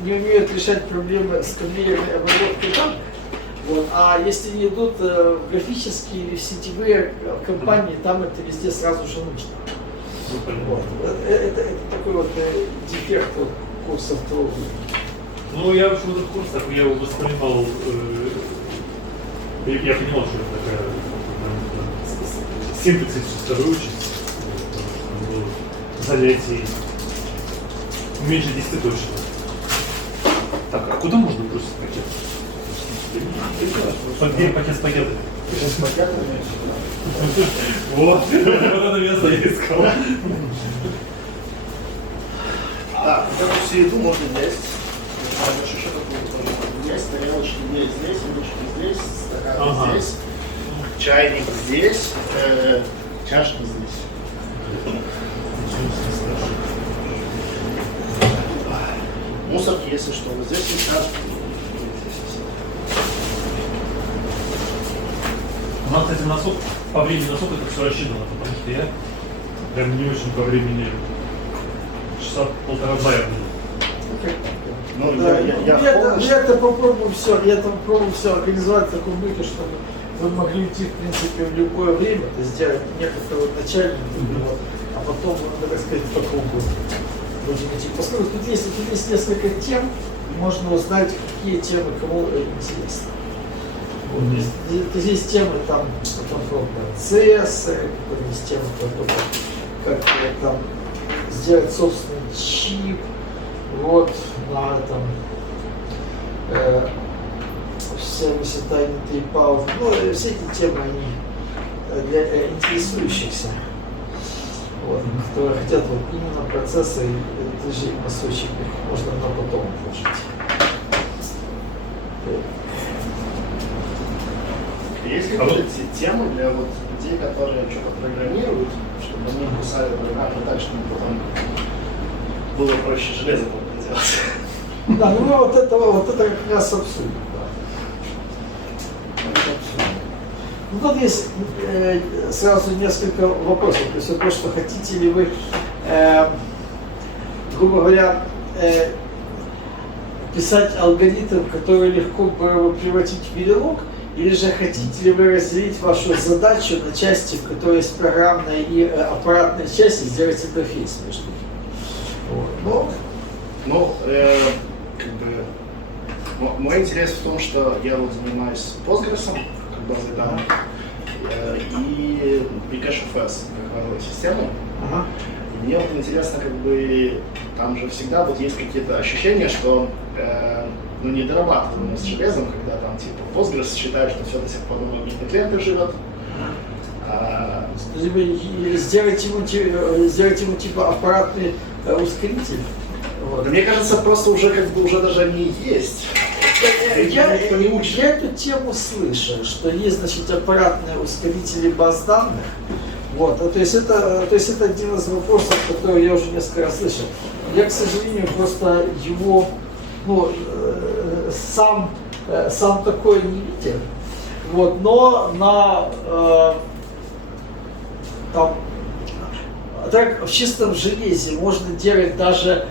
не умеют решать проблемы с конвейерной обработкой данных. Вот. А если не идут в графические или в сетевые компании, там это везде сразу же нужно. Вот. Это такой вот дефект курсов второго уровня. Ну, я в этих курсах я его воспринимал, я понимал, что это такая синтаксическая выучить, занятий меньше 10 точно. Так, а куда можно бросить пакет? Где пакет с пакетами? С пакетами? Вот, вот это место я искал. Так, вот эту всю еду можно есть. Что такое? Есть тарелочки здесь, удочки здесь, стаканы здесь, чайник здесь, чашки здесь. Мусорки, если что, вот здесь висят. У нас, кстати, носок, по времени носок это все рассчитано, потому что я прям не очень по времени, часа полтора-два я буду. Ну, да, я это попробую все, организовать в таком духе, чтобы вы могли уйти, в принципе, в любое время, то есть сделать некоторый вот начальник, а потом, так сказать, по кругу будем идти. Поскольку тут есть несколько тем, можно узнать, какие темы кому интересны. Вот, есть темы там CS, есть темы как там сделать собственный чип, вот на этом сервисе тайны Tapeout. Ну, все эти темы, они для интересующихся, вот, которые хотят вот именно процессы движения носочек, можно на потом отложить. Есть какие-то темы для вот людей, которые что-то программируют, чтобы они писали программу так, чтобы потом было проще железо делать? Да, ну вот это как раз обсудим. Ну, тут есть сразу несколько вопросов. То есть вопрос, что хотите ли вы, грубо говоря, писать алгоритм, который легко бы превратить в Verilog, или же хотите ли вы разделить вашу задачу на части, в которой есть программная и аппаратная часть, и сделать интерфейс между ними. Вот. Как бы, мой интерес в том, что я вот занимаюсь Postgres, как базой данных, и Bcache.fs, как базовой системой. И мне вот интересно, как бы, там же всегда вот есть какие-то ощущения, что ну, не дорабатываем с железом, когда там типа Postgres считает, что все до сих пор на магнитных клиентах живет. Сделать ему типа аппаратный ускоритель. Вот. Мне кажется, просто уже как бы уже даже они есть. Я эту тему слышу, что есть, значит, аппаратные ускорители баз данных. Вот, то есть это один из вопросов, который я уже несколько раз слышал. Я, к сожалению, просто его, ну, сам такой не видел. Вот, но так в чистом железе можно делать даже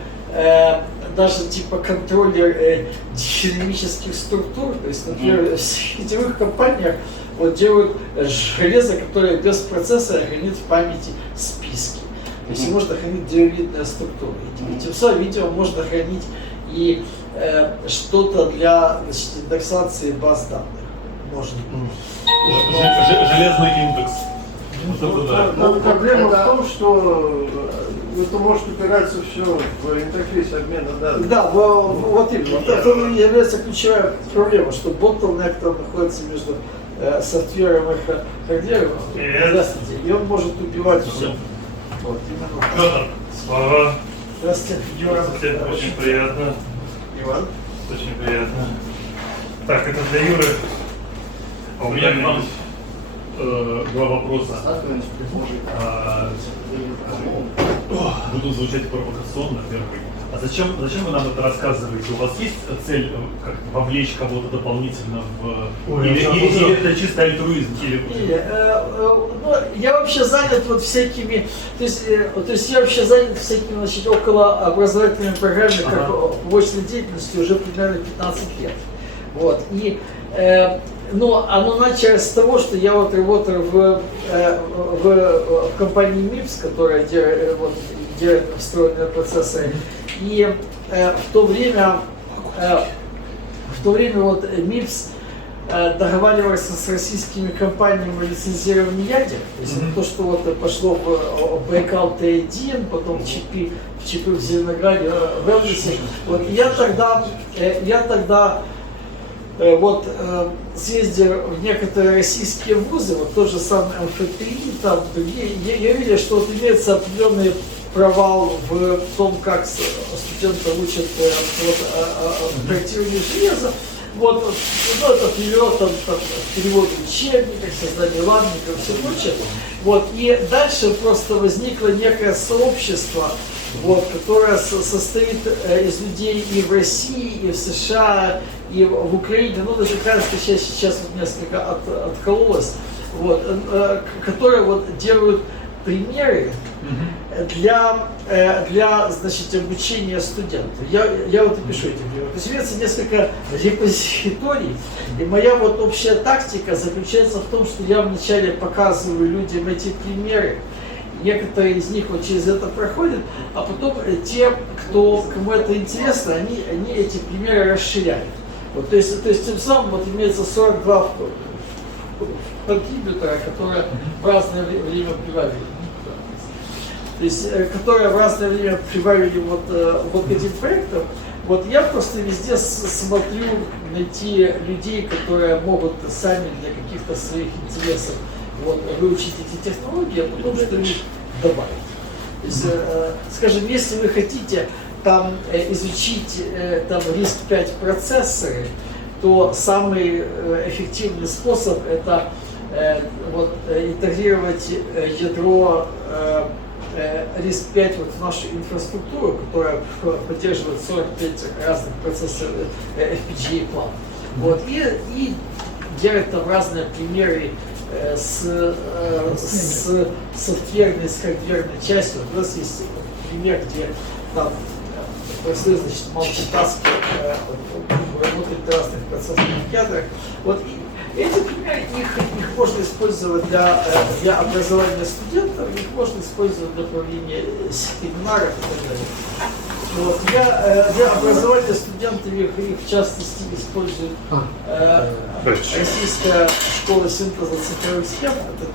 типа контроллер динамических структур. То есть, например, в сетевых компаниях вот делают железо, которое без процессора хранит в памяти списки. То есть можно хранить деревидные структуры. И тем самым, видимо, можно хранить и что-то для, значит, индексации баз данных. Можно. Железный индекс. Но проблема в том, что это может упираться все в интерфейс обмена данных. Да, вот именно. Это является ключевая проблема, что bottleneck там находится между софтвером и хардвером. Здравствуйте. И он может убивать все. Вот, именно. Петр, Слава. Здравствуйте. Здравствуйте, очень приятно. Иван. Очень приятно. Так, это для Юры. А у меня к вам два вопроса. Будут звучать провокационно, первый. А зачем вы нам это рассказываете? У вас есть цель как вовлечь кого-то дополнительно в... Или это чисто альтруизм? Ну, я вообще занят вот всякими, то есть я вообще занят всякими, значит, околообразовательными программами, как побочной деятельностью уже примерно 15 лет. Вот. И но оно началось с того, что я вот работаю в компании МИПС, которая делает встроенные процессоры. И в то время вот МИПС договаривался с российскими компаниями о лицензировании ядер. То есть то, что вот пошло в Байкал Т1, потом в ЧП в Зеленограде, в Элвисе. Вот я тогда съездил в некоторые российские вузы, вот тот же самый МФТИ, там другие, я видел, что вот имеется определенный провал в том, как студенты учат проектирование железа. Вот, ну, это привело там, к переводу учебников, созданию ладников и все прочее. Вот, и дальше просто возникло некое сообщество, вот, которое состоит из людей и в России, и в США, и в Украине, ну даже кажется, сейчас вот несколько откололось, вот, которые вот делают примеры для значит, обучения студентов. Я вот и пишу эти примеры. То есть имеется несколько репозиторий, и моя вот общая тактика заключается в том, что я вначале показываю людям эти примеры, некоторые из них вот через это проходят, а потом те, кому это интересно, они эти примеры расширяют. Вот, то есть тем самым вот имеется 42 контрибьютора, которые в разное время прибавили. То есть, которые в разное время прибавили вот этим проектам. Вот я просто везде смотрю найти людей, которые могут сами для каких-то своих интересов вот, выучить эти технологии, а потом что-нибудь добавить. То есть, скажем, если вы хотите там изучить там RISC-V процессоры, то самый эффективный способ это вот, интегрировать ядро RISC-V вот в нашу инфраструктуру, которая поддерживает 45 разных процессоров FPGA план. Вот, и делать там разные примеры с софтверной, с хардверной частью. У нас есть пример, где там происходит, значит, мультитаскинг, работает в разных процессорных ядрах. Вот, и эти примеры, их можно использовать для образования студентов, их можно использовать для проведения семинаров и так далее. Вот, для образования студентов их в частности использует Российская школа синтеза цифровых схем. Это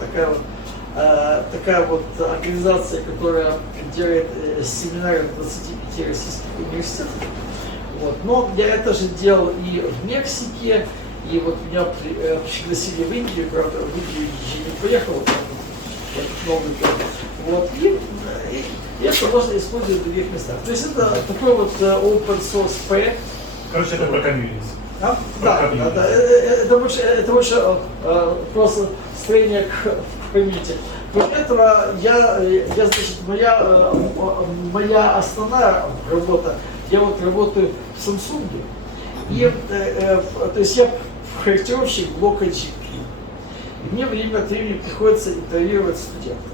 такая вот организация, которая делает семинары в 25 российских университетах. Вот. Но я это же делал и в Мексике, и вот меня пригласили в Индию, правда, в Индию я не поехал, в этот Новый год. Вот. И это можно использовать в других местах. То есть это такой вот open source проект. Короче, это про комьюнити. Да, это больше просто строение к комьюнити. Кроме этого, значит, моя основная работа, я вот работаю в Samsung, и то есть я проектировщик блока GPU. И мне время от времени приходится интервьюировать студентов.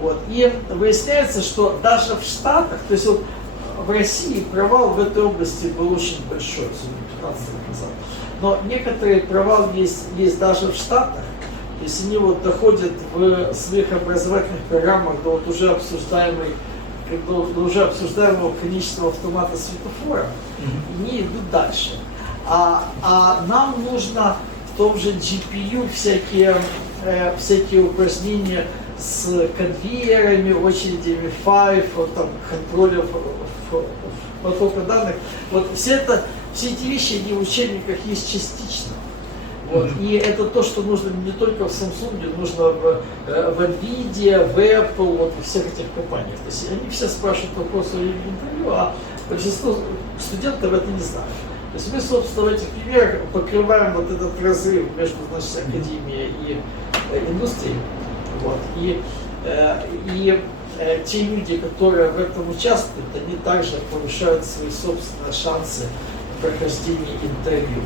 Вот. И выясняется, что даже в Штатах, то есть вот в России провал в этой области был очень большой, 15 лет назад. Но некоторые провалы есть даже в Штатах. То есть они вот доходят в своих образовательных программах до вот уже обсуждаемого конечного автомата светофора, и они идут дальше. А нам нужно в том же GPU всякие упражнения с конвейерами, очередями FIFO, там, контролем потока данных. Вот все эти вещи, они в учебниках есть частично. Вот. И это то, что нужно не только в Samsung, нужно в NVIDIA, в Apple, вот, в всех этих компаниях. То есть они все спрашивают вопросы о интервью, а большинство студентов это не знают. То есть мы, собственно, в этих примерах покрываем вот этот разрыв между, значит, академией и индустрии. Вот. И те люди, которые в этом участвуют, они также повышают свои собственные шансы прохождения интервью,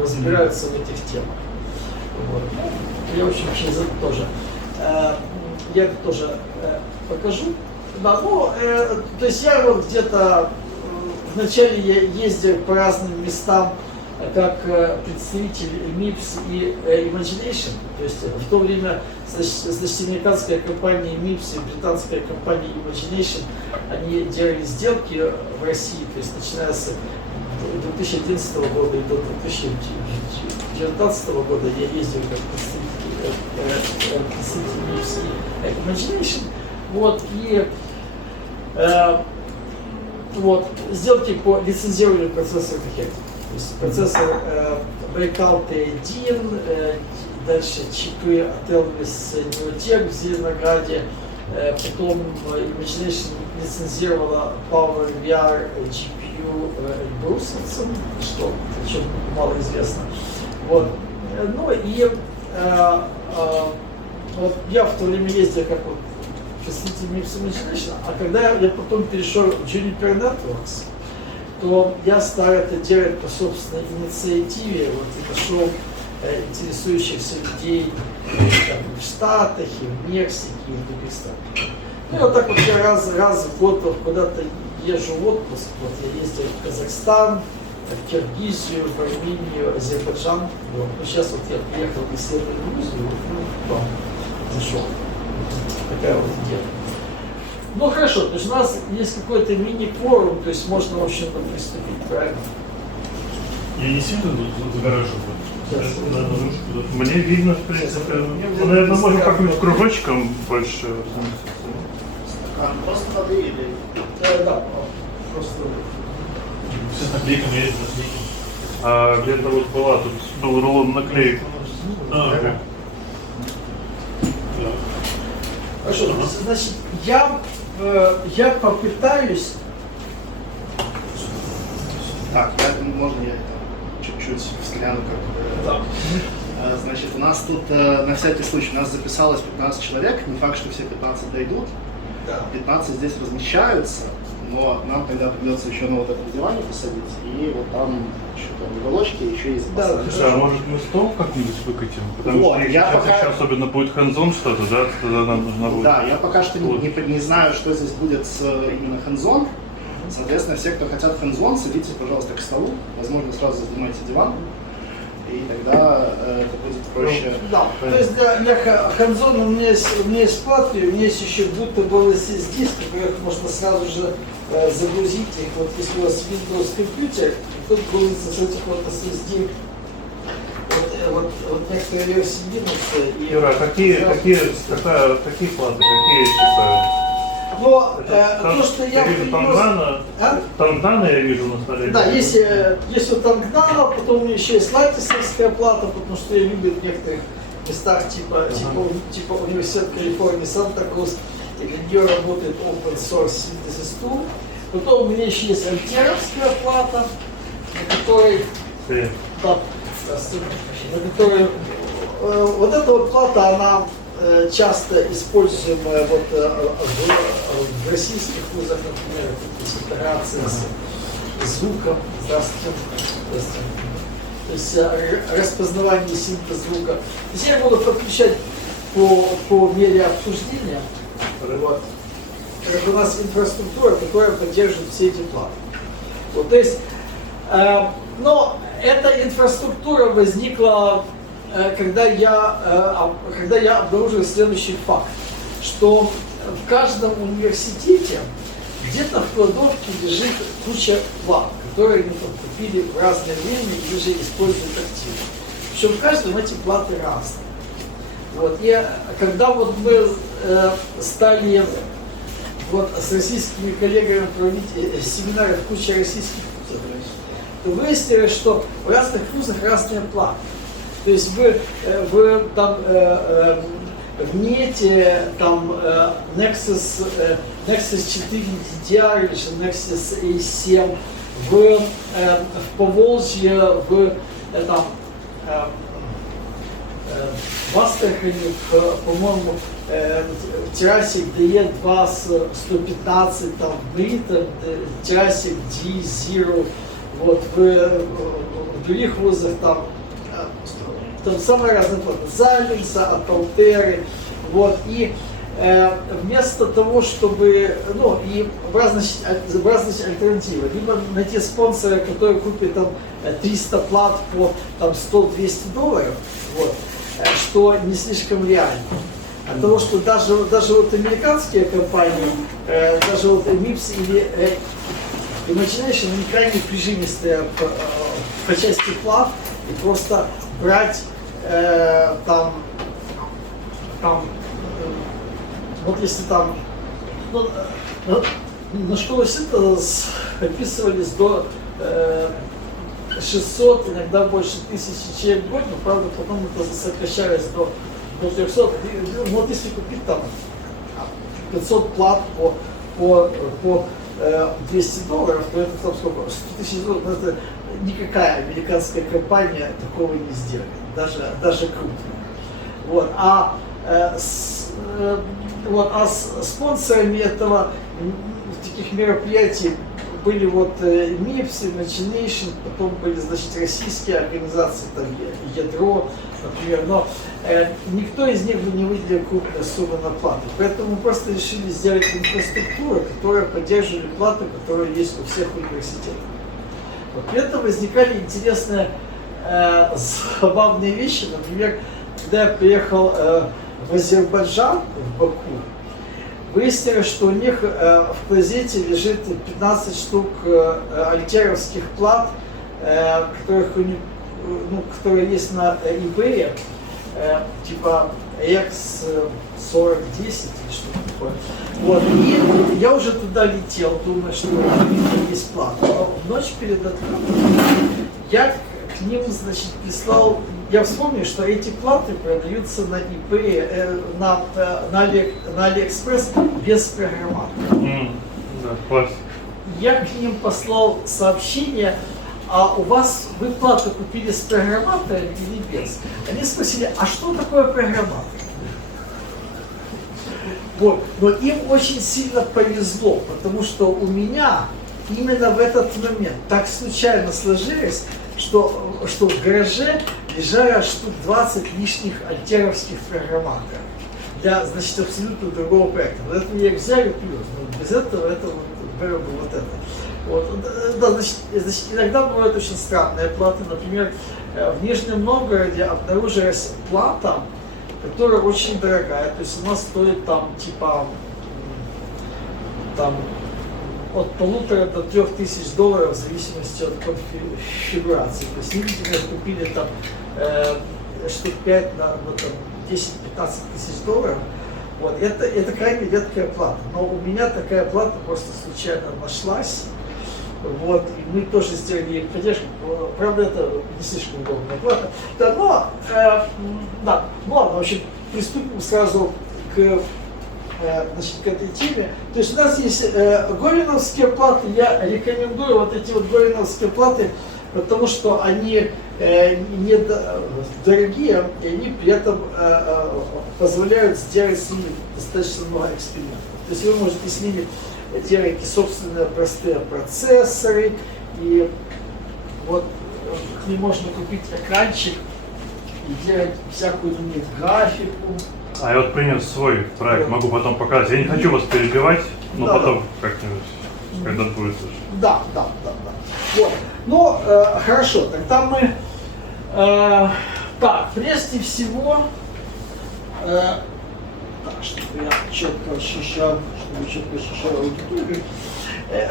разбираются в этих темах. Вот. Я, в общем, сейчас это тоже, я это тоже покажу. Да, ну, то есть я вот где-то вначале я ездил по разным местам как представитель MIPS и Imagination. То есть в то время значит, американская компания MIPS и британская компания Imagination, они делали сделки в России, то есть начиная с 2011 года и до 2019 года я ездил как представитель MIPS и Imagination. Вот, и вот, сделки по лицензированию процессоров Hexagon. То есть процессор Breakout T1, дальше чипы от Elvis Neurotech в Зеленограде, потом Imagination лицензировала PowerVR GPU Брусовцем, что причем мало известно. Вот. Ну и вот я в то время ездил как вот представитель MIPS Imagination, а когда я потом перешел в Juniper Networks, то я стал это делать по собственной инициативе, вот, и нашел интересующихся людей там, в Штатах, и в Мексике, и в других странах. Ну и вот так вот я раз в год вот, куда-то езжу в отпуск. Вот я ездил в Казахстан, в Киргизию, в Армению, Азербайджан. Вот. Ну, сейчас вот я приехал в исследование Грузию, вот, ну, зашел. Такая вот идея. Ну хорошо, то есть у нас есть какой-то мини-форум, то есть можно, в общем-то, приступить, правильно? Я не сильно загораживаю. Мне видно, в принципе. Ну, наверное, можно как-нибудь кружочком больше. Стакан просто воды или... Да, просто... Все с наклейками есть, наклейки. А где-то вот была, тут был рулон наклеек. Окей. Хорошо, значит, я попытаюсь... Так, можно я чуть-чуть взгляну, как... Да. Значит, у нас тут, на всякий случай, у нас записалось 15 человек, не факт, что все 15 дойдут. Да. 15 здесь размещаются, но нам тогда придется еще на вот этот диване посадить, и вот там что-то в уголочке еще есть Да, посадка. Слушай, а может мы стол как-нибудь выкатим? Потому Вот, что я сейчас пока- еще особенно будет hands-on что-то, да? Тогда нам нужно будет. Да, я пока что Вот. не знаю, что здесь будет с именно hands-on. Соответственно, все, кто хотят hands-on, садитесь, пожалуйста, к столу. Возможно, сразу занимайте диван. И тогда это будет проще. Да, то есть для хендзона у меня есть платы, у меня есть еще будто был SSD, которых можно сразу же загрузить. И вот если у вас Windows компьютер, тут грузится с этих вот SSD вот некоторые версии Linux. И Юра, какие платы, какие чипы? Но то, что я вижу принес... Тангнана я вижу на столе. Да, есть вот Тангнана, потом у меня еще есть латисовская плата, потому что я люблю в некоторых местах типа университет Калифорнии, Санта-Крус, и для нее работает Open Source Synthesis Tool. Потом у меня еще есть альтеровская плата, на которой... Да, на которой... Вот эта вот плата, она часто используемая вот, в российских вузах, например, с интеграцией с звуком. Здравствуйте. То есть распознавание синтез звука. Здесь я буду подключать по мере обсуждения. Вот. Как у нас инфраструктура, которая поддерживает все эти платы. Вот, то есть, но эта инфраструктура возникла, когда я обнаружил следующий факт, что в каждом университете где-то в кладовке лежит куча плат, которые они там купили в разное время и уже используют активно. Причем в каждом эти платы разные. Вот. И когда вот мы стали вот, с российскими коллегами проводить семинары в куче российских вузов, то выяснилось, что в разных вузах разные платы. То есть вы там в НЕТе там Nexus 4 DDR или же Nexus A7, в Поволжье, в Астрахани, по-моему, террасик DE2 115, там, Бритон, террасик D0, вот, в других вузах там самые разные платы, Зальминса, от Алтеры, вот, и вместо того, чтобы, ну, и в разность альтернативы, либо найти спонсора, который купит там 300 плат по там, $100-200, вот, что не слишком реально. От того, что даже вот американские компании, даже вот MIPS или Imagination, они крайне прижимистые по части плат, и просто брать вот если там, ну, на школу синтез описывались до 600, иногда больше 1000 человек в год, но правда потом это сокращалось до 300. Вот если купить там 500 плат по $200, то это там сколько? $100 000, это никакая американская компания такого не сделает, даже крупная. Вот. Спонсорами этого таких мероприятий были вот MIPS, Imagination, потом были, значит, российские организации, там Ядро, например, но никто из них не выделил крупные суммы на платы. Поэтому мы просто решили сделать инфраструктуру, которая поддерживает платы, которые есть у всех университетов. Вот. При этом возникали интересные, забавные вещи. Например, когда я приехал в Азербайджан, в Баку, выяснилось, что у них в клозете лежит 15 штук альтеровских плат, которые есть на eBay, типа X4010 или что-то такое. Вот. И я уже туда летел, думаю, что есть плата. Но в ночь перед отлетом я к ним, значит, прислал. Я вспомнил, что эти платы продаются на eBay, на Алиэкспресс без программатора. Да, класс. Я к ним послал сообщение: а у вас вы плату купили с программатором или без? Они спросили: а что такое программатор? Вот. Но им очень сильно повезло, потому что у меня именно в этот момент так случайно сложилось, что в гараже лежало штук 20 лишних альтеровских программаторов для, значит, абсолютно другого проекта. Вот это я их взяли плюс, но без этого это было бы вот это. Вот. Да, значит, иногда бывают очень странные платы. Например, в Нижнем Новгороде обнаружилась плата, которая очень дорогая. То есть она стоит там типа от $1500 до $3000 в зависимости от конфигурации. То есть они, например, купили там штук 5 на 10-15 тысяч $. Вот. Это крайне редкая плата. Но у меня такая плата просто случайно нашлась. Вот. И мы тоже сделали ей поддержку. Правда, это не слишком удобная плата. Да, но, да, ну ладно, в общем, приступим сразу к этой теме. То есть у нас есть гориновские платы. Я рекомендую вот эти вот гориновские платы, потому что они не дорогие, и они при этом позволяют сделать с ними достаточно много экспериментов. То есть вы можете с ними делать собственные простые процессоры, и вот к ним можно купить экранчик и делать всякую графику. А я вот принес свой проект, могу потом показать. Я не хочу вас перебивать, но да, потом как-нибудь, когда будет уже. Да. Вот. Ну, хорошо, тогда мы... так, прежде всего, чтобы я четко ощущал аудиторию.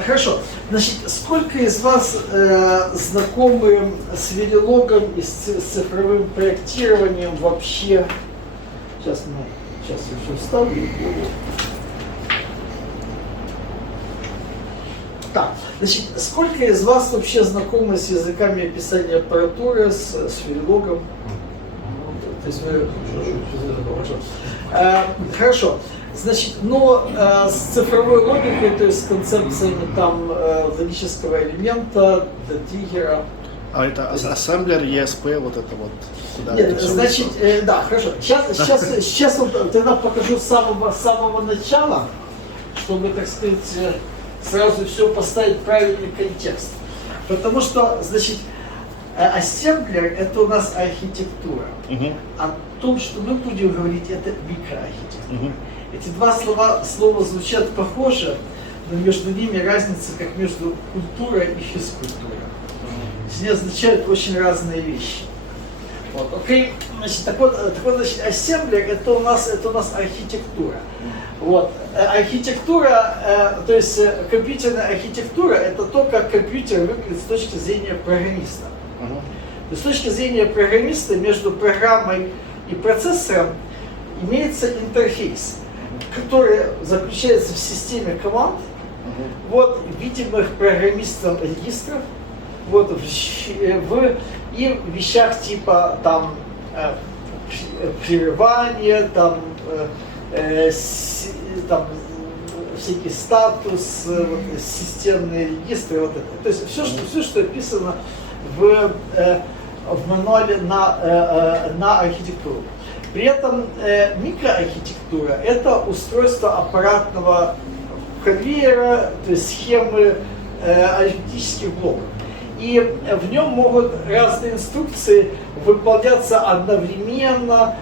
Хорошо, значит, сколько из вас знакомы с Verilogом и с цифровым проектированием вообще? Сейчас я все вставлю. Так, значит, сколько из вас вообще знакомы с языками описания аппаратуры, с Verilogом? То есть вы... Хорошо. Значит, но с цифровой логикой, то есть с концепциями там логического элемента, до триггера. А это ассемблер, ESP, вот это вот. Сюда, Нет, это всё значит, внесло. да, хорошо. Сейчас вот тогда покажу с самого начала, чтобы, так сказать, сразу все поставить в правильный контекст. Потому что, значит, ассемблер — это у нас архитектура. Мгм. О том, что мы будем говорить, это микроархитектура. Мгм. Эти два слова звучат похоже, но между ними разница, как между культурой и физкультурой. Они означают очень разные вещи. Вот, окей. Значит, так вот, значит, ассемблер — это у нас архитектура. Вот. Архитектура, то есть компьютерная архитектура — это то, как компьютер выглядит с точки зрения программиста. Мгм. То есть с точки зрения программиста между программой и процессором имеется интерфейс, который заключается в системе команд, вот, видимых программистом регистров, вот, и в вещах типа там прерывания, там всякий статус, вот, системные регистры, вот это. То есть все, что описано в мануале на архитектуру. При этом микроархитектура — это устройство аппаратного конвейера, то есть схемы арифметических блоков. И в нем могут разные инструкции выполняться одновременно,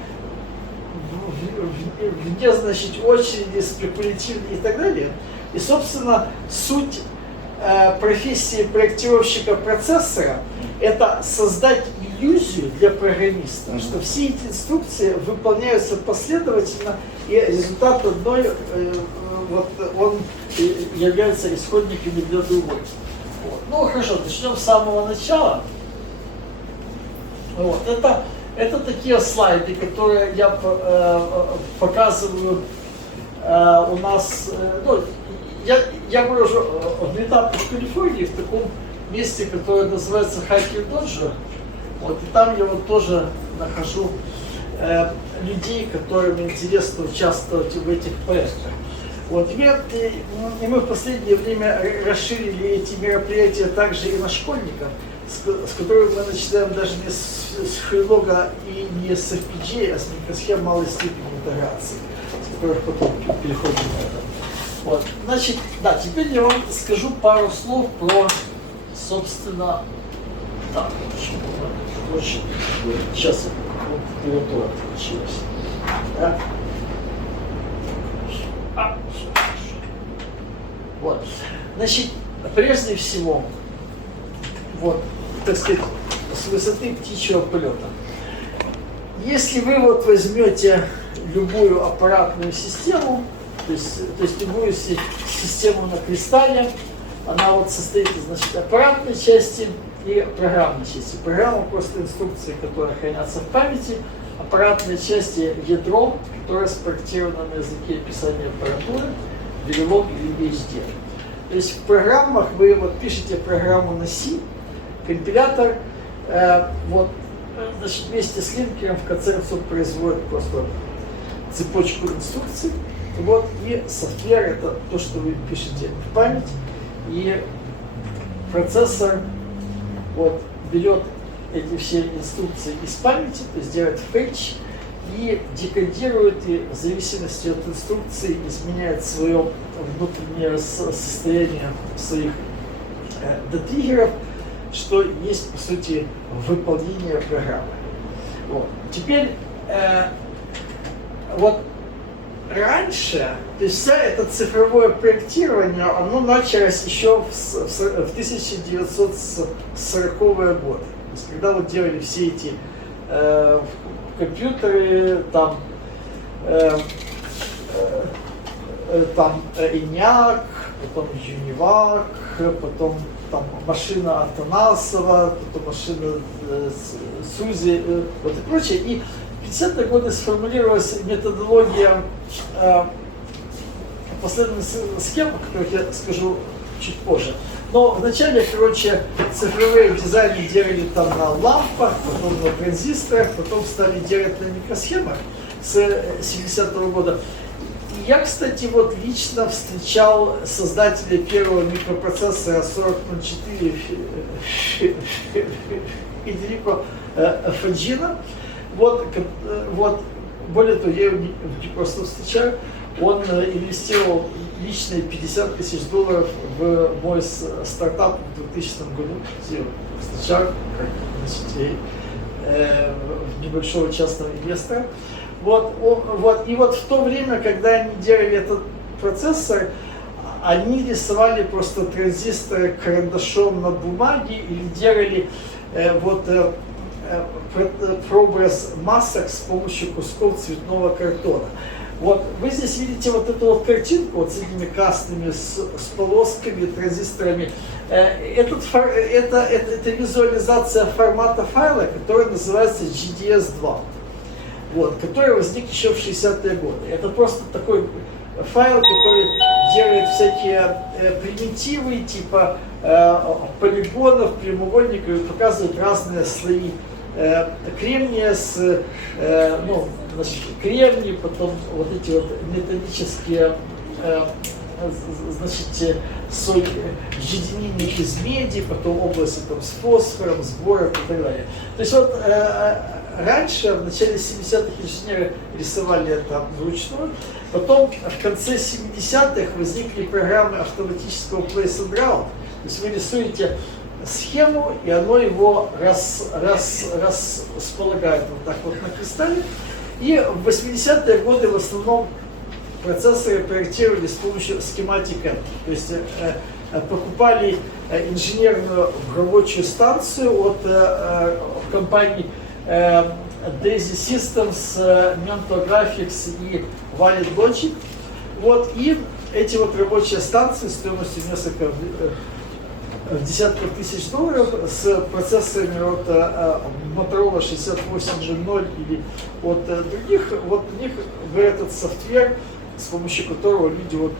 вне, значит, очереди, спекулятивно и так далее. И, собственно, суть профессии проектировщика процессора — это создать иллюзию для программиста, что все эти инструкции выполняются последовательно, и результат одной, вот, он является исходниками для другой. Вот. Ну хорошо, начнем с самого начала. Вот. Это такие слайды, которые я показываю у нас. Ну, я провожу в этапе в Калифорнии, в таком месте, которое называется Hacker Dojo. Вот, и там я вот тоже нахожу людей, которым интересно участвовать в этих проектах. Вот, и мы в последнее время расширили эти мероприятия также и на школьников, с которыми мы начинаем даже не с Freelog и не с FPGA, а с микросхем малой степени интеграции, с которых потом переходим на это. Вот, значит, да, теперь я вам скажу пару слов про, собственно, так, очень, сейчас вот клавиатура получилась. Да? Вот. Значит, прежде всего, вот, так сказать, с высоты птичьего полета. Если вы вот возьмете любую аппаратную систему, то есть любую систему на кристалле, она вот состоит из, значит, аппаратной части и программной части. Программа просто инструкции, которые хранятся в памяти. Аппаратной части ядро, которое спроектировано на языке описания аппаратуры, Verilog или VHD. То есть в программах вы вот пишете программу на C, компилятор вот, значит, вместе с линкером в конце концов производит просто цепочку инструкций. Вот, и софтвер — это то, что вы пишете в память, и процессор вот, берет эти все инструкции из памяти, то есть делает фетч и декодирует, и в зависимости от инструкции изменяет свое внутреннее состояние своих детриггеров, что есть, по сути, выполнение программы. Вот. Теперь вот раньше, то есть все это цифровое проектирование, оно началось еще в 1940-е годы. То есть когда вот делали все эти компьютеры, там ENIAC, потом UNIVAC, потом там машина Атанасова, потом машина Сузи, вот и прочее. И в 50-е годы сформулировалась методология последовательных схем, о которых я скажу чуть позже. Но вначале, короче, цифровые дизайны делали там на лампах, потом на транзисторах, потом стали делать на микросхемах с 70-го года. я, кстати, вот лично встречал создателя первого микропроцессора 4004 Федерико Фаджина. Вот, более того, я его не просто встречаю, он инвестировал личные $50 тысяч в мой стартап в 2000 году. Я его встречал как, значит, небольшого частного инвестора. И вот в то время, когда они делали этот процессор, они рисовали просто транзисторы карандашом на бумаге или делали прообраз масок с помощью кусков цветного картона. Вот вы здесь видите вот эту вот картинку вот с этими красными, с полосками, транзисторами. Это визуализация формата файла, который называется GDS2, вот, который возник еще в 60-е годы. Это просто такой файл, который делает всякие примитивы типа полигонов, прямоугольников и показывает разные слои кремния с кремний, потом вот эти вот металлические соединения из меди, потом области там, с фосфором, с бором и так далее. То есть вот раньше, в начале 70-х инженеры рисовали это вручную, потом в конце 70-х возникли программы автоматического place and route. То есть вы рисуете схему, и оно его располагает вот так вот на кристалле. И в 80-е годы в основном процессоры проектировали с помощью схематика. То есть покупали инженерную рабочую станцию от компаний Daisy Systems, Mentor Graphics и Valid Logic. Вот, и эти вот рабочие станции стоимостью несколько десятков тысяч долларов с процессорами от Motorola 6800 или от других, вот у них этот софтвер, с помощью которого люди вот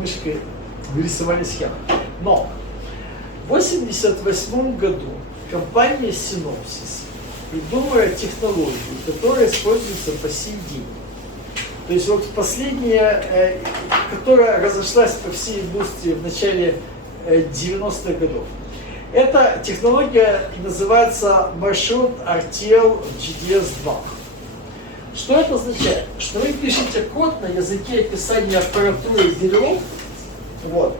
мышкой вырисовали схему. Но в 1988 году компания Synopsys придумала технологию, которая используется по сей день. То есть вот последняя, которая разошлась по всей индустрии в начале 90-х годов. Эта технология называется маршрут RTL GDS2. Что это означает? Что вы пишете код на языке описания аппаратуры Verilog, вот,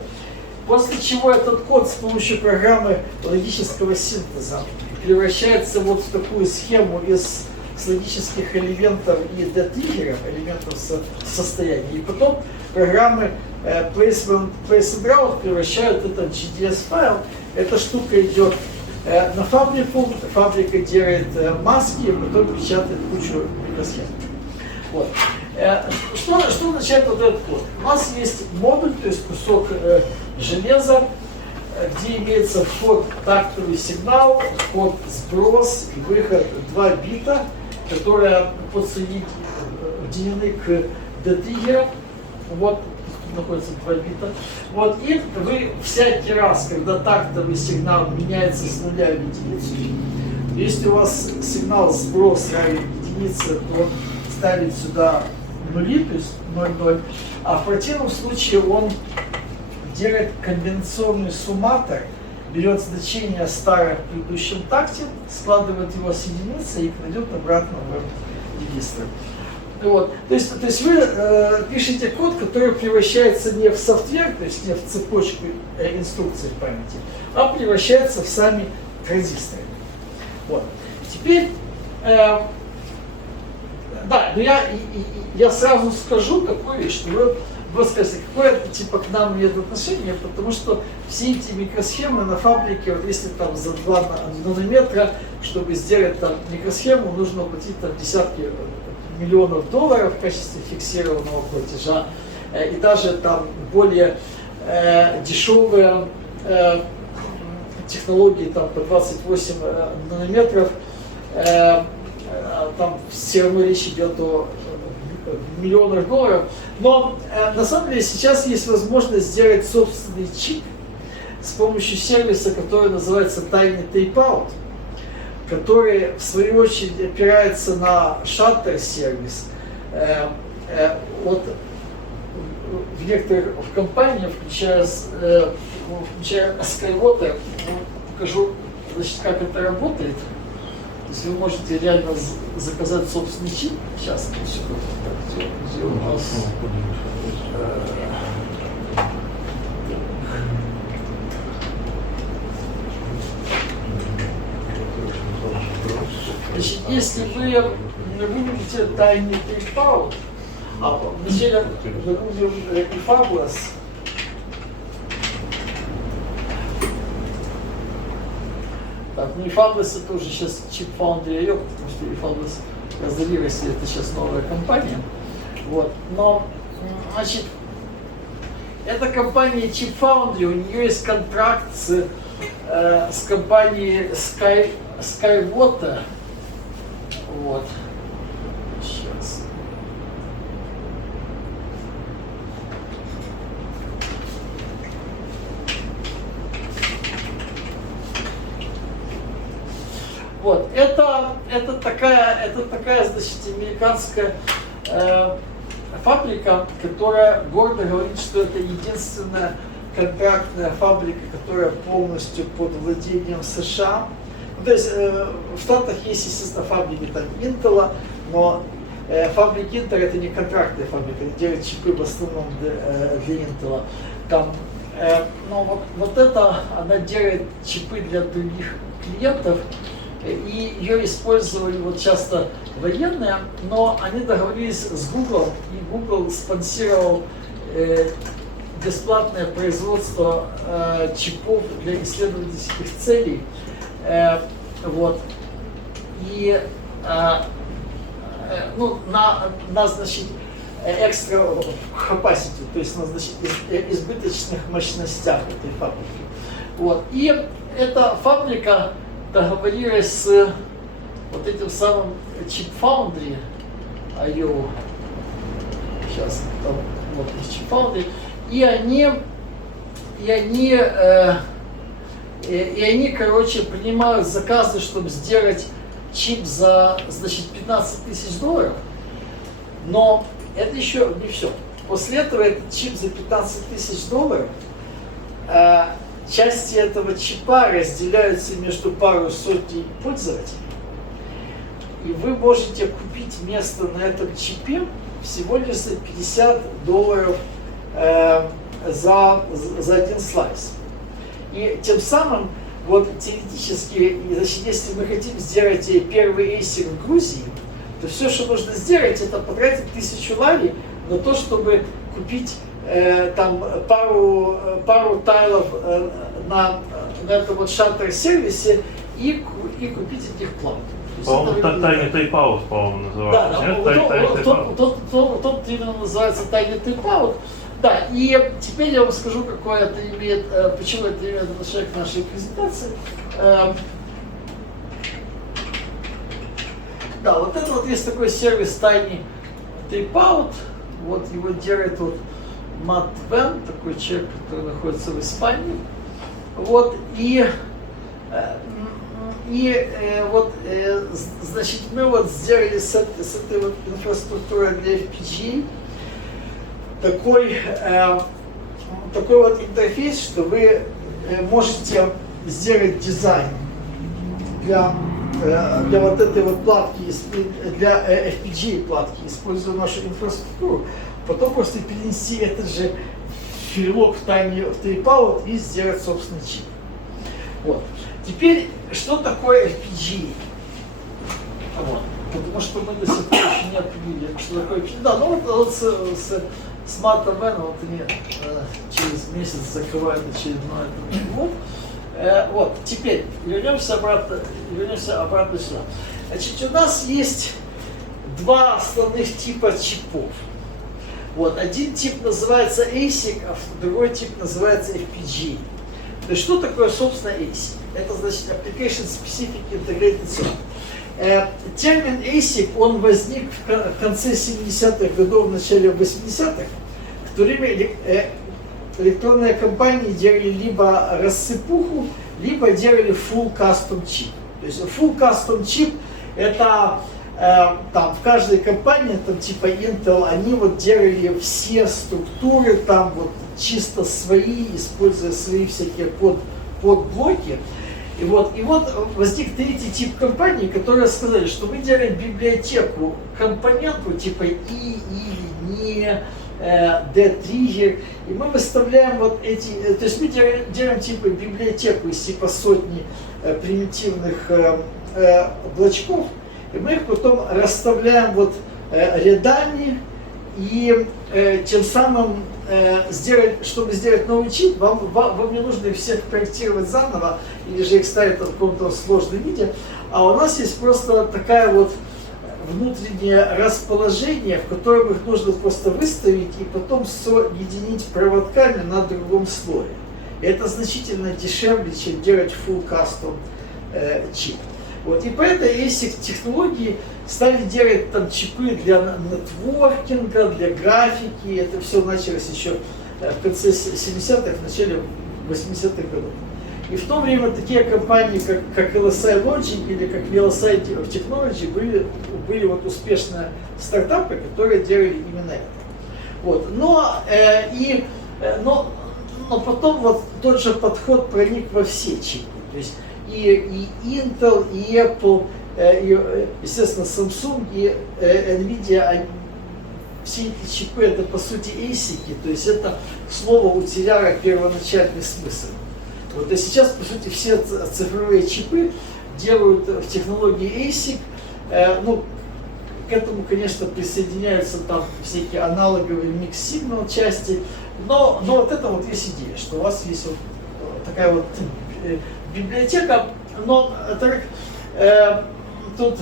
после чего этот код с помощью программы логического синтеза превращается вот в такую схему из логических элементов и детриггеров, элементов состояния. И потом программы Place and Route превращают этот GDS-файл. Эта штука идет на фабрику, фабрика делает маски, и потом печатает кучу микросхем. Вот. Что означает вот этот код? У нас есть модуль, то есть кусок железа, где имеется вход тактовый сигнал, вход сброс и выход 2 бита, которые подсоединены к детриггеру. Вот находится 2 бита. Вот, и вы всякий раз, когда тактовый сигнал меняется с нуля в единицу, если у вас сигнал сброс равен единице, то ставить сюда нули, то есть 0,0, а в противном случае он делает конвенционный сумматор, берет значение старое в предыдущем такте, складывает его с единицы и кладет обратно в регистр. Вот. То есть вы пишете код, который превращается не в софтвер, то есть не в цепочку инструкций в памяти, а превращается в сами транзисторы. Вот. Теперь, да, но я сразу скажу такую вещь, что вы скажете, какое типа к нам имеет отношение, потому что все эти микросхемы на фабрике, вот если там за 2 нанометра, чтобы сделать там микросхему, нужно платить там десятки миллионов долларов в качестве фиксированного платежа, и даже там более дешевые технологии там по 28 нанометров, там все равно речь идет о миллионах долларов. Но на самом деле сейчас есть возможность сделать собственный чип с помощью сервиса, который называется Tiny Tape-Out, который в свою очередь опирается на Shutter сервис от некоторых в компании, включая Skywalker, покажу, значит, как это работает. Если вы можете реально заказать собственный чип, сейчас, где у нас... Значит, если вы выберете Tiny Takeout, вначале загрузим eFabless, так, ну eFabless это уже сейчас Chip Foundry IO, потому что eFabless разделилась, это сейчас новая компания. Вот. Но, значит, эта компания Chip Foundry, у нее есть контракт с компанией Skywalker. Вот. Сейчас. Вот. Это такая, значит, американская фабрика, которая гордо говорит, что это единственная контрактная фабрика, которая полностью под владением США. То есть в Штатах есть, естественно, фабрики там Intel, но фабрики Intel это не контрактная фабрика, они делают чипы в основном для Intel. Там, но вот это, она делает чипы для других клиентов, и ее использовали вот часто военные, но они договорились с Google, и Google спонсировал бесплатное производство чипов для исследовательских целей. Вот. И ну, на значит, экстра capacity, то есть на значит, избыточных мощностях этой фабрики. Вот. И эта фабрика договорилась с вот этим самым Chip Foundry IO. Сейчас там вот Chip Foundry. И они, короче, принимают заказы, чтобы сделать чип за, значит, $15 000. Но это еще не все. После этого этот чип за $15 000, части этого чипа разделяются между пару сотен пользователей. И вы можете купить место на этом чипе всего лишь за $50 за один слайс. И тем самым, вот теоретически, значит, если мы хотим сделать первый ASIC в Грузии, то все, что нужно сделать, это потратить 1000 лари на то, чтобы купить там пару тайлов на этом вот шаттер-сервисе и купить от них плату. По-моему, Tiny Takeout, по-моему, называется. Да, тот именно называется Tiny Takeout. Да, и теперь я вам скажу, какое это имеет, почему это имеет отношение к нашей презентации. Да, вот это вот есть такой сервис Tiny Takeout. Вот его делает вот Matt Venn, такой человек, который находится в Испании. Вот, значит, мы вот сделали с этой вот инфраструктурой для FPGA такой вот интерфейс, что вы можете сделать дизайн для вот этой вот платки, для FPGA платки, используя нашу инфраструктуру, потом просто перенести этот же филок в Tiny Takeout и сделать собственный чип. Вот. Теперь, что такое FPGA? Вот. Потому что мы до сих пор еще не определили, что такое FPGA. Да, ну вот с Маттом Веном вот они через месяц закрывают очередной вот. Вот, теперь вернемся обратно сюда. Значит, у нас есть два основных типа чипов. Вот, один тип называется ASIC, а другой тип называется FPGA. То есть, что такое, собственно, ASIC? Это значит Application Specific Integrated Circuit. Термин ASIC, он возник в конце 70-х годов, в начале 80-х, в то время электронные компании делали либо рассыпуху, либо делали full custom chip. То есть full custom chip это там в каждой компании, там типа Intel, они вот делали все структуры там вот чисто свои, используя свои всякие подблоки. И вот возник третий тип компаний, которые сказали, что мы делаем библиотеку компоненту типа и или не, D-триггер, и мы выставляем вот эти, то есть мы делаем типа библиотеку из типа сотни примитивных блочков, и мы их потом расставляем вот рядами, и тем самым чтобы сделать новый чип, вам не нужно их всех проектировать заново, или же их ставить в каком-то сложном виде, а у нас есть просто такая вот внутреннее расположение, в котором их нужно просто выставить и потом соединить проводками на другом слое. И это значительно дешевле, чем делать full custom чип. Вот. И по этой ASIC технологии стали делать там чипы для нетворкинга, для графики. Это все началось еще в конце 70-х, в начале 80-х годов. И в то время такие компании, как LSI Logic или как VLSI Technology были вот успешные стартапы, которые делали именно это. Вот. Но потом вот тот же подход проник во все чипы. То есть и Intel, и Apple, и, естественно, Samsung, и Nvidia, все эти чипы это по сути ASIC, то есть это слово утеряло первоначальный смысл. Вот, и сейчас, по сути, все цифровые чипы делают в технологии ASIC. Ну, к этому, конечно, присоединяются там всякие аналоговые микс-сигнал части, но вот это вот есть идея, что у вас есть вот такая вот библиотека, но так тут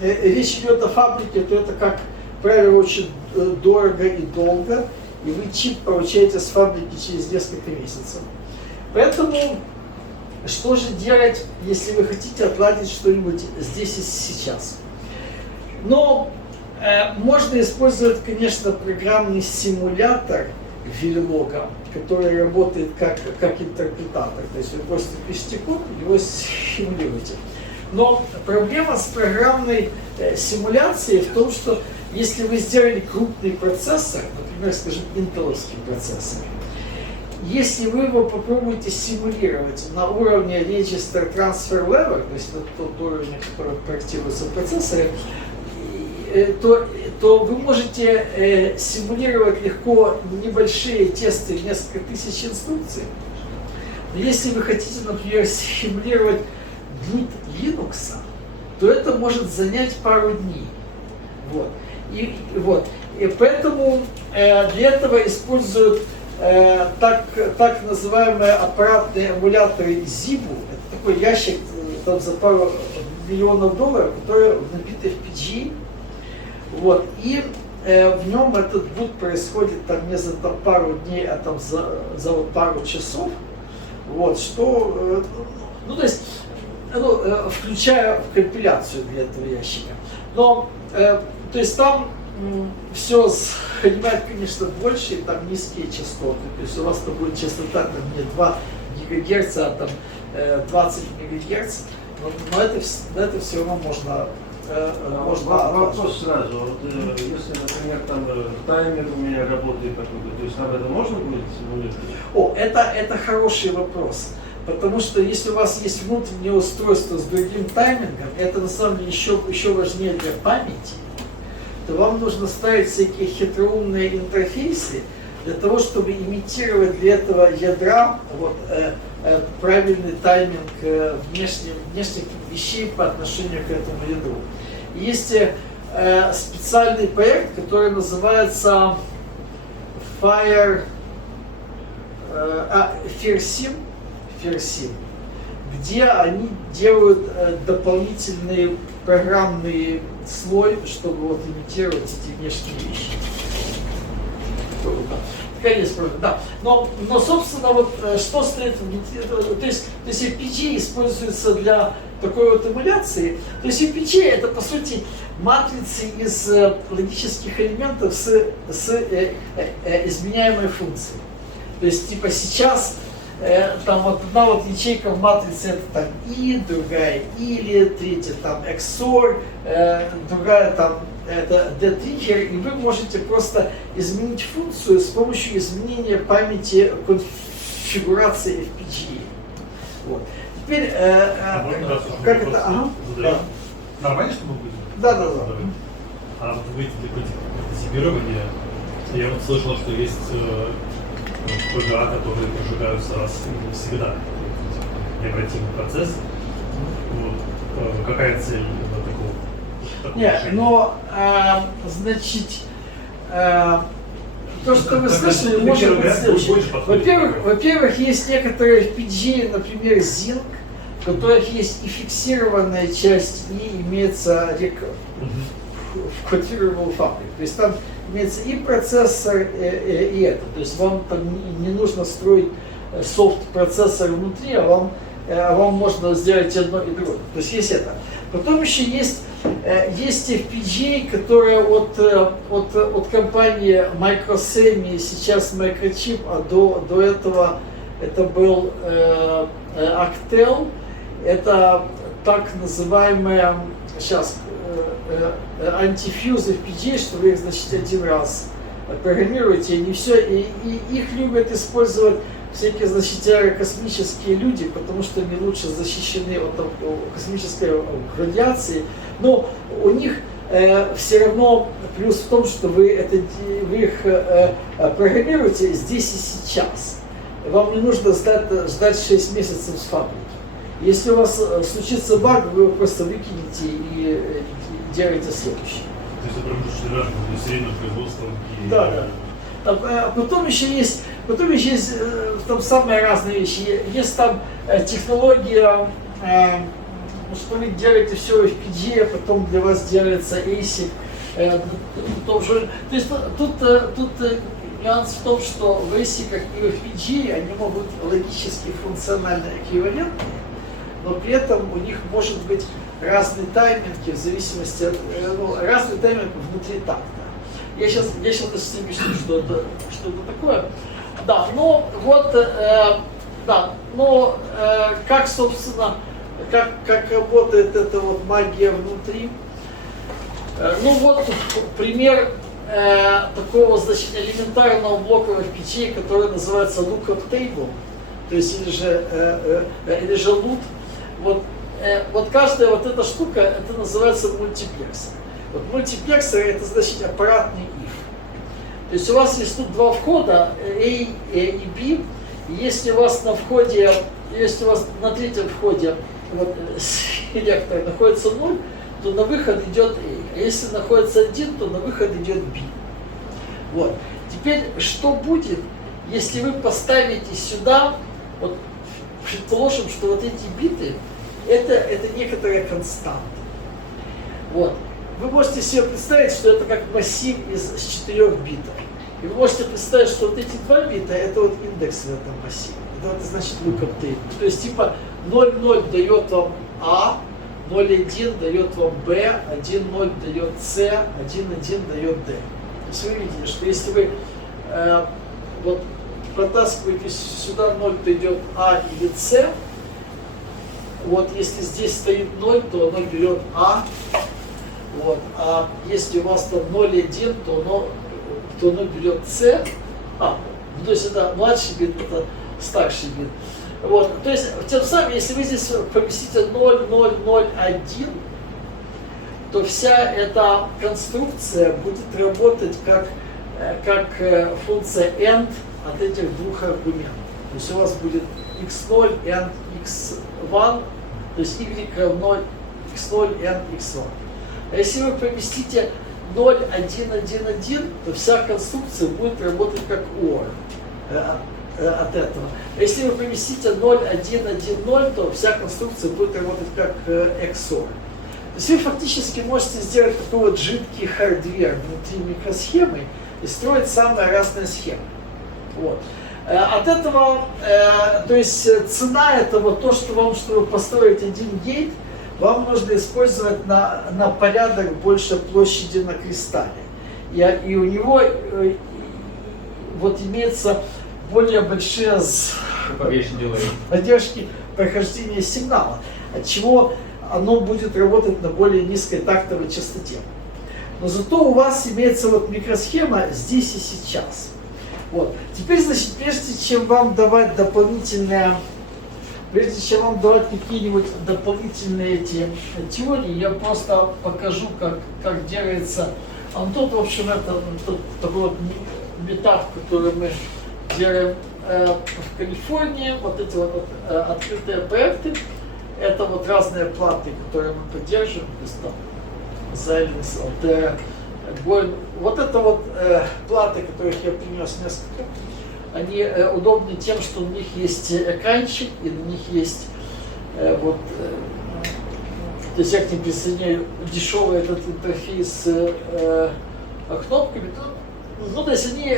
речь идет о фабрике, то это, как правило, очень дорого и долго, и вы чип получаете с фабрики через несколько месяцев. Поэтому, что же делать, если вы хотите отладить что-нибудь здесь и сейчас? Но можно использовать, конечно, программный симулятор Verilog, который работает как интерпретатор. То есть вы просто пишете код, его симулируете. Но проблема с программной симуляцией в том, что если вы сделали крупный процессор, например, скажем, интеловский процессор, если вы его попробуете симулировать на уровне Register Transfer Level, то есть на тот уровень, который проектируется в процессоре, то вы можете симулировать легко небольшие тесты, несколько тысяч инструкций. Но если вы хотите, например, симулировать boot Linux, то это может занять пару дней. И поэтому для этого используют так называемые аппаратные эмуляторы ZIBU. Это такой ящик там, за пару миллионов долларов, который набит FPGA. Вот. И в нем этот boot происходит там, не за там, пару дней, а там, за вот, пару часов. Вот, что, то есть, включая в компиляцию для этого ящика. Но, то есть там все занимает, конечно, больше, и там низкие частоты. То есть у вас там будет частота там, не 2 ГГц, а там 20 МГц. Но это все равно можно. Вопрос сразу. Вот, если, например, там таймер у меня работает какой-то, то есть там это можно будет симулировать? Это хороший вопрос. Потому что если у вас есть внутреннее устройство с другим таймингом, это на самом деле еще важнее для памяти, то вам нужно ставить всякие хитроумные интерфейсы для того, чтобы имитировать для этого ядра правильный тайминг внешних вещей по отношению к этому ядру. И есть специальный проект, который называется FIRSIM, где они делают дополнительный программный слой, чтобы вот имитировать эти внешние вещи. Конечно, да. Но собственно, вот что стоит внутри, то есть FPGA используется для такой вот эмуляции. То есть FPGA это по сути матрицы из логических элементов с изменяемой функцией. То есть типа сейчас там вот одна вот ячейка в матрице это там и, другая или, третья там XOR, другая там это D-триггер, и вы можете просто изменить функцию с помощью изменения памяти конфигурации FPGA. Вот. Теперь, как это? Ага. Да. Нормально, что мы будем? Да. А вот вы для типирования, я вот слышал, что есть ПГА, которые прожигаются раз всегда. Необратимый процесс. Вот. Какая цель такого? Нет, но, значит, то, что вы слышали, может быть следующее. Во-первых, есть некоторые FPGA, например, Zinc, в которых есть и фиксированная часть, и имеется кодируемый фабрик. То есть там имеется и процессор, и это. То есть вам там не нужно строить софт-процессор внутри, а вам можно сделать одно и другое. То есть есть это. Потом еще есть FPGA, которая от компании Microsemi, сейчас Microchip, а до этого это был Actel. Это так называемая сейчас антифьюз FPGA, что вы их, значит, один раз программируете, и не все, и их любят использовать всякие, значит, аэрокосмические люди, потому что они лучше защищены от космической радиации, но у них все равно плюс в том, что вы их программируете здесь и сейчас. Вам не нужно ждать 6 месяцев с фабрики. Если у вас случится баг, вы его просто выкинете и делаете следующий. То есть это промежуточный этап для серийного производства? Да. Потом еще есть там самые разные вещи. Есть там технология, что вы делаете все в FPGA, потом для вас делается ASIC. То есть тут нюанс в том, что в ASIC и в FPGA они могут логически функционально эквивалентны, но при этом у них может быть разные тайминги в зависимости от разный тайминг внутри такта. Я сейчас объясню, что это такое. Да, ну вот, как, собственно, как работает эта вот магия внутри. Ну вот пример такого, значит, элементарного блока в FPGA, который называется lookup table, то есть или же loot. Вот каждая вот эта штука, это называется мультиплексор. Вот мультиплексор это значит аппаратный if. То есть у вас есть тут два входа, A и B. Если у вас на третьем входе селектор находится 0, то на выход идет A. А если находится 1, то на выход идет B. Вот. Теперь, что будет, если вы поставите сюда, вот, предположим, что вот эти биты, это некоторая константа. Вот. Вы можете себе представить, что это как массив из 4 битов. И вы можете представить, что вот эти 2 бита, это вот индекс в этом массиве. Это вот значит lookup table. То есть типа 0,0 дает вам А, 0,1 дает вам Б, 1,0 дает С, 1,1 дает Д. То есть вы видите, что если вы вот протаскиваете сюда 0, то идет А или С. Вот если здесь стоит 0, то оно берет А. Вот. А если у вас там 0,1, то оно берет С. То есть это младший бит, это старший бит. Вот. То есть тем самым, если вы здесь поместите 0, 0, 0, 1, то вся эта конструкция будет работать как функция AND от этих двух аргументов. То есть у вас будет x0, AND x1, то есть y равно x0, AND x1. А если вы поместите 0, 1, 1, 1, то вся конструкция будет работать как OR от этого. А если вы поместите 0, 1, 1, 0, то вся конструкция будет работать как XOR. То есть вы фактически можете сделать такой вот жидкий хардвер внутри микросхемы и строить самые разные схемы. Вот. От этого, то есть цена этого, то, что вам, чтобы построить один гейт, вам нужно использовать на порядок больше площади на кристалле. И у него вот имеется более большие Вещи делаем. Поддержки прохождения сигнала, от чего оно будет работать на более низкой тактовой частоте. Но зато у вас имеется вот микросхема здесь и сейчас. Вот. Теперь, значит, прежде чем вам давать какие-нибудь дополнительные эти теории, я просто покажу, как делается. Тут, в общем, это такой вот метап, который мы делаем в Калифорнии. Вот эти вот открытые проекты. Это вот разные платы, которые мы поддерживаем. То есть там Xilinx, Altera, Boeing. Вот это вот платы, которых я принес несколько. Они удобны тем, что у них есть экранчик, и на них есть то есть я к ним присоединяю дешевый этот интерфейс с кнопками. Ну, то есть они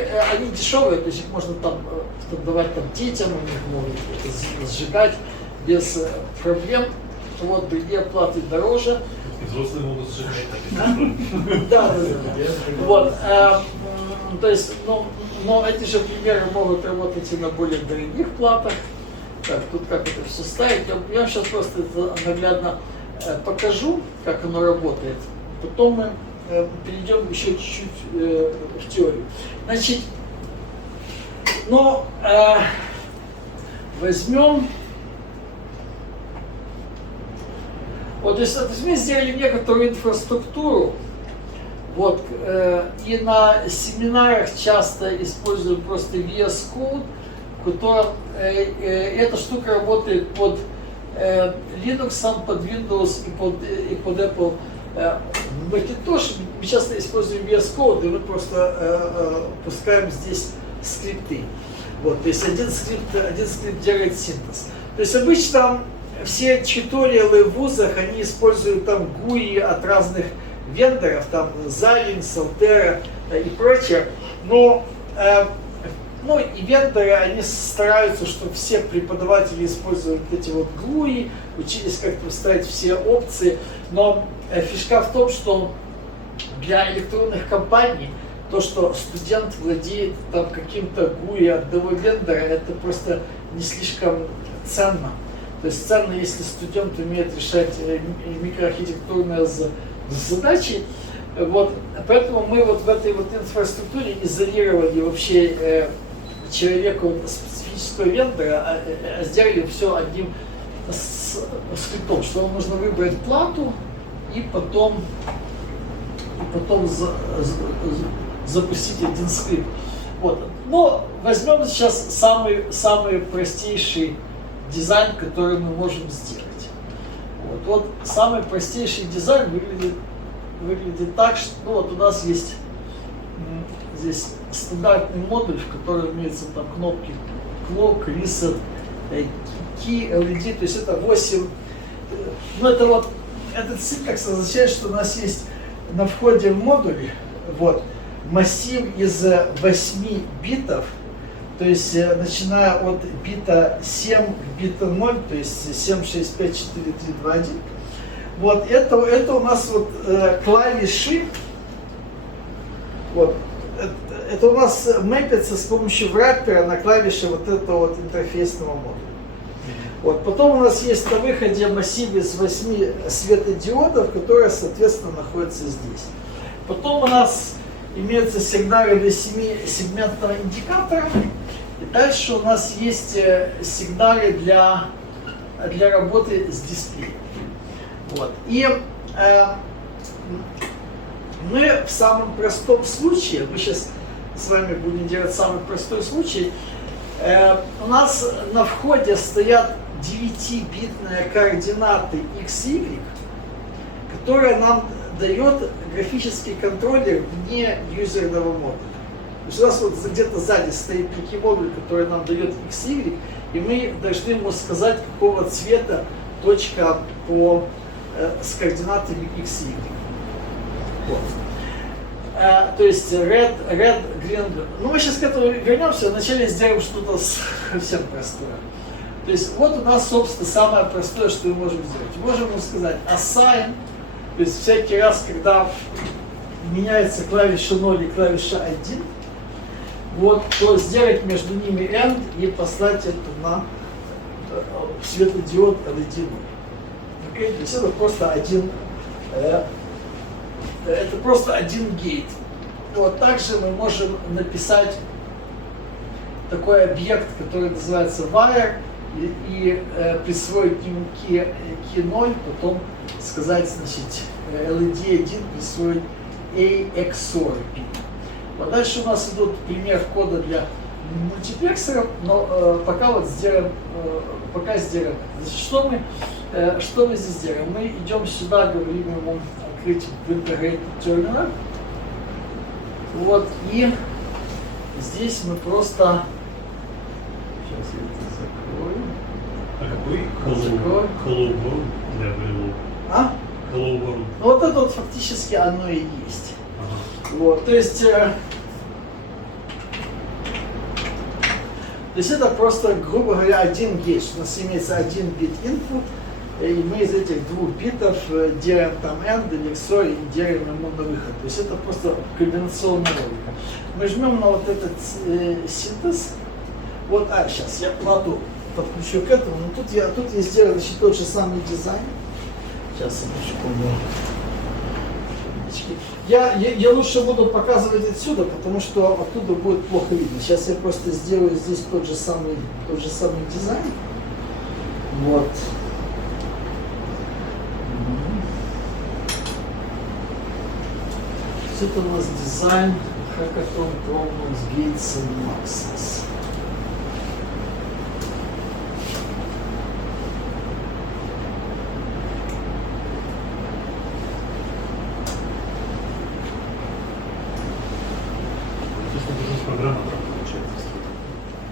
дешевые, то есть их можно там давать там детям, у них могут сжигать без проблем. Вот, другие платы дороже. И взрослые могут сжигать. Да. Вот. То есть, но эти же примеры могут работать и на более дорогих платах. Так, тут как это все ставить. Я вам сейчас просто это наглядно покажу, как оно работает. Потом мы перейдем еще чуть-чуть в теорию. Значит, возьмем. Вот, то есть мы сделали некоторую инфраструктуру. Вот, и на семинарах часто используют просто VS Code, в котором эта штука работает под Linux, под Windows и под Apple. Macintosh мы часто используем VS Code, и мы просто пускаем здесь скрипты. Вот, то есть один скрипт делает синтез. То есть обычно все туториалы в вузах, они используют там GUI от разных вендоров, там Xilinx, Altera и прочее, но и вендоры, они стараются, чтобы все преподаватели использовали вот эти вот GUI, учились как-то ставить все опции, но фишка в том, что для электронных компаний то, что студент владеет там каким-то GUI от одного вендора, это просто не слишком ценно. То есть ценно, если студент умеет решать микроархитектурные задачи. Вот. Поэтому мы вот в этой вот инфраструктуре изолировали вообще человека вот специфического вендора, а сделали все одним скриптом, что вам нужно выбрать плату и потом запустить один скрипт. Вот. Но возьмем сейчас самый простейший дизайн, который мы можем сделать. Вот самый простейший дизайн выглядит так, что вот у нас есть здесь стандартный модуль, в котором имеются там кнопки Clock, Reset, Key, LED, то есть это 8. Это вот этот синтакс означает, что у нас есть на входе в модуль массив из 8 битов. То есть, начиная от бита 7 к биту 0, то есть 7, 6, 5, 4, 3, 2, 1. Вот, это у нас клавиши. Вот, это у нас мэпится с помощью враппера на клавиши вот этого вот интерфейсного модуля. Вот, потом у нас есть на выходе массив из 8 светодиодов, которые, соответственно, находятся здесь. Потом у нас имеются сигналы для 7-сегментного индикатора. И дальше у нас есть сигналы для работы с дисплеем. Вот. И мы в самом простом случае, мы сейчас с вами будем делать самый простой случай, у нас на входе стоят 9-битные координаты x, y, которые нам дает графический контроллер вне юзерного модуля. То есть у нас вот где-то сзади стоит некий модуль, который нам дает x, y, и мы должны ему сказать, какого цвета точка с координатами x, y. Вот. То есть red, green, blue. Ну, мы сейчас к этому вернемся, вначале сделаем что-то совсем простое. То есть вот у нас, собственно, самое простое, что мы можем сделать. Мы можем ему сказать assign, то есть всякий раз, когда меняется клавиша 0 и клавиша 1, вот, то сделать между ними end и послать эту на светодиод LED. Okay? То есть это просто один гейт. Вот также мы можем написать такой объект, который называется wire, и присвоить ему key 0, потом сказать, значит, LED 1 присвоить AXOR. Вот дальше у нас идут пример кода для мультиплексоров, но пока сделаем. Значит, что мы здесь делаем? Мы идем сюда, говорим ему открыть в Integrated Terminal. Вот, и здесь мы просто... Сейчас я это закрою. А какой Hello World для Available? А? Hello World. Ну, вот это вот фактически оно и есть. Ага. Вот, то есть это просто, грубо говоря, один гейт. У нас имеется один бит input, и мы из этих двух битов делаем там AND или XOR и делаем ему на выход. То есть это просто комбинационная логика. Мы жмем на вот этот синтез. Вот, сейчас я подключу к этому. Но тут я сделал еще тот же самый дизайн. Сейчас, одну секунду. Я лучше буду показывать отсюда, потому что оттуда будет плохо видно. Сейчас я просто сделаю здесь тот же самый дизайн. Вот. Это у нас дизайн Hackathon Problems Gates and Maxes.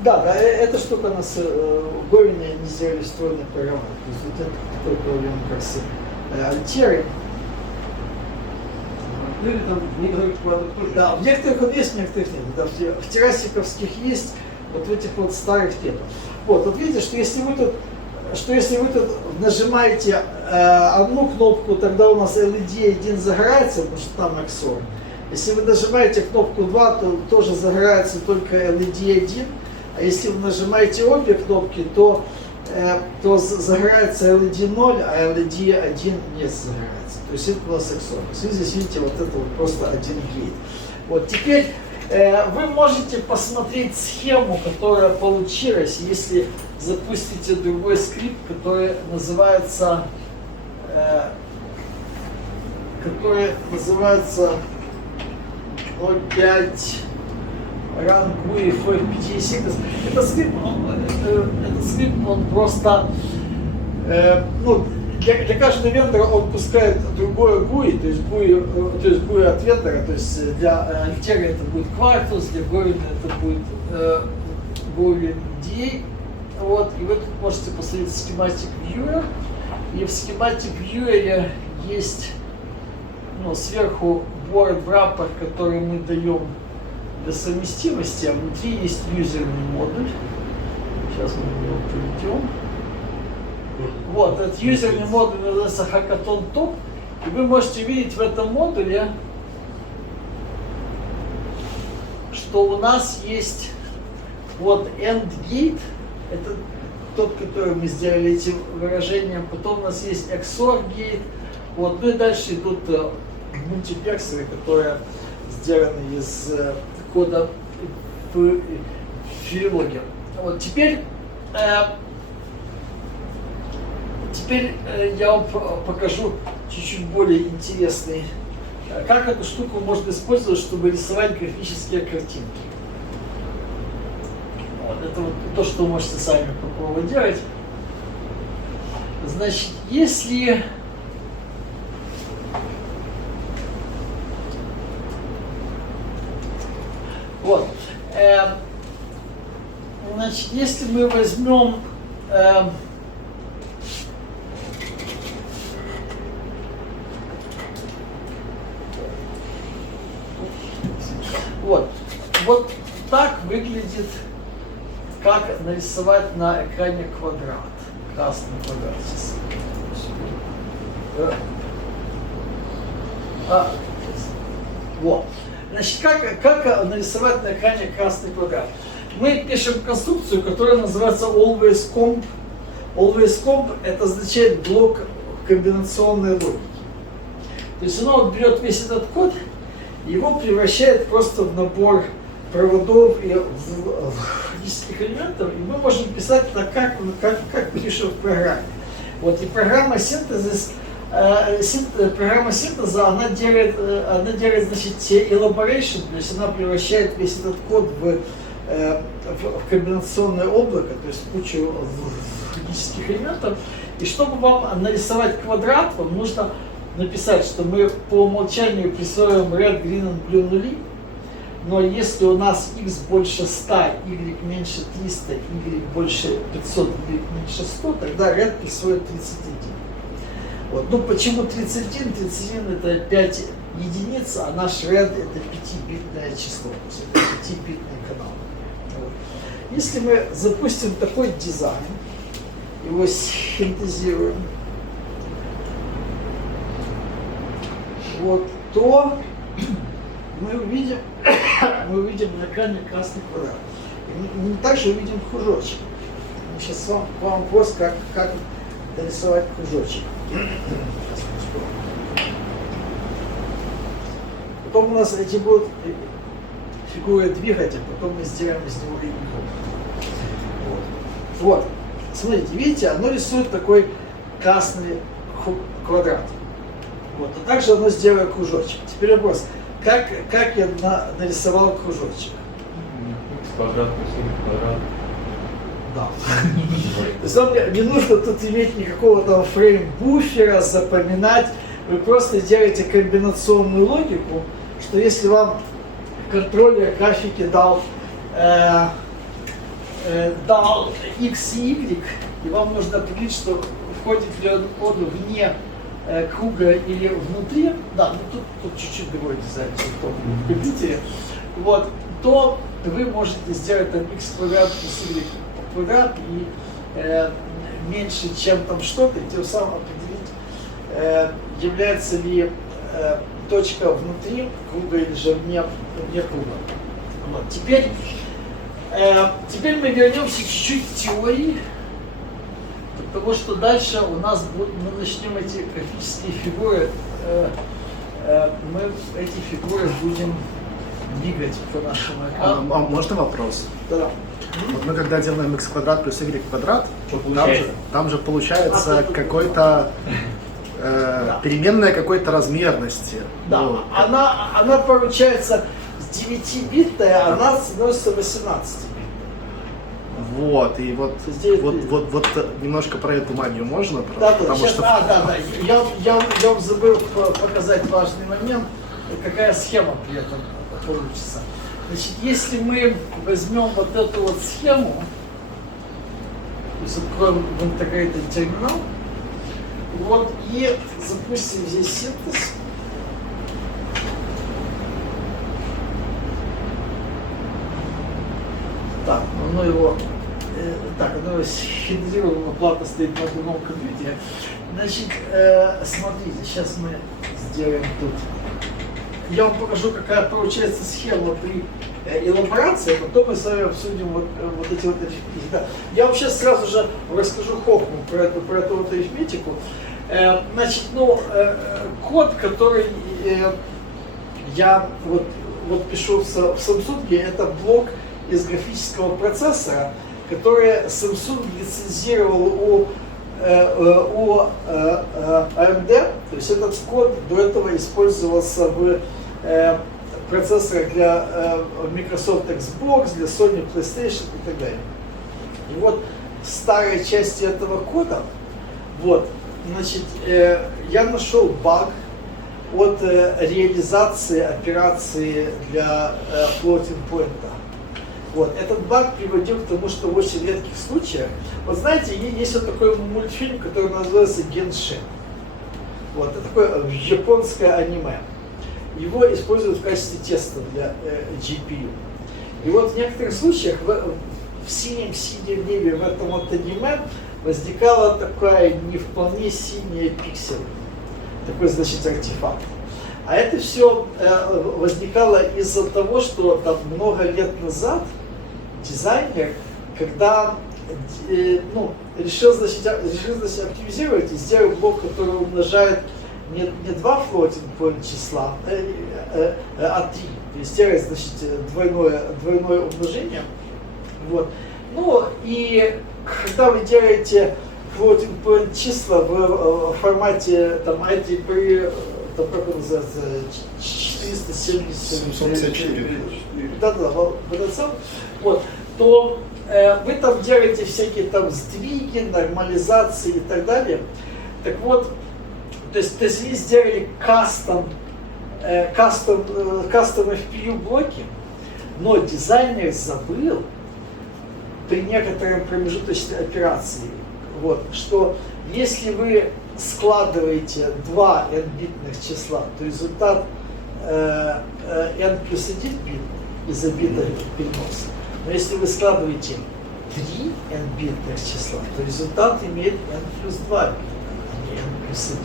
Да, эта штука у нас Горине не сделали встроенной программой. То есть вот это такой проблема, как с альтерой. Или там в некоторых квадрах тоже? Да, в некоторых он есть, в некоторых нет. Да, в террасиковских есть, вот в этих вот старых нету. Вот видите, что если вы тут нажимаете одну кнопку, тогда у нас LED 1 загорается, потому что там XOR. Если вы нажимаете кнопку 2, то тоже загорается только LED 1. А если вы нажимаете обе кнопки, то загорается LED 0, а LED 1 не загорается. То есть это у нас XOR. То есть здесь видите, вот это вот просто один гейт. Вот теперь вы можете посмотреть схему, которая получилась, если запустите другой скрипт, который называется 05 Run GUI for FPGA Synthesis. Этот скрипт, он просто, для каждого вендора он пускает другое GUI, то есть GUI от вендора, то есть для Альтера это будет Quartus, для Горина это будет GUI DA. Вот, и вы тут можете посмотреть Schematic Viewer, и в Schematic Viewer есть сверху board wrapper, который мы даем для совместимости, а внутри есть юзерный модуль. Сейчас мы в него перейдем. Вот, этот юзерный модуль называется Hackathon Top, и вы можете видеть в этом модуле, что у нас есть вот AND gate, это тот, который мы сделали этим выражением, потом у нас есть XOR gate, вот, ну и дальше идут мультиплексоры, которые сделаны из кода в филологе. Вот, теперь я вам покажу чуть-чуть более интересный, как эту штуку можно использовать, чтобы рисовать графические картинки. Вот, это вот то, что вы можете сами попробовать делать. Значит, если вот, значит, если мы возьмем вот так выглядит, как нарисовать на экране квадрат, красный квадрат. Вот. Значит, как нарисовать на экране красный квадрат? мы пишем конструкцию, которая называется always comp. Always comp это означает блок комбинационной логики. То есть оно вот берет весь этот код, его превращает просто в набор проводов и в логических элементов, и мы можем писать так, как пишем в программе. Вот, и программа синтеза, она делает, значит, elaboration, то есть она превращает весь этот код в комбинационное облако, то есть кучу логических элементов. И чтобы вам нарисовать квадрат, вам нужно написать, что мы по умолчанию присваиваем red, green and blue нули, но если у нас x больше 100, y меньше 300, y больше 500, y меньше 100, тогда red присвоит 31. Вот. Ну почему 31? 31 это 5 единиц, а наш red это 5-битное число, то есть это 5-битный канал. Вот. Если мы запустим такой дизайн, его синтезируем, вот, то мы увидим на экране красный квадрат. И мы также увидим кружочек. Сейчас вам вопрос, как нарисовать кружочек. Потом у нас эти будут фигуры двигать, а потом мы сделаем из него игру. Вот. Смотрите, видите, оно рисует такой красный квадрат. Вот. А также оно сделает кружочек. Теперь вопрос, как я нарисовал кружочек? Квадрат плюс квадрат. Да. То есть вам не нужно тут иметь никакого там фрейм-буфера, запоминать. Вы просто делаете комбинационную логику, что если вам контроллер графики дал x и y, и вам нужно определить, что входит ли он вне круга или внутри, да, ну тут чуть-чуть другой дизайн, чем в компьютере, вот, то вы можете сделать там x квадрат плюс y квадрат и меньше, чем там что-то, и тем самым определить, является ли точка внутри круга или же вне круга. Вот. Теперь мы вернемся чуть-чуть к теории, потому что дальше у нас мы начнем эти графические фигуры, мы эти фигуры будем двигать по нашему экрану. А можно вопрос? Да. Вот мы когда делаем x квадрат плюс y квадрат, там же получается тут какой-то переменная какой-то размерности. Да, Ну, она получается с 9-битная, она становится 18-битной. Вот, и вот Здесь- немножко про эту магию можно? Да, Потому сейчас, что да. Я вам забыл показать важный момент, какая схема при этом получится. Значит, если мы возьмем вот эту вот схему, то есть откроем в Integrated терминал, вот, и запустим здесь синтез. Так, оно его синтезировано, плата стоит на другом компьютере. Значит, смотрите, сейчас мы сделаем тут. Я вам покажу, какая получается схема при элаборации, а потом мы с вами обсудим вот эти вот арифметики. Да. Я вам сейчас сразу же расскажу хохму про эту вот арифметику. Значит, код, который я вот пишу в Samsung, это блок из графического процессора, который Samsung лицензировал у AMD. То есть этот код до этого использовался в процессорах для Microsoft Xbox, для Sony PlayStation и так далее. И вот в старой части этого кода, значит, я нашел баг от реализации операции для floating point. Вот. Этот баг приводил к тому, что в очень редких случаях, вот знаете, есть вот такой мультфильм, который называется Геншин. Вот. Это такое японское аниме. Его используют в качестве теста для GPU. И вот в некоторых случаях в синем небе в этом вот аниме возникала такая не вполне синяя пиксель. Такой, значит, артефакт. А это все возникало из-за того, что там много лет назад дизайнер, когда ну, решил, значит, оптимизировать и сделал блок, который умножает не 2 floating point числа, а 3. То есть делает, значит, двойное умножение. Вот. Ну и когда вы делаете floating point числа в формате там IDP, там, как он называется, 474. Да-да, вот этот сам. Вот, то вы там делаете всякие там сдвиги, нормализации и так далее. Так вот, то есть вы сделали кастом FPU блоки, но дизайнер забыл при некотором промежуточной операции, вот, что если вы складываете 2 n-битных числа, то результат n плюс 1 бит из-за бита переноса. Но если вы складываете 3 n-битных числа, то результат имеет n плюс 2 бита, а не n плюс 1.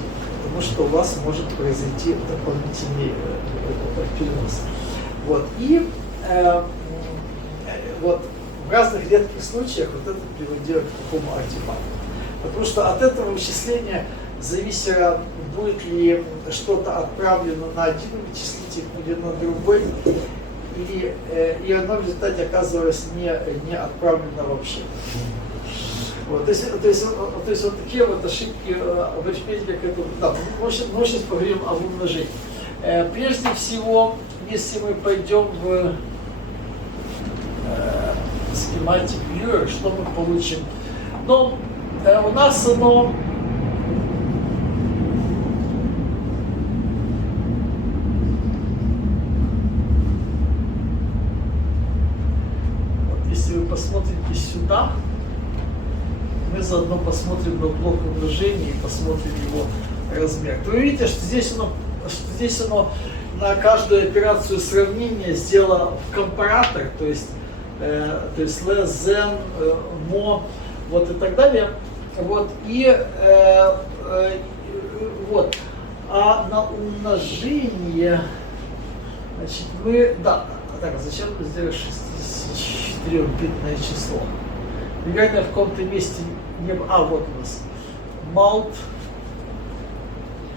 Потому что у вас может произойти дополнительный перенос. Вот. И вот в разных редких случаях вот это приводило к такому артефакту. Потому что от этого вычисления зависело, будет ли что-то отправлено на один вычислитель или на другой, и оно в результате оказывалось не отправлено вообще. Вот, то есть вот такие вот ошибки в арифметике, да, мы сейчас поговорим об умножении. Прежде всего, если мы пойдем в schematic viewer, что мы получим? Но у нас оно вот, если вы посмотрите сюда, мы заодно посмотрим на блок умножения и посмотрим его размер. Вы видите, что здесь оно на каждую операцию сравнения сделано в компаратор, то есть less than, more, вот и так далее. Вот, вот. А на умножение, значит, мы, да, так, зачем мы сделали 64-битное число? Наверное, в каком-то месте не было. А, вот у нас. Malt.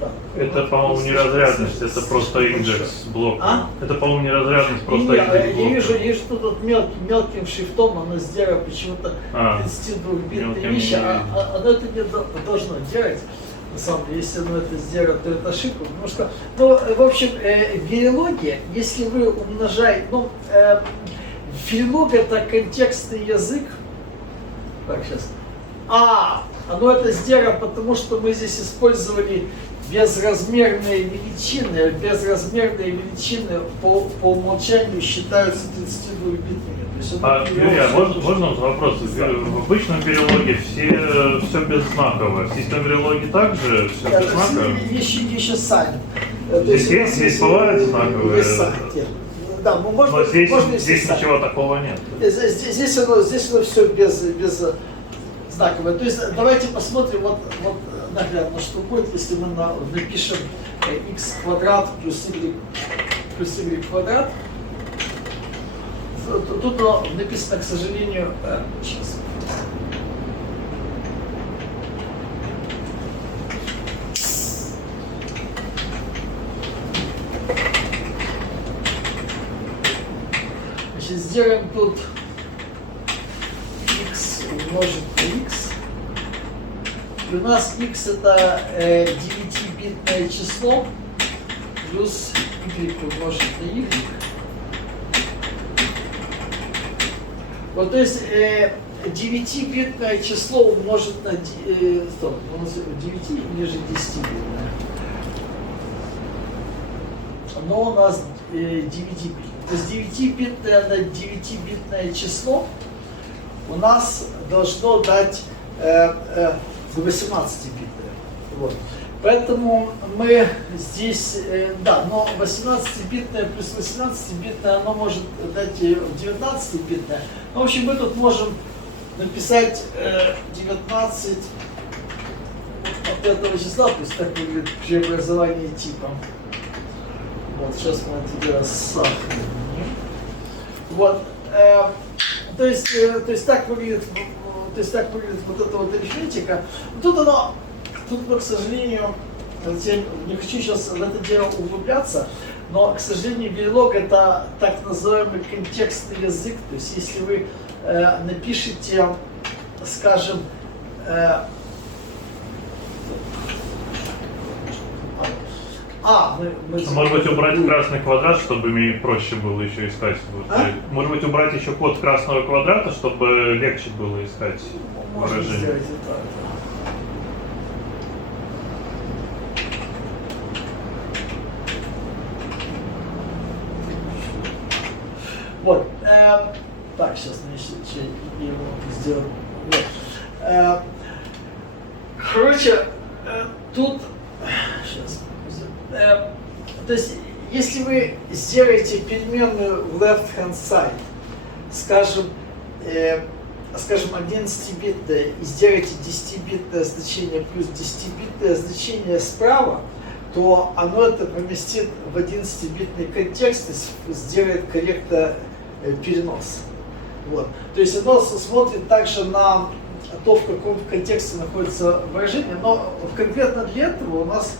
Да. Это, по-моему, не разрядность, это просто индекс блока. А? Это, по-моему, не разрядность, просто Я индекс блока. вижу тут мелким шрифтом оно сделало почему-то 32-битные вещи, а оно это не должно делать. На самом деле, если оно это сделает, то это ошибка. Потому что, ну, в общем, верилогия, если вы умножаете, ну, Verilog это контекстный язык. Так, сейчас. Оно это сделано, потому что мы здесь использовали безразмерные величины. Безразмерные величины по умолчанию считаются 32-битными. Юрий, можно вопрос? В обычном перелоге все беззнаково. В системном перелоге также все беззнаково? Еще сайт. Здесь бывает знаковые? Да, можно, но здесь здесь ничего такого нет. Здесь оно все без знаковое. То есть давайте посмотрим вот наглядно, что будет, если мы напишем x квадрат плюс y квадрат. Тут написано, к сожалению, сейчас. Значит, сделаем тут x умножить на x. И у нас x это 9-битное число плюс y умножить на y. Вот, то есть 9-битное число умножить на 9 или же 10-битное. Оно у нас 9-битное. То есть 9-битное на 9-битное число у нас должно дать 18-битное. Вот. Поэтому мы здесь, да, но 18-битное плюс 18-битное, оно может дать 19-битное. В общем, мы тут можем написать 19 от этого числа, то есть так выглядит преобразование типа. Вот, сейчас мы это дело сохраним. Вот. то есть так выглядит, вот эта вот арифметика. Тут, к сожалению, я не хочу сейчас в это дело углубляться, но, к сожалению, Verilog это так называемый контекстный язык. То есть если вы напишите, скажем, Может быть, убрать красный квадрат, чтобы мне проще было еще искать. Может быть, убрать еще код красного квадрата, чтобы легче было искать можно выражение. сделать и так. Вот. Так, сейчас я его сделаю. Вот. Короче, тут сейчас. То есть, если вы сделаете переменную в left-hand side, скажем, 11-битное, и сделаете 10-битное значение плюс 10-битное значение справа, то оно это поместит в 11-битный контекст и сделает корректно перенос. Вот. То есть оно смотрит также на то, в каком контексте находится выражение, но конкретно для этого у нас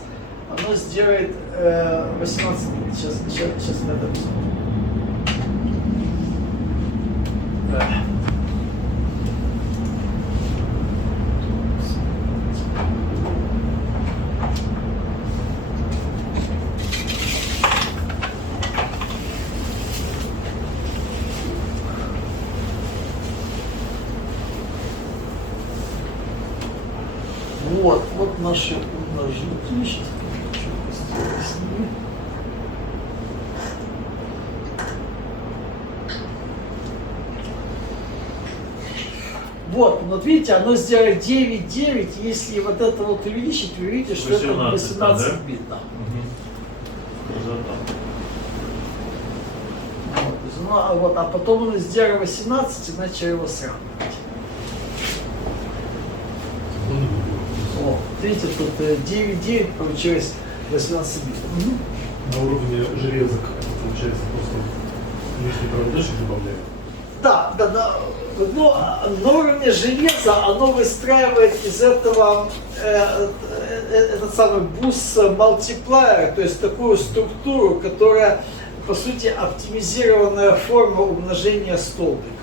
оно сделает 18 бит. Сейчас мы это посмотрим. Вот наши умножители. Сейчас сделаю с ними. Вот видите, оно сделает 9,9, если вот это вот увеличить, вы видите, что 18, это 18 бит. Да. Вот, а потом оно сделает 18, иначе его сравнивать. Видите, тут 9,9 получилось 18 бит. На уровне железок получается просто лишний проводочек добавляет. Да. Но на уровне железа оно выстраивает из этого этот самый bus multiplier, то есть такую структуру, которая по сути оптимизированная форма умножения столбиков.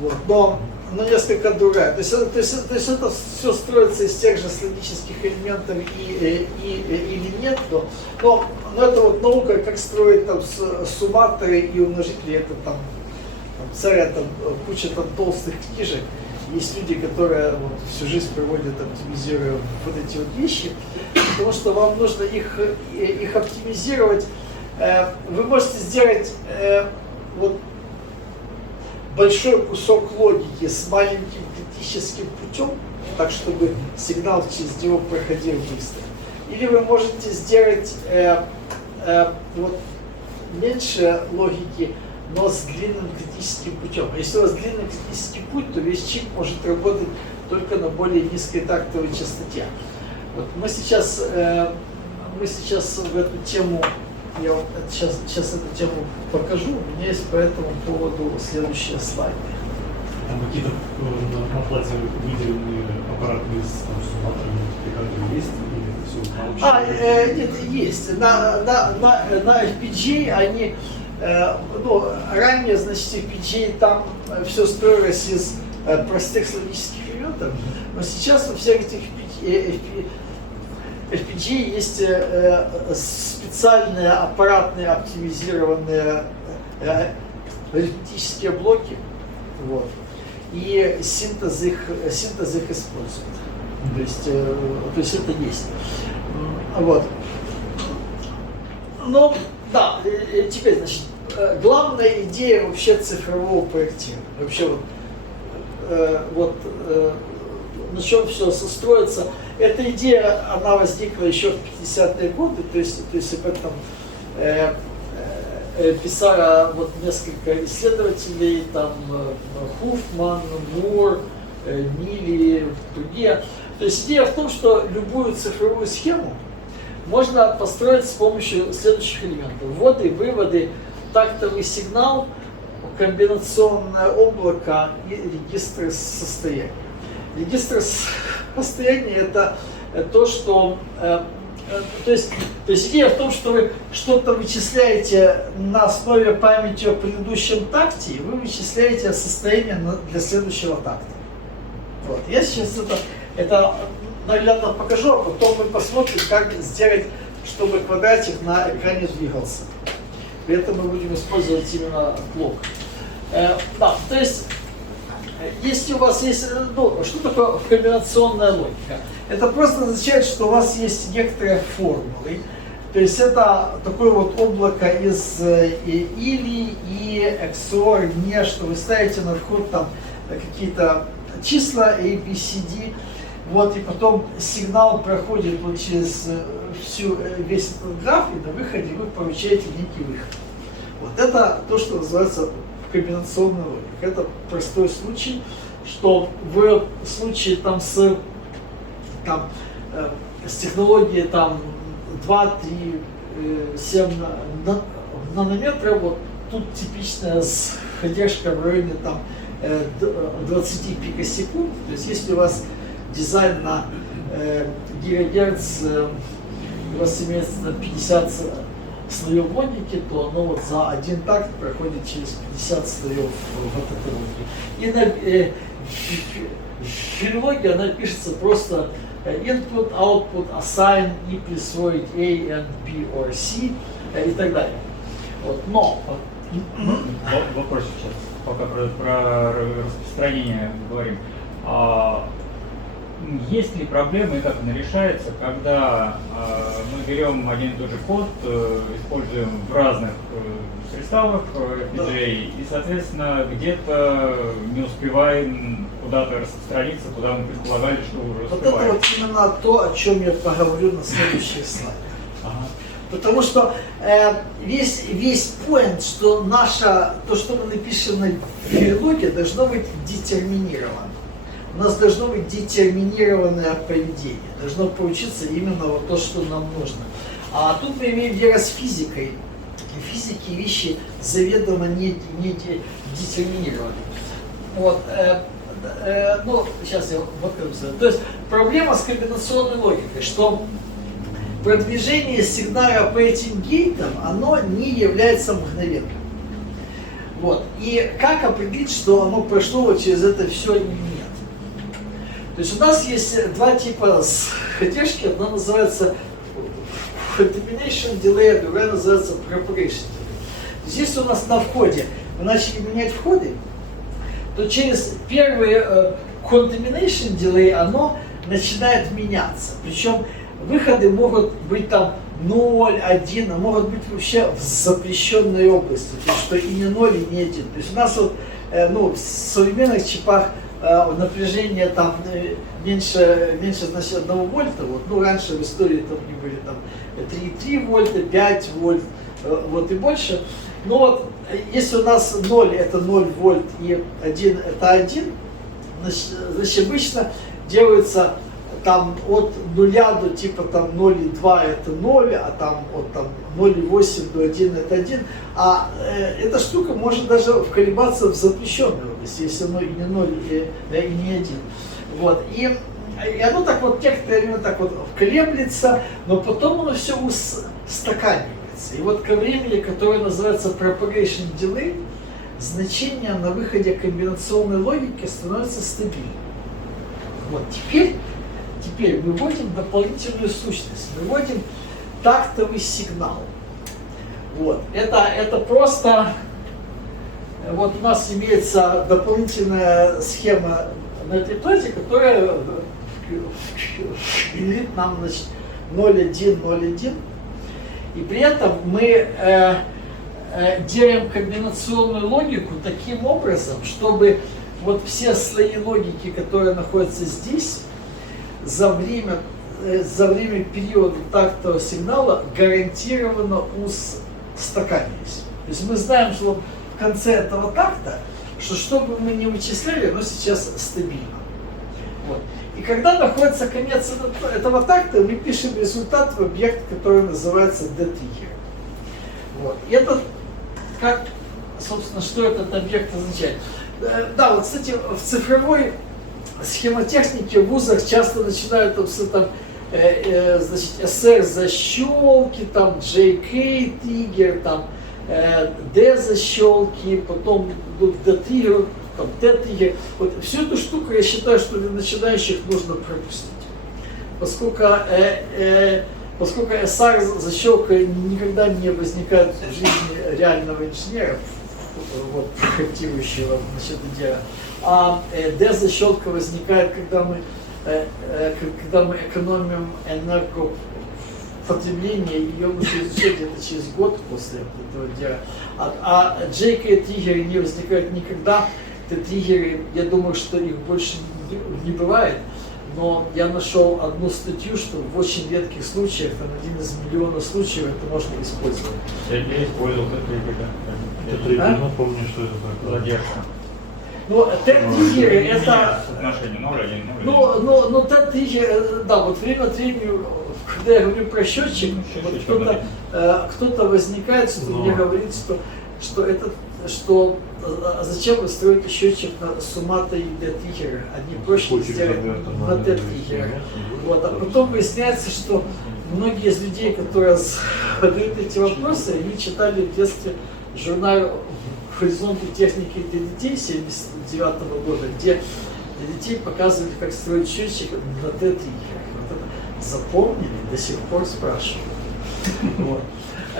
Вот. Но несколько другая. То есть это все строится из тех же логических элементов или нет, но это вот наука, как строить там сумматоры и умножители, это там царят там куча там толстых книжек. Есть люди, которые вот всю жизнь проводят, оптимизируя вот эти вот вещи, потому что вам нужно их оптимизировать. Вы можете сделать вот большой кусок логики с маленьким критическим путем, так чтобы сигнал через него проходил быстро. Или вы можете сделать вот меньше логики, но с длинным критическим путем. Если у вас длинный критический путь, то весь чип может работать только на более низкой тактовой частоте. Вот мы сейчас в эту тему, я вот сейчас эту тему покажу, у меня есть по этому поводу следующие слайды. Там какие-то на плате выделенные аппараты с сумматорами, которые есть, или это все Нет, есть. На FPGA они, ранее, значит, FPGA там все строилось из простых логических элементов, но сейчас у всех этих FPGA есть специальные аппаратные оптимизированные арифметические блоки, вот, и синтез их использует. То есть это есть. Вот. Но, да, теперь, значит, главная идея вообще цифрового проектирования. Вообще на чем все строится. Эта идея, она возникла еще в 50-е годы, то есть об этом писали вот несколько исследователей, там Хуфман, Мур, Милли, другие. То есть идея в том, что любую цифровую схему можно построить с помощью следующих элементов. Вводы, выводы, тактовый сигнал, комбинационное облако и регистр состояния. Регистр состояния это то, что то есть идея в том, что вы что-то вычисляете на основе памяти о предыдущем такте, и вы вычисляете состояние для следующего такта. Вот. Я сейчас это наглядно покажу, а потом мы посмотрим, как сделать, чтобы квадратик на экране двигался. При этом мы будем использовать именно блок. Да, то есть, если у вас есть, ну, что такое комбинационная логика? Это просто означает, что у вас есть некоторые формулы. То есть это такое вот облако из или и XOR, не, что вы ставите на вход там какие-то числа A, B, C, D. Вот, и потом сигнал проходит вот через весь этот граф, и на выходе вы получаете некий выход. Вот это то, что называется комбинационная логика. Это простой случай, что в случае там с технологией там 2, 3, 7 нанометра, вот тут типичная задержка в районе там 20 пикосекунд. То есть если у вас дизайн на гигагерц, у вас имеется 50 слоев логики, то оно вот за один такт проходит через 50 слоев вот этой логики. И в филологии она пишется просто input, output, assign, и присвоить A and B or C и так далее. Вот. Но вопрос сейчас, пока про распространение говорим. Есть ли проблемы и как она решается, когда мы берем один и тот же код, используем в разных средствах FPGA, и, соответственно, где-то не успеваем куда-то распространиться, куда мы предполагали, что уже успеваем? Вот это вот именно то, о чем я поговорю на следующих слайдах. Ага. Потому что весь point, что то, что мы напишем на филологии, должно быть детерминировано. У нас должно быть детерминированное поведение. Должно получиться именно вот то, что нам нужно. А тут мы имеем дело с физикой. В физике вещи заведомо не детерминированы. Вот. Ну, сейчас я покажу. То есть проблема с комбинационной логикой, что продвижение сигнала по этим гейтам, оно не является мгновенным. Вот. И как определить, что оно прошло вот через это все или нет? То есть у нас есть два типа задержки. Одна называется contamination delay, а другая называется propagation delay. Здесь у нас на входе мы начали менять входы, то через первый contamination delay оно начинает меняться. Причем выходы могут быть там 0, 1, а могут быть вообще в запрещенной области. То есть что и не 0, и не 1. То есть у нас вот в современных чипах напряжение там меньше значит 1 вольта. Вот. Ну, раньше в истории там не были там 3,3 вольта, 5 вольт, вот и больше. Но вот если у нас 0 это 0 вольт и 1 это 1, значит обычно делается там от 0 до типа там 0,2 это 0, а там от там 0,8 до 1 это 1. А эта штука может даже вколебаться в запрещенной области, если оно и не 0, и не 1. Вот. И оно так вот некоторое время так вот вколеблется, но потом оно все устаканивается. И вот ко времени, которое называется propagation delay, значение на выходе комбинационной логики становится стабильным. Вот теперь мы вводим дополнительную сущность, мы вводим тактовый сигнал. Вот. Это просто, вот у нас имеется дополнительная схема на этой плате, которая говорит нам, значит, 0,1, 0,1. И при этом мы делаем комбинационную логику таким образом, чтобы вот все слои логики, которые находятся здесь, за время периода тактового сигнала гарантированно устаканились. То есть мы знаем, что в конце этого такта, что бы мы ни вычисляли, оно сейчас стабильно. Вот. И когда находится конец этого такта, мы пишем результат в объект, который называется detrigger. Вот. И это как собственно, что этот объект означает. Да, вот, кстати, в цифровой схемотехнике в вузах часто начинают там, значит, SR защелки, там JK триггер, там D защелки, потом D триггер, там T триггер. Вот всю эту штуку я считаю, что для начинающих нужно пропустить. Поскольку SR защелка никогда не возникает в жизни реального инженера, вот, проектирующего, значит, идея. А D-защелка возникает, когда мы экономим энергопотребление, ее нужно изучать где-то через год после этого дела. А JK-триггеры не возникают никогда. Это триггеры, я думаю, что их больше не бывает. Но я нашел одну статью, что в очень редких случаях, там 1 из миллиона случаев, это можно использовать. Я использовал Т-триггеры. Т-триггер, помню, что это такое. Задержка. Ну, Т-триггеры это... Соотношение 0,1, 0,1. Ну, Т-триггеры, да, вот время от времени, когда я говорю про счетчик, вот кто-то возникает, что мне говорит, что зачем вы строите счетчик на суммата и D-триггера, они проще сделать на Т-триггера. Вот. А потом выясняется, что многие из людей, которые задают эти вопросы, они читали в детстве журнал «Хоризонты техники для детей» 1979 года, где для детей показывали, как строить счетчик на Т-триггерах. Вот это запомнили, до сих пор спрашивают. Вот.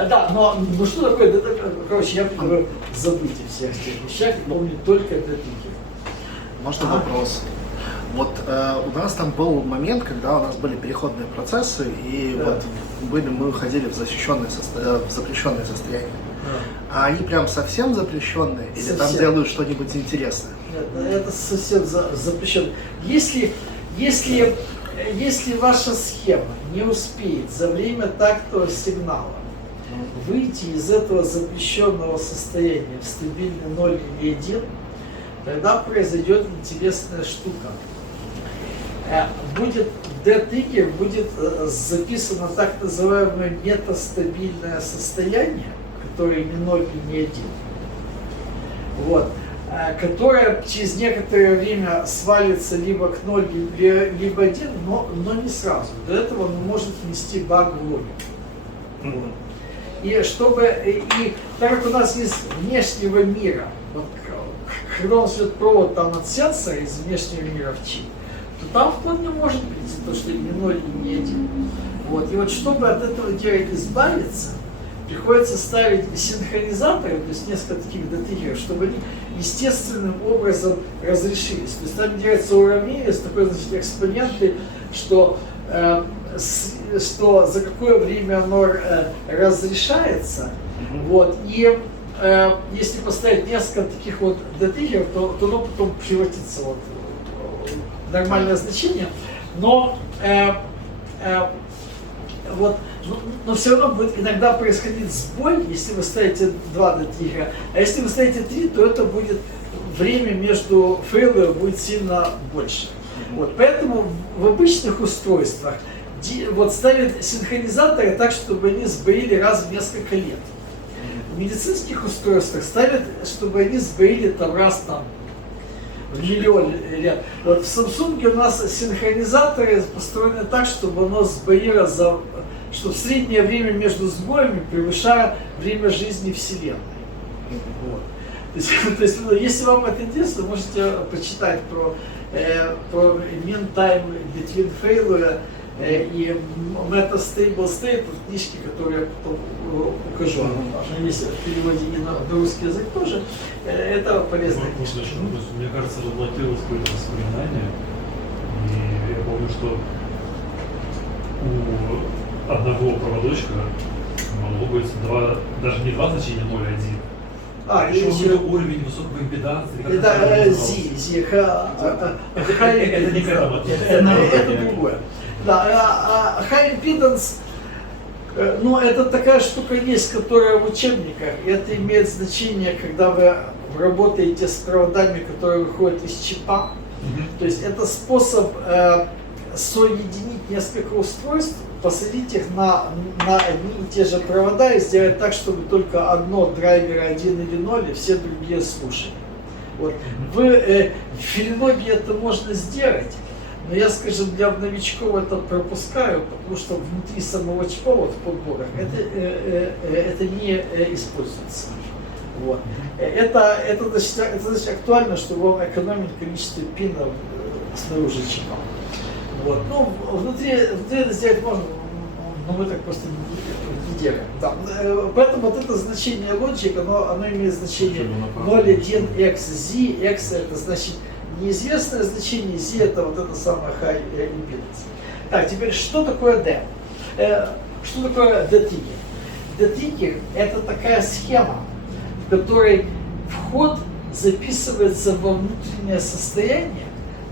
Да, но ну что такое, короче, я говорю, забудьте всех этих вещах, помню только Т-триггер. Можно вопрос? Вот у нас там был момент, когда у нас были переходные процессы, и вот мы уходили в запрещенное состояние. А они прям совсем запрещенные? Или совсем. Там делают что-нибудь интересное? Нет, это совсем запрещено. Если ваша схема не успеет за время тактового сигнала выйти из этого запрещенного состояния в стабильный 0 или 1, тогда произойдет интересная штука. D-триггер будет записано так называемое метастабильное состояние, которое не 0 и не 1. Вот. Которое через некоторое время свалится либо к 0, либо 1, но не сразу. До этого оно может внести баг в логику. И так как у нас есть внешнего мира, вот, когда он шлет провод там от сенсора из внешнего мира в чип, то там вполне может быть то, что не 0 и не 1. Вот. И вот чтобы от этого дела избавиться, приходится ставить синхронизаторы, то есть несколько таких D-триггеров, чтобы они естественным образом разрешились. То есть там делается уравнение с такой, значит, экспонентой, что за какое время оно разрешается. Вот. И если поставить несколько таких вот D-триггеров, то оно потом превратится вот в нормальное значение. Но но все равно будет иногда происходить сбой, если вы ставите 2 D-триггера. А если вы ставите 3, то это будет время между фейлами будет сильно больше. Вот. Поэтому в обычных устройствах вот ставят синхронизаторы так, чтобы они сбоили раз в несколько лет. В медицинских устройствах ставят, чтобы они сбоили там раз там в миллион лет. Вот в Samsung у нас синхронизаторы построены так, чтобы оно сбоило чтобы среднее время между сбоями превышало время жизни Вселенной. Вот. То есть, если вам это интересно, можете почитать про mean time between failure и metastable state, книжки, которые я потом укажу. Они есть в переводе и на русский язык тоже. Это полезно. Мне кажется, разблокировалось какое-то воспоминание. И я помню, что у одного проводочка могло быть даже не 2 значения 0,1. Еще уровень высокого импеданса. Это Z, это не к этому. Это другое. Да, high impedance, это такая штука есть, которая в учебниках. И это имеет значение, когда вы работаете с проводами, которые выходят из чипа. То есть это способ соединить несколько устройств, посадить их на одни и те же провода и сделать так, чтобы только одно драйвера 1 или 0, и все другие слушали. Вот. В Филиноге это можно сделать, но я, скажем, для новичков это пропускаю, потому что внутри самого чипа, вот в подборах, это не используется. Вот. Это значит актуально, чтобы вам экономить количество пинов снаружи чипа. Вот. Ну, внутри это сделать можно, но мы так просто не делаем. Да. Поэтому вот это значение лоджик, оно имеет значение 0,1 x, z, x это значит неизвестное значение, z это вот это самое high impedance. Так, теперь что такое D? Что такое D-триггер? D-триггер это такая схема, в которой вход записывается во внутреннее состояние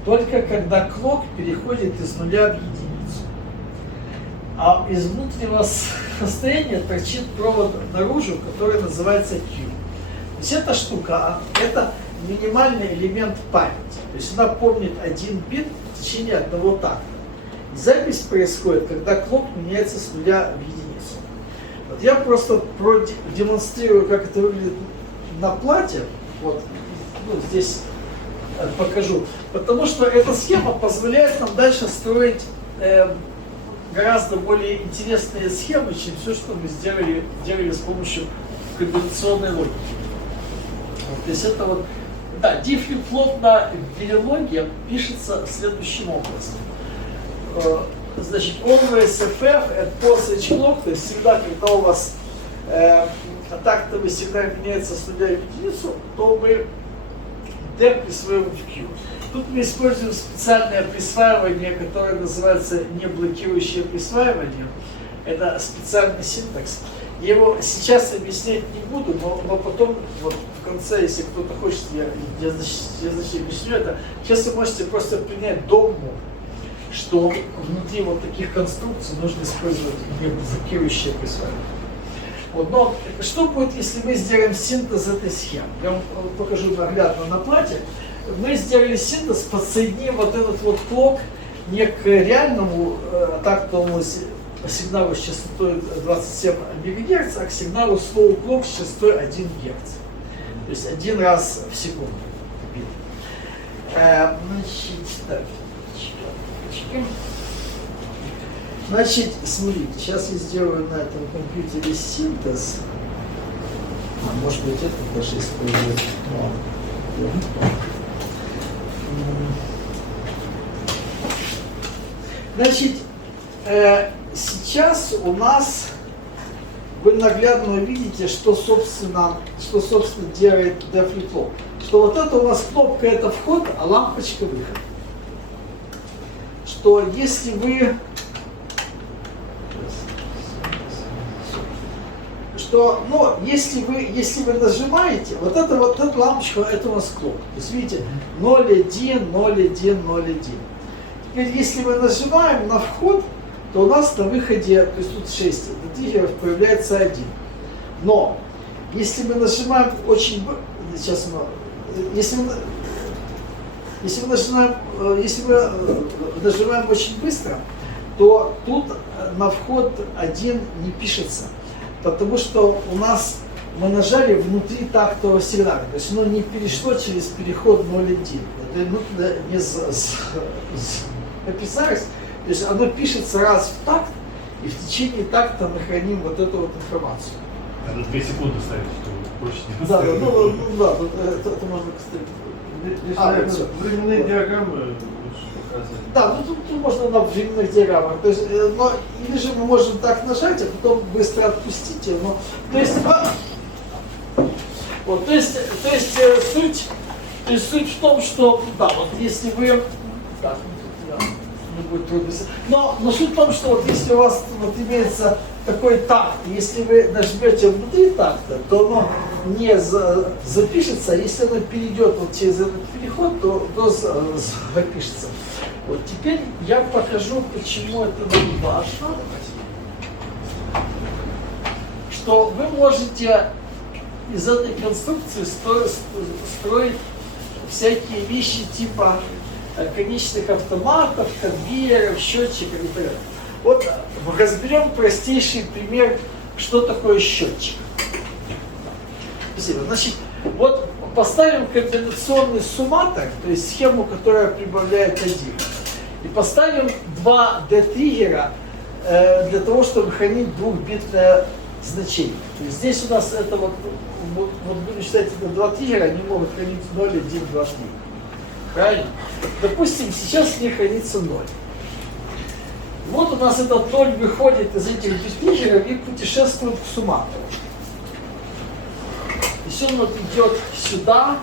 только когда клок переходит из нуля в единицу. А из внутреннего состояния торчит провод наружу, который называется Q. То есть эта штука, это минимальный элемент памяти. То есть она помнит 1 бит в течение одного такта. И запись происходит, когда клок меняется с нуля в единицу. Вот я просто продемонстрирую, как это выглядит на плате. Вот, ну, здесь покажу. Потому что эта схема позволяет нам дальше строить гораздо более интересные схемы, чем все, что мы делали с помощью комбинационной логики. Вот, то есть это вот, да, диффлип-флоп на Verilog пишется следующим образом. Значит, always FF at postage clock, то есть всегда, когда у вас тактовый сигнал меняется с нуля в единицу, то мы D присвоим в Q. Тут мы используем специальное присваивание, которое называется неблокирующее присваивание. Это специальный синтакс. Я его сейчас объяснять не буду, но потом, вот в конце, если кто-то хочет, я объясню это. Сейчас вы можете просто принять догму, что внутри вот таких конструкций нужно использовать неблокирующее присваивание. Вот, но что будет, если мы сделаем синтез этой схемы? Я вам покажу наглядно на плате. Мы сделали синтез, подсоединив вот этот вот клок не к реальному тактовому сигналу с частотой 27 МГц, а к сигналу slow clock с частотой 1 Гц. То есть 1 раз в секунду. Значит, смотрите, сейчас я сделаю на этом компьютере синтез. Может быть, это даже использовать. Значит, сейчас у нас вы наглядно увидите, что собственно делает D-флип-флоп. Что вот это у нас кнопка это вход, а лампочка выход. Что если вы если вы нажимаете, вот эта лампочка, это у нас клок. То есть видите, 0,1, 0,1, 0,1. Теперь, если мы нажимаем на вход, то у нас на выходе, то есть тут 6 триггеров, появляется 1. Но, если мы нажимаем очень быстро, если мы нажимаем очень быстро, то тут на вход 1 не пишется. Потому что у нас мы нажали внутри тактового сигнала. То есть оно не перешло через переход 0,1. Это не написалось. То есть оно пишется раз в такт, и в течение такта мы храним вот эту вот информацию. Надо 2 секунды ставить, чтобы проще не да, ставить. это можно, кстати. Временные диаграммы лучше показать. Да, ну тут можно на временных диаграммах. То есть, или же мы можем так нажать, а потом быстро отпустить ее. Но, то есть суть в том, что да, вот если вы. Да, не будет трудно. Но суть в том, что вот если у вас вот имеется такой такт, если вы нажмете внутри такта, то оно не запишется, а если оно перейдет вот через этот переход, то запишется. Вот теперь я покажу, почему это нам важно, что вы можете из этой конструкции строить всякие вещи типа конечных автоматов, конвейеров, счетчиков и так далее. Вот разберем простейший пример, что такое счетчик. Спасибо. Значит, вот поставим комбинационный сумматор, то есть схему, которая прибавляет 1. И поставим 2 D-триггера для того, чтобы хранить двухбитное значение. То есть здесь у нас это вот будем считать, это 2 триггера, они могут хранить 0, 1, 2, 3. Правильно? Допустим, сейчас в них хранится 0. Вот у нас этот 0 выходит из этих триггеров и путешествует к сумматору. То есть он вот идет сюда,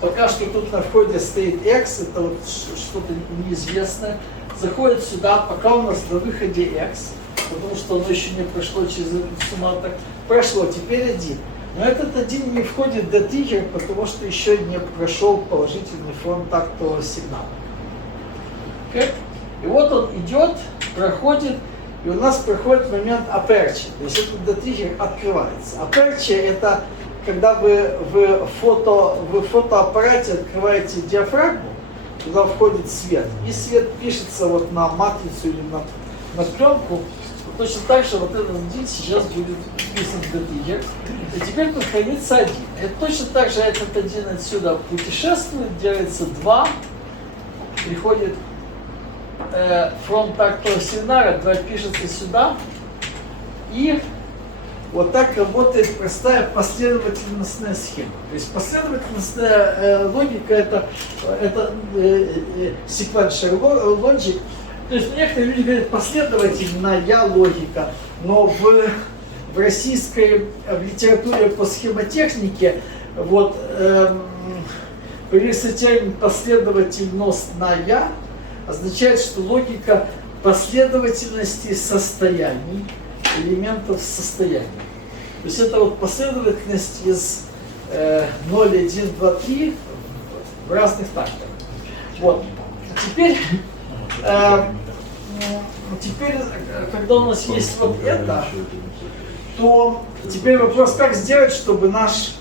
пока что тут на входе стоит x, это вот что-то неизвестное, заходит сюда, пока у нас на выходе x, потому что оно еще не прошло через сумматор, прошло, теперь 1. Но этот 1 не входит до триггера, потому что еще не прошел положительный фон тактового сигнала. Okay? И вот он идет, проходит, и у нас проходит момент aperture, то есть этот D-триггер открывается. Aperture это когда вы в фотоаппарате открываете диафрагму, туда входит свет, и свет пишется вот на матрицу или на пленку. Точно так же вот этот 1 сейчас будет вписан в D-триггер, и теперь тут хранится 1. И точно так же этот 1 отсюда путешествует, делается 2, приходит фронт тактового сигнала, 2 пишется сюда, и вот так работает простая последовательностная схема. То есть последовательностная логика это sequential logic. То есть некоторые люди говорят последовательная логика, но в российской в литературе по схемотехнике вот появился термин последовательностная, означает, что логика последовательности состояний, элементов состояния. То есть это вот последовательность из 0, 1, 2, 3 в разных тактах. Вот. Теперь, когда у нас есть вот это, то теперь вопрос, как сделать, чтобы наш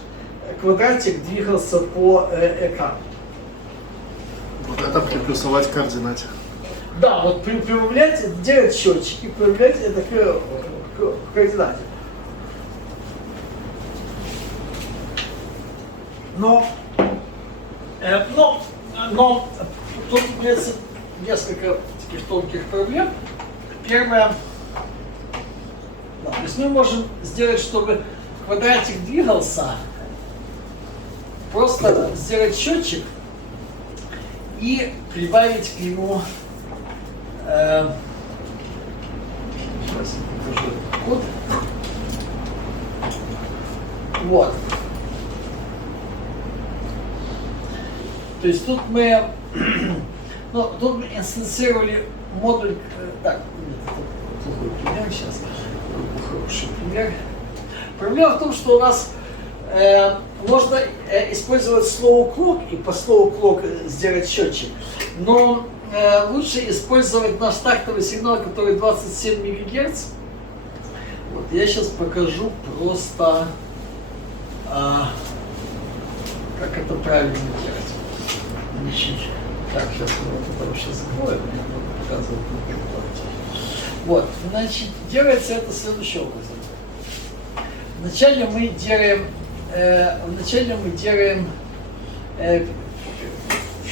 квадратик двигался по экрану. Вот это приплюсовать к координате. Да, вот прибавлять, делать счетчики, прибавлять это к координате. Но тут появляется несколько таких тонких проблем. Первое, да, то есть мы можем сделать, чтобы квадратик двигался, просто сделать счетчик и прибавить к нему сейчас я покажу код. Вот. То есть тут мы, тут мы инстанцировали модуль, так, плохой пример сейчас, хороший пример. Проблема в том, что у нас можно использовать slow clock и по slow clock сделать счетчик, но лучше использовать наш тактовый сигнал, который 27 МГц. Вот, я сейчас покажу просто, как это правильно делать. Значит, так, сейчас мы это вообще закроем, мне надо показывать на компьютере. Вот, значит, делается это следующим образом. Вначале мы делаем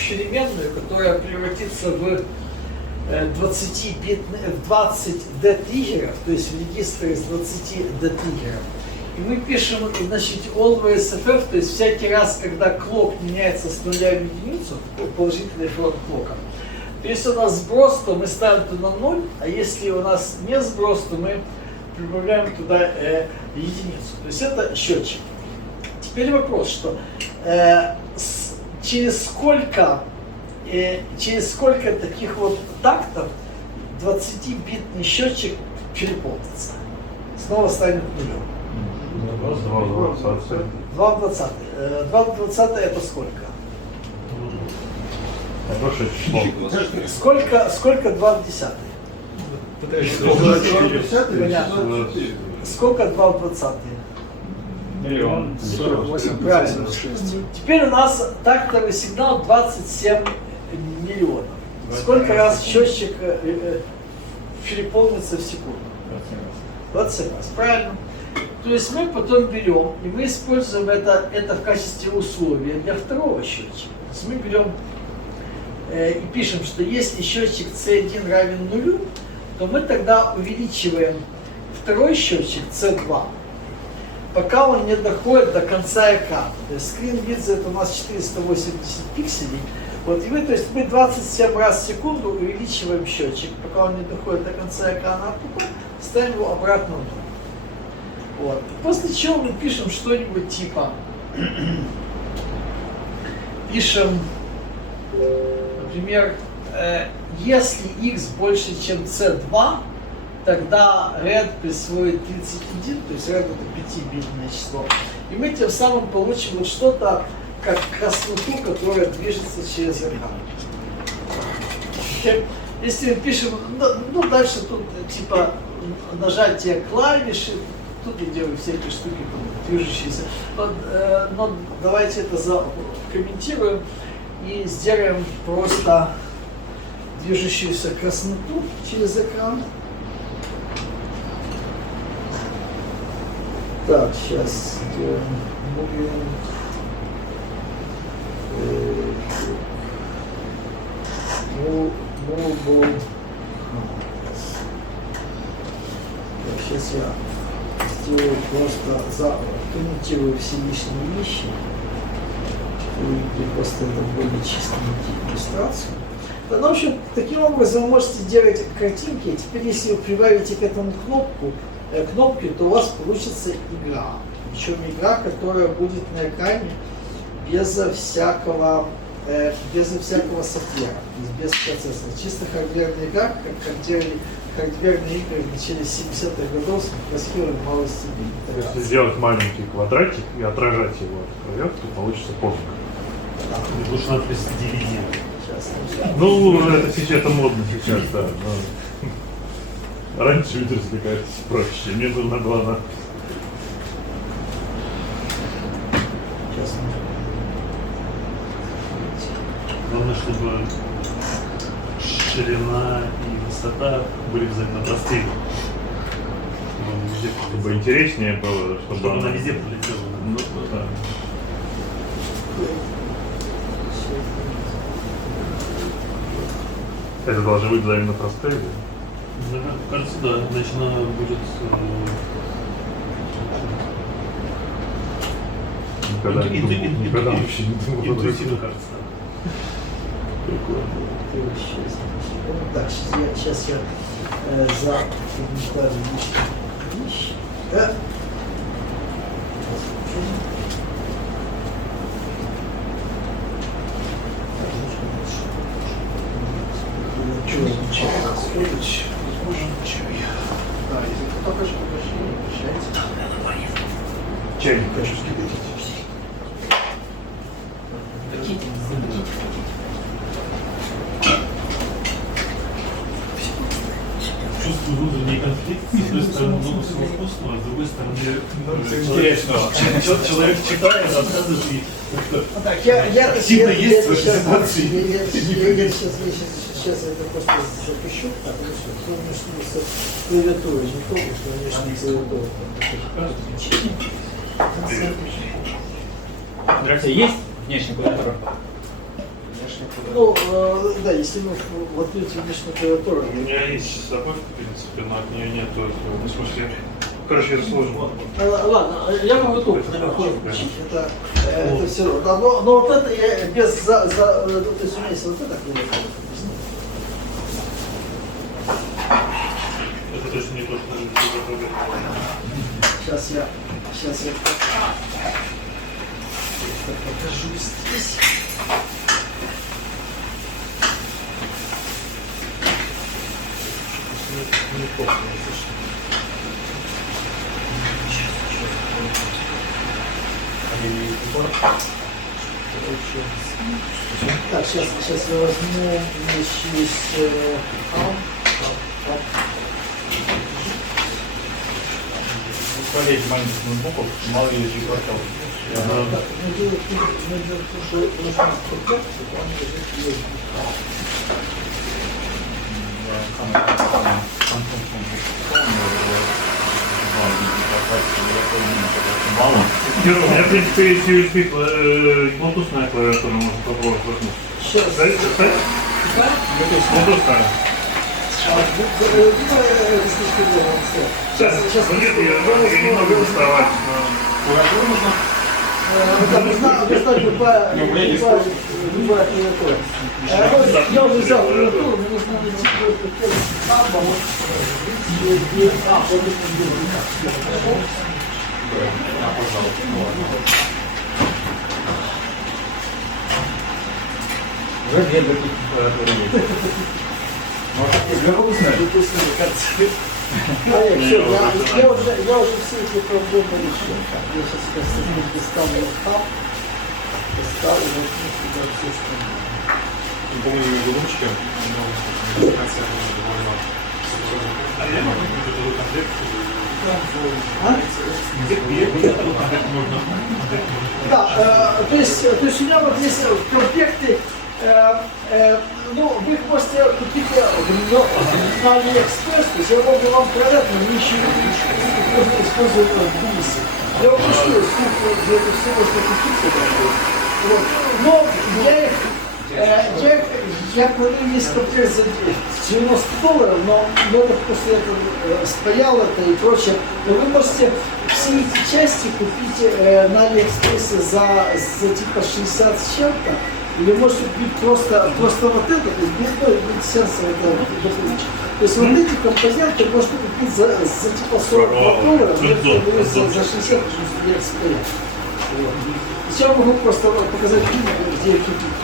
переменную, которая превратится в 20 D-триггеров, то есть в регистр из 20 D-триггеров. И мы пишем, значит, always FF, то есть всякий раз, когда клок меняется с нуля в единицу, положительный фронт клока. То есть у нас сброс, то мы ставим туда 0, а если у нас не сброс, то мы прибавляем туда единицу. То есть это счетчик. Теперь вопрос, что через сколько таких вот тактов 20-битный счетчик переполнится? Снова станет нулем. 2 в 20. 2 в 20 это сколько? Хорошее число. Сколько 2 в 10? Понятно. Сколько 2 в 20? Миллион. 48. Правильно. Теперь у нас тактовый сигнал 27 МГц. миллионов. Сколько раз счетчик переполнится в секунду? 20 раз, правильно. То есть мы потом берем, и мы используем это в качестве условия для второго счетчика. То есть мы берем и пишем, что если счетчик C1 равен нулю, то мы тогда увеличиваем второй счетчик C2, пока он не доходит до конца экрана. То есть screen width это у нас 480 пикселей. Вот, и мы, то есть мы 27 раз в секунду увеличиваем счетчик, пока он не доходит до конца экрана, а потом ставим его обратно в ноль. Вот. После чего мы пишем что-нибудь типа, пишем, например, если x больше, чем c2, тогда red присвоит 31, то есть red это 5-битное число. И мы тем самым получим вот что-то, как красноту, которая движется через экран. Если мы пишем, ну дальше тут типа нажатие клавиши, тут я делаю всякие штуки движущиеся. Но давайте это комментируем и сделаем просто движущуюся красноту через экран. Так, сейчас сделаем mobile. Сейчас я сделаю просто комментирую все лишние вещи и просто это более чисто найти иллюстрацию. Ну, в общем, таким образом вы можете делать картинки. Теперь, если вы прибавите к этому кнопки, то у вас получится игра. Причем игра, которая будет на экране безо всякого софтвера, без процессора. Чисто хардверная игра, как делали хардверные игры в начале 70-х годов с расхилой малости. Если сделать маленький квадратик и отражать его от краев, то получится полк. Лучше надпись DVD. Ну, это сейчас это модно сейчас, да. Но... Раньше люди развлекались проще. Мне нужна была надпись. Главное, чтобы ширина и высота были обязательно простые. Чтобы интереснее было, Чтобы она везде полетела. Ну, да. Это должны быть взаимно простые. Мне кажется, да. Иначе она будет... Никогда вообще не думал. Интуитивно кажется. Так, сейчас я за комментарий вещи. Чайник хочу скидать. Чувствую внутренний конфликт. С одной стороны, много всего вкусного, а с другой стороны, человек читает, рассказывает и Так, я активно есть в этой ситуации. Сейчас это просто запишу, потому что кто внешне с клавиатурой не помнит, что внешне клавиатура. Здравствуйте, есть внешняя клавиатура? Ну, да, если мы воткнете внешнюю клавиатуру. У меня есть с собой, в принципе, но от нее нету, в смысле, короче, это сложно. Ладно, я могу тут наверху включить, это все равно. Но вот это я без, то есть у меня есть вот это клавиатура. Это точно не то, что нужно готовить. Сейчас я покажу здесь. Не помню, так, сейчас я возьму вещи Проверить маленьких ноутбуков, мало ли есть квартал. мы делаем то, что нужно, он лежит Герой, у меня, в принципе, есть USB, Bluetooth клавиатура, можно попробовать воткнуть. Сейчас. Ставить? Bluetooth, Сейчас. Ну нет, я немного доставать. Нужна любая клавиатура. Я уже взял клавиатуру, мне нужно найти какой-то або, Уже две таких клавиатуры есть. Может, бэкапусная? Я уже все эти проблемы решил. Я сейчас достану хаб, доставлю сюда все, что По-моему, голубчики. А я могу какой-то комплект? Где-то комплект можно? Да, то есть у меня вот есть комплекты, ну, вы их можете купить на Алиэкспресс, то есть я могу вам продать, но мы еще можно использовать в Тбилиси. Я вам пришлю ссылку, где это все можно купить. Вот. Но я планирую есть комплект за $90, но это после этого спаял это и прочее. Но вы можете все эти части купить на Алиэкспрессе за типа 60 с чем-то. Или может быть просто вот это, то есть без сенса это. То есть вот эти компоненты можно купить за типа $42, но это продается за 60, потому что я их спаял. Я могу просто показать фильм, где купить.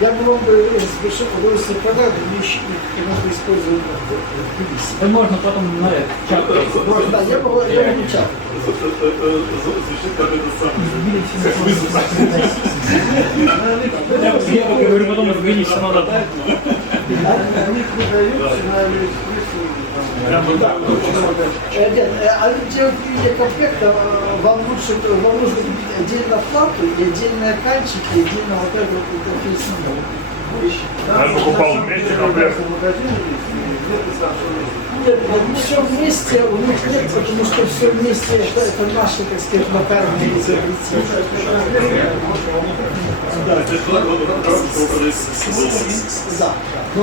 Я бы вам с большим удовольствием продал, но мне еще можно использовать в Тбилиси. Да можно потом на чат. Да, я могу чат. Звучит как это самое. Как вызов. Я говорю, потом разгонись, все надо. Они продаются на Алиэкспрессе. Нет, а делать в виде комплекта вам нужно купить отдельно плату и отдельные канчики, и отдельно вот это вот интерфейс. Я покупал вместе комплект. Нет, все вместе у них нет, потому что все вместе это наши, так сказать, локальные изобретения. Да, но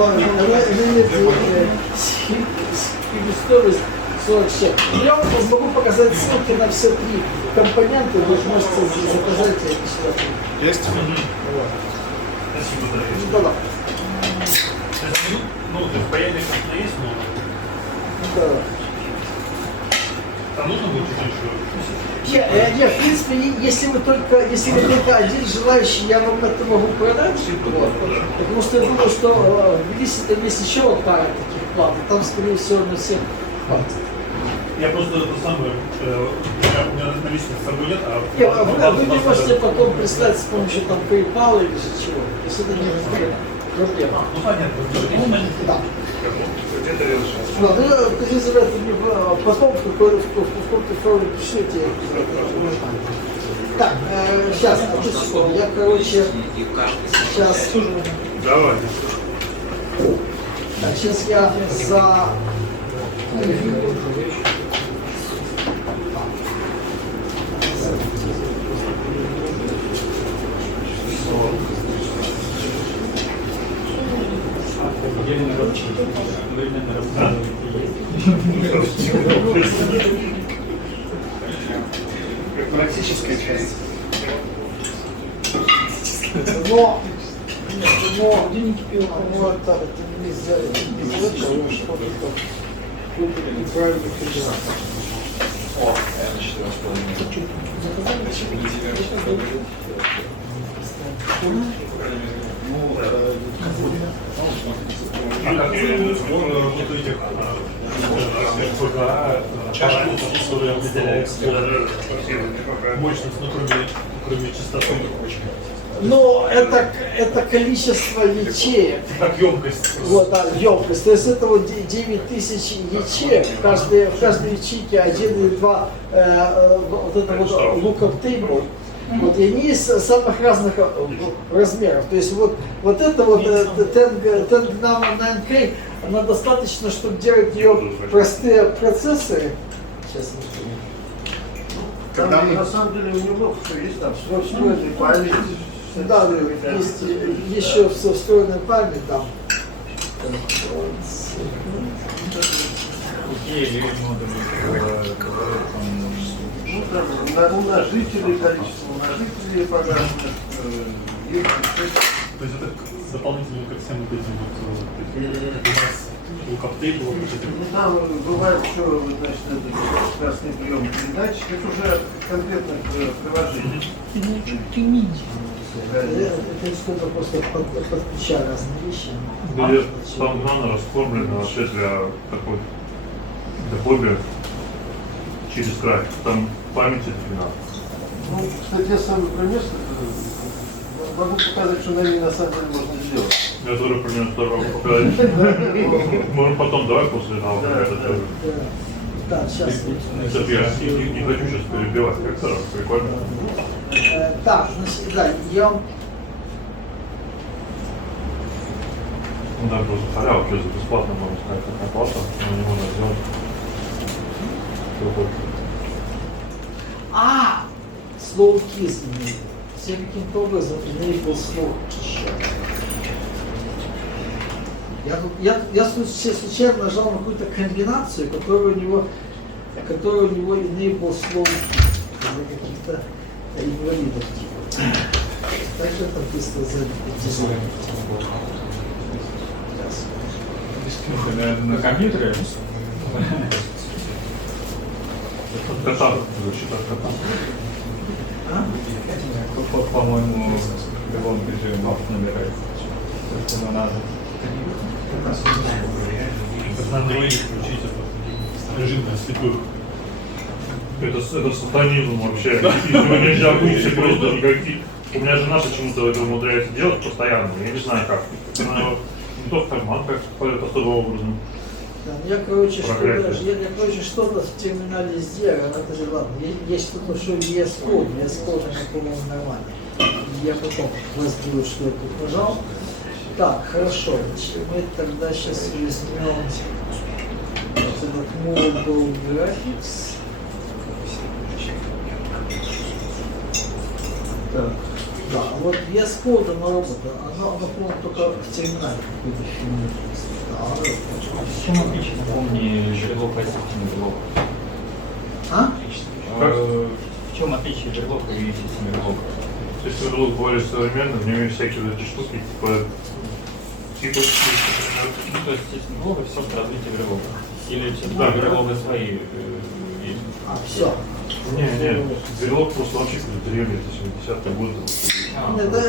себестоимость 46. Я вам могу показать ссылки на все три компонента, вы можете заказать эти сюда. Есть? Спасибо, дорогие. Да-да. Ну, ты в паяльник как-то есть, но Да. там нужно будет чуть-чуть еще. Нет, в принципе, если вы только один желающий, я вам это могу продать. Вот. Потому что я думаю, что в Тбилиси там есть еще вот пара таких плат, и там, скорее всего, на всех хватит. Я просто это самое, у меня наличных с собой нет, а... Вы мне можете потом прислать с помощью там PayPal или же чего. То есть это не проблема. Ну, понятно. Да. Где-то решил. Ну, ты называешь мне потом в каком-то форме пришлите. Так, сейчас, одну секунду. Я, короче, сейчас... Давай. Так, сейчас я за... Практическая часть. Но это нельзя, потому что неправильно федерация. А как вот этих ПГА, которые определяют мощность, но кроме частоты. Но это количество ячеек. Как емкость. Вот, да, емкость. То есть это вот 9000 ячеек. В каждой ячейке 1 или 2 вот это вот lookup table. Вот, и они есть самых разных размеров. То есть вот это вот Tengama 9K, она достаточно, чтобы делать ее простые процессоры. Сейчас Там, Когда мы- на самом деле у него все есть, там встроенный память. да, есть еще встроенная память там. Какие есть модули? Ну, там, умножители, количество умножителей погашенных, есть То есть это дополнительно ко всем вот этим вот, у нас у коптей было вот эти. ну, там бывает еще, значит, это красный прием передач, это уже конкретных приложений. Это что-то просто подключая разные вещи. Где там нано расформлено вообще для такой, для хобби через край. Там памяти 12. Ну, кстати, я сам пример могу показать, что на ней на самом деле можно сделать. Я тоже примерно второго показать. Можем потом, давай после того, как это делаем. Да, сейчас. Чтоб я не хочу сейчас перебивать, как сразу, прикольно. Так, значит, да, я вам Ну да, просто халява, что за бесплатно можно сказать, как оплата, но не можно сделать. Что хочешь. слово kiss имеет. Все каким-то образом enable слово еще. Я случайно нажал на какую-то комбинацию, которая у него enable слово для каких-то инвалидов. Так же это быстро задизайн. На компьютере? Кота, звучит от кота. По-моему, белом режим набирается. То, что надо. Как на андроиде включить это режим на слепых. Это сатанизм вообще. Его нельзя выйти просто никаких. У меня жена почему-то это умудряется делать постоянно. Я не знаю как. Она его не то в карман как особым образом. Да, я, короче, что-то в терминале сделал, это же ладно. Есть что-то, что VS Code, по-моему, нормально. Я потом разберу, что я тут нажал. Так, хорошо, значит, мы тогда сейчас возьмем этот Mobile Graphics. Так, да, вот VS Code, оно работает, оно по-моему, только в терминале какой-то фигни. Чем отличие, напомни, брелок системы брелок? А? В чем отличие брелока и системы брелока? То есть Верлок более современный, в нем есть всякие вот эти штуки, типа Ну, то есть система брелока все в развитии брелока? Или все-таки Да. брелока свои есть? Все. Не, Верлок просто вообще какой-то древний, это 70-е годы. Это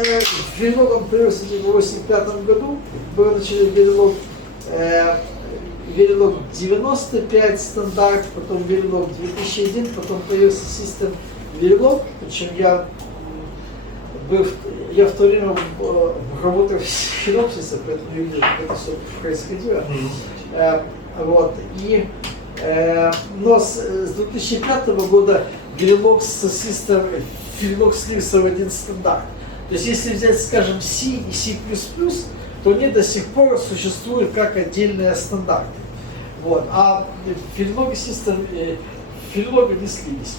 Verilog появился в 1985 году, был начали Verilog 95 стандарт, потом Verilog 2001, потом появился систем Verilog, причем я в то время работал в Хинопсисе, поэтому я видел, как это все происходило. Вот. Но с 2005 года Verilog слился в один стандарт. То есть если взять, скажем, C и C++, то они до сих пор существуют как отдельные стандарты. Вот. А Verilog не слились.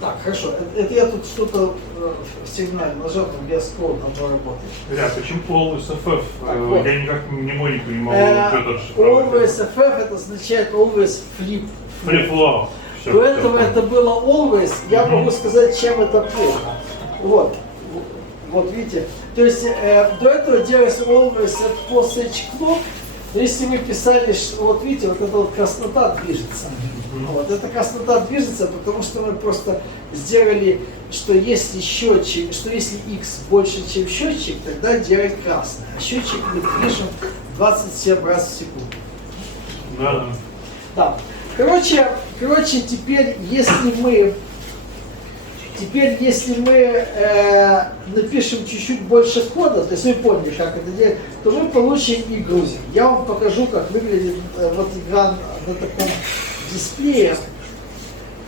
Так, хорошо. Это я тут что-то в сигнале нажал, там VS Code, оно работает. Ребят, почему Always FF? вот. Я никак мнемонику не могу это расшифровать. Always FF это означает always flip. Flip-flop. Всё, До всё, этого понял. это было always, я могу сказать, чем это плохо. Вот видите. То есть до этого делалось always at postage clock. Но если мы писали, вот видите, вот эта вот краснота движется. Вот, эта краснота движется, потому что мы просто сделали, что если счетчик, что если x больше, чем счетчик, тогда делать красный. А счетчик мы движем 27 раз в секунду. Да. Да. Короче, теперь если мы напишем чуть-чуть больше кода, то есть вы поняли, как это делать, то мы получим игру. Я вам покажу, как выглядит вот игра на таком дисплее. То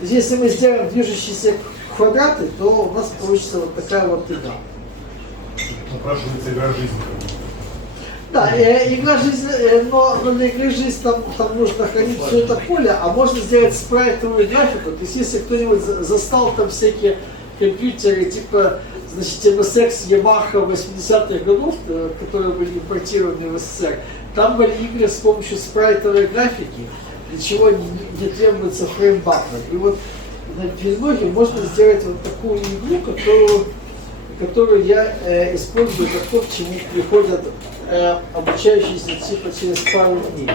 есть если мы сделаем движущийся квадраты, то у нас получится вот такая вот игра. Напрашивается игра жизни. Да, игра жизни, но для игры жизни там нужно хранить все это поле, а можно сделать спрайтовую графику. То есть если кто-нибудь застал там всякие компьютеры типа, значит, MSX, Yamaha 80-х годов, которые были импортированы в СССР, там были игры с помощью спрайтовой графики, для чего не требуется фреймбаффер. И вот на Физбоге можно сделать вот такую игру, которую я использую как то, к чему приходят обучающиеся типа через пару дней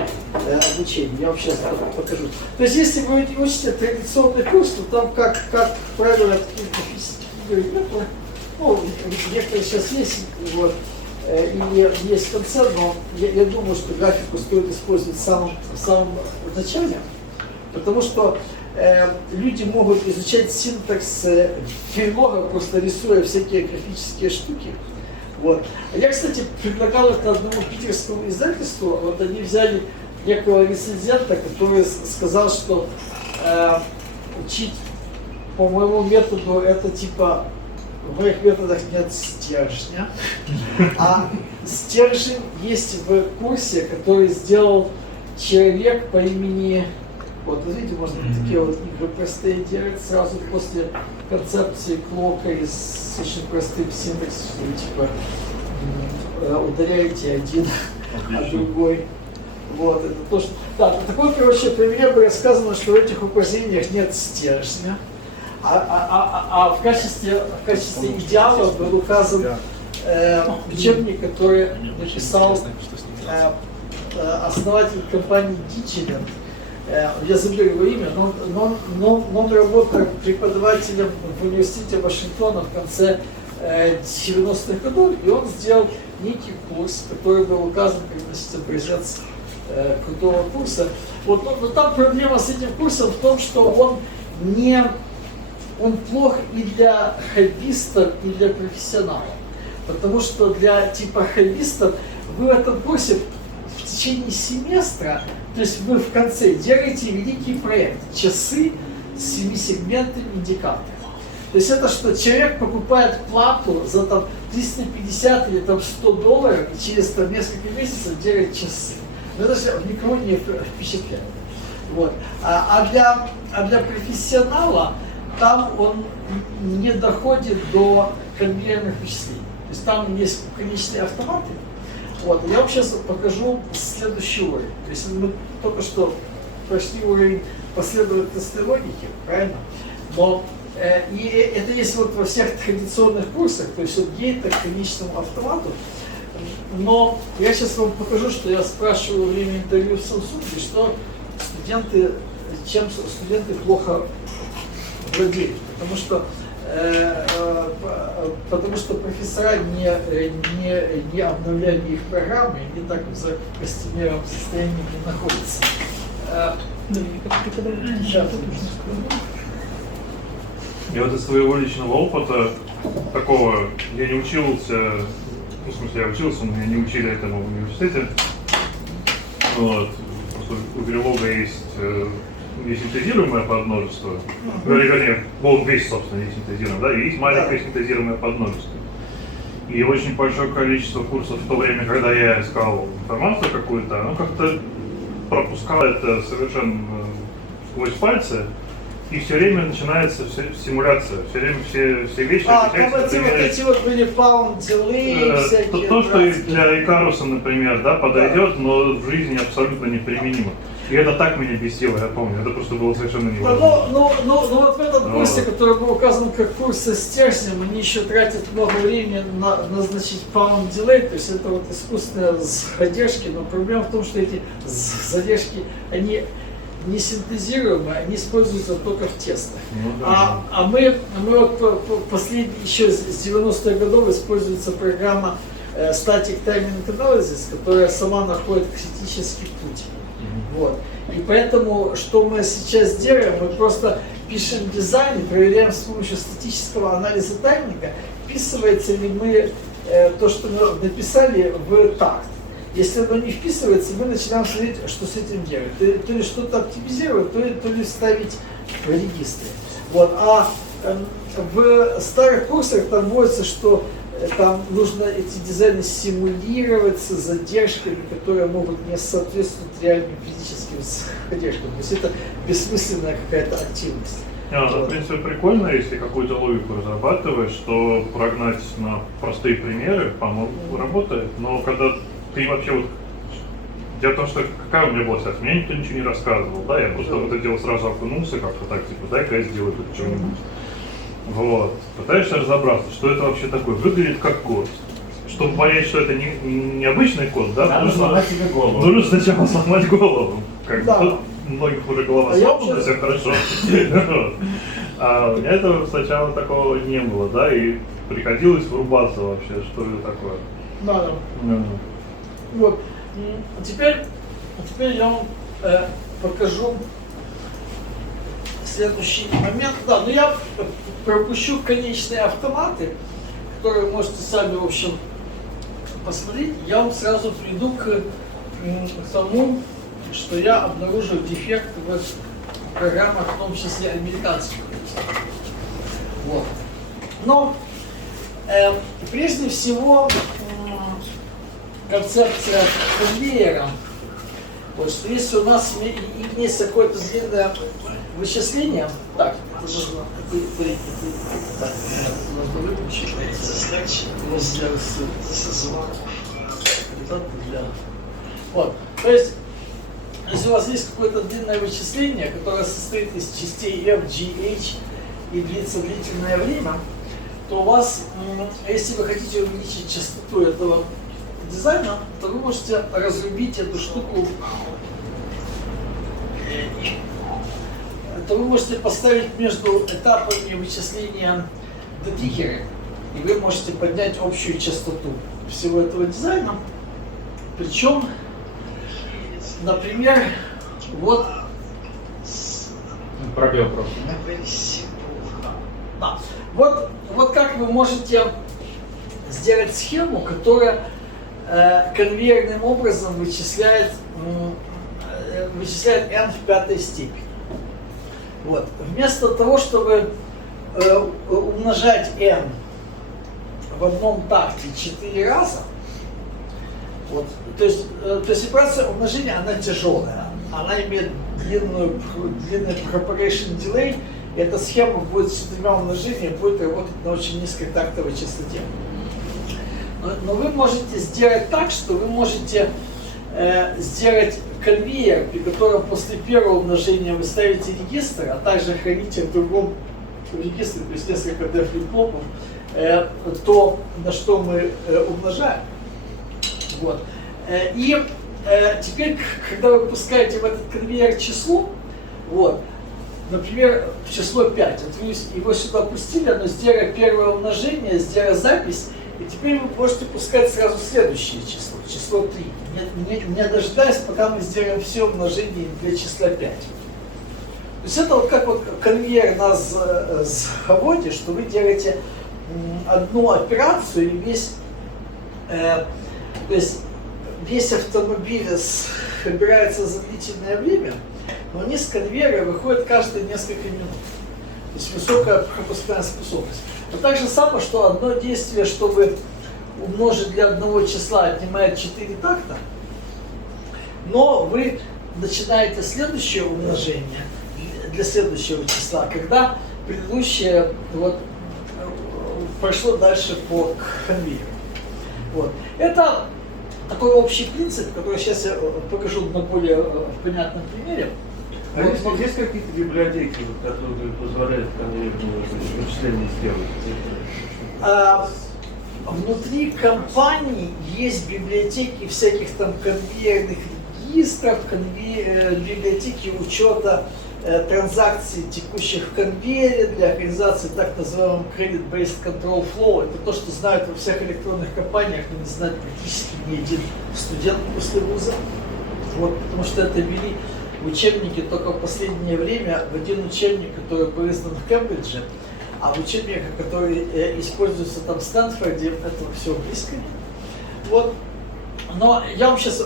обучения. Я вам сейчас покажу. То есть если вы учите традиционный курс, то там как правило таких графических игр нету. Ну, некоторые сейчас есть, вот, и есть в конце, но я думаю, что графику стоит использовать в самом начале, потому что люди могут изучать синтакс фейлога, просто рисуя всякие графические штуки. Вот. Я, кстати, предлагал это одному питерскому издательству, вот они взяли некого рецензента, который сказал, что учить по моему методу это типа в моих методах нет стержня, а стержень есть в курсе, который сделал человек по имени, вот видите, можно такие вот игры простые делать сразу после концепции Клока и с очень простым синтаксом, что вы типа ударяете один, а другой. Вот, это то, что... Да, так вот, короче, при мне было сказано, что в этих упражнениях нет стержня. А в качестве идеала был указан учебник, который написал основатель компании Digiland. Я забыл его имя, но он работал преподавателем в университете Вашингтона в конце 90-х годов, и он сделал некий курс, который был указан как образец крутого курса. Вот, но там проблема с этим курсом в том, что он плох и для хоббистов, и для профессионалов. Потому что для типа хоббистов вы в этом курсе в течение семестра, то есть вы в конце делаете великий проект, часы с 7-сегментным индикатором. То есть это что, человек покупает плату за там 350 или там $100 и через там, несколько месяцев делает часы. Но это же никого не впечатляет. Вот. А для профессионала там он не доходит до конвейерных вычислений. То есть там есть конечные автоматы. Вот. Я вам сейчас покажу следующий уровень. То есть мы только что прошли уровень последовательности логики, правильно? Но и это есть вот во всех традиционных курсах, то есть от гейта к конечному автомату. Но я сейчас вам покажу, что я спрашивал во время интервью в Samsung, что чем студенты плохо владеют. Потому что профессора не обновляли их программы, и не так в закостенелом состоянии не находятся. Я вот из своего личного опыта такого, я не учился, ну, в смысле, я учился, но меня не учили этому в университете. Вот. У Verilog есть синтезируемое подмножество. Вернее, он весь, собственно, не синтезируем, да, и есть маленькое синтезируемое подмножество. И очень большое количество курсов в то время, когда я искал информацию какую-то, оно как-то пропускало это совершенно сквозь пальцы. И все время начинается симуляция, все время все вещи отличаются. Эти вот были паунд-дилы, всякие. То, что для Икаруса, например, да, подойдет, но в жизни абсолютно неприменимо. И это так меня бесило, я помню, это просто было совершенно невозможно. Ну вот в этом курсе, который был указан как курс со стержнем, они еще тратят много времени на назначить паунд-дилей, то есть это вот искусственные задержки, но проблема в том, что эти задержки, они не синтезируемые, они используются только в тестах. А мы вот последние, еще с 90-х годов используется программа Static Timing Analysis, которая сама находит критический путь. Вот. И поэтому, что мы сейчас делаем, мы просто пишем дизайн и проверяем с помощью статического анализа тайминга, вписывается ли мы то, что мы написали, в такт. Если оно не вписывается, мы начинаем смотреть, что с этим делать. То ли что-то оптимизировать, то ли вставить в регистры. Вот. А В старых курсах там вводится, что там нужно эти дизайны симулировать с задержками, которые могут не соответствовать реальным физическим задержкам. То есть это бессмысленная какая-то активность. В принципе, прикольно, если какую-то логику разрабатываешь, что прогнать на простые примеры, по-моему, работает. Но когда ты вообще вот... Дело в том, что какая у меня была связь? Мне никто ничего не рассказывал, да? Я просто в это дело сразу окунулся как-то так, типа, дай-ка я сделаю хоть что-нибудь. Вот. Пытаешься разобраться, что это вообще такое. Выглядит как код. Чтобы понять, что это не обычный код, да? Надо сломать себе голову. Нужно сначала сломать голову. Как Да. бы, у многих уже голова я сломана, вообще- все хорошо. Вот. А у меня этого сначала такого не было, да, и приходилось врубаться вообще, что это такое. Да. Ну. Вот. Теперь я вам покажу следующий момент. Да, но я пропущу конечные автоматы, которые вы можете сами, в общем, посмотреть. Я вам сразу приду к тому, что я обнаружил дефект в программах, в том числе американских. Вот. Но прежде всего концепция конвейера. Вот, что если у нас есть какое-то длинное вычисление, так, это нужно выключить. Вот, то есть, если у вас есть какое-то длинное вычисление, которое состоит из частей F, G, H и длится длительное время, то у вас, если вы хотите увеличить частоту этого дизайна, то вы можете разрубить эту штуку, то вы можете поставить между этапами вычисления дедикеры, и вы можете поднять общую частоту всего этого дизайна. Причем, например, вот Пробел просто. да. Вот как вы можете сделать схему, которая конвейерным образом вычисляет n в пятой степени. Вот. Вместо того, чтобы умножать n в одном такте 4 раза, вот, то есть операция умножения, она тяжелая, она имеет длинный propagation delay, и эта схема будет с 4 умножениями, будет работать на очень низкой тактовой частоте. Но вы можете сделать так, что вы можете сделать конвейер, при котором после первого умножения вы ставите регистр, а также храните в другом регистре, то есть несколько дефлип-флопов, то, на что мы умножаем. Вот. И теперь, когда вы пускаете в этот конвейер число, вот, например, число 5, вот вы его сюда пустили, оно сделало первое умножение, сделало запись, и теперь вы можете пускать сразу следующее число, число 3, не дожидаясь, пока мы сделаем все умножение для числа 5. То есть это вот как вот конвейер на заводе, что вы делаете одну операцию, и то есть весь автомобиль собирается за длительное время, но они с конвейера выходят каждые несколько минут. То есть высокая пропускная способность. Но так же самое, что одно действие, чтобы умножить для одного числа, отнимает 4 такта, но вы начинаете следующее умножение для следующего числа, когда предыдущее вот, прошло дальше по конвейеру. Вот. Это такой общий принцип, который сейчас я покажу на более понятном примере. А есть какие-то библиотеки, которые позволяют конвейерные вычисления сделать? Внутри компании есть библиотеки всяких там конвейерных регистров, библиотеки учета транзакций, текущих в конвейере для организации так называемого Credit-Based Control Flow. Это то, что знают во всех электронных компаниях, но не знает практически ни один студент после вуза. Вот, потому что это ввели в учебнике только в последнее время, в один учебник, который был издан в Кембридже, а в учебниках, которые используются там в Стэнфорде, этого все близко. Вот. Но я вам сейчас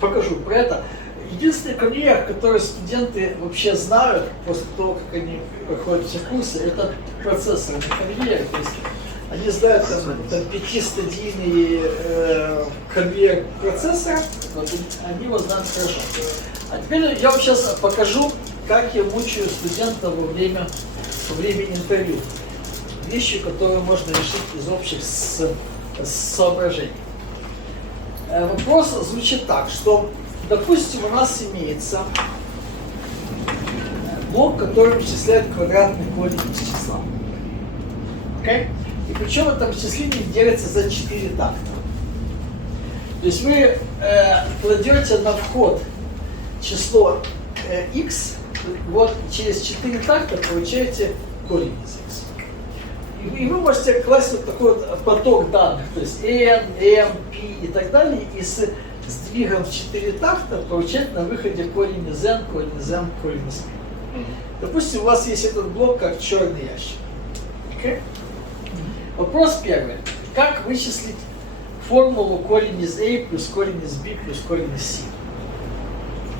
покажу про это. единственный конвейер, который студенты вообще знают после того, как они проходят все курсы, это процессорный конвейер. То есть они знают там 5-стадийный конвейер процессора, вот, они его знают хорошо. А теперь я вам сейчас покажу, как я мучаю студентов во время интервью. Вещи, которые можно решить из общих соображений. Вопрос звучит так, что, допустим, у нас имеется блок, который вычисляет квадратный корень из числа. Okay? И причем это вычисление делится за 4 такта. То есть вы кладете на вход число x, вот через 4 такта получаете корень из x. И вы можете класть вот такой вот поток данных, то есть n, m, p и так далее, и с сдвигом в 4 такта получать на выходе корень из n, корень из m, корень из p. Допустим, у вас есть этот блок как черный ящик. Okay? Вопрос первый. Как вычислить формулу корень из a плюс корень из b плюс корень из c?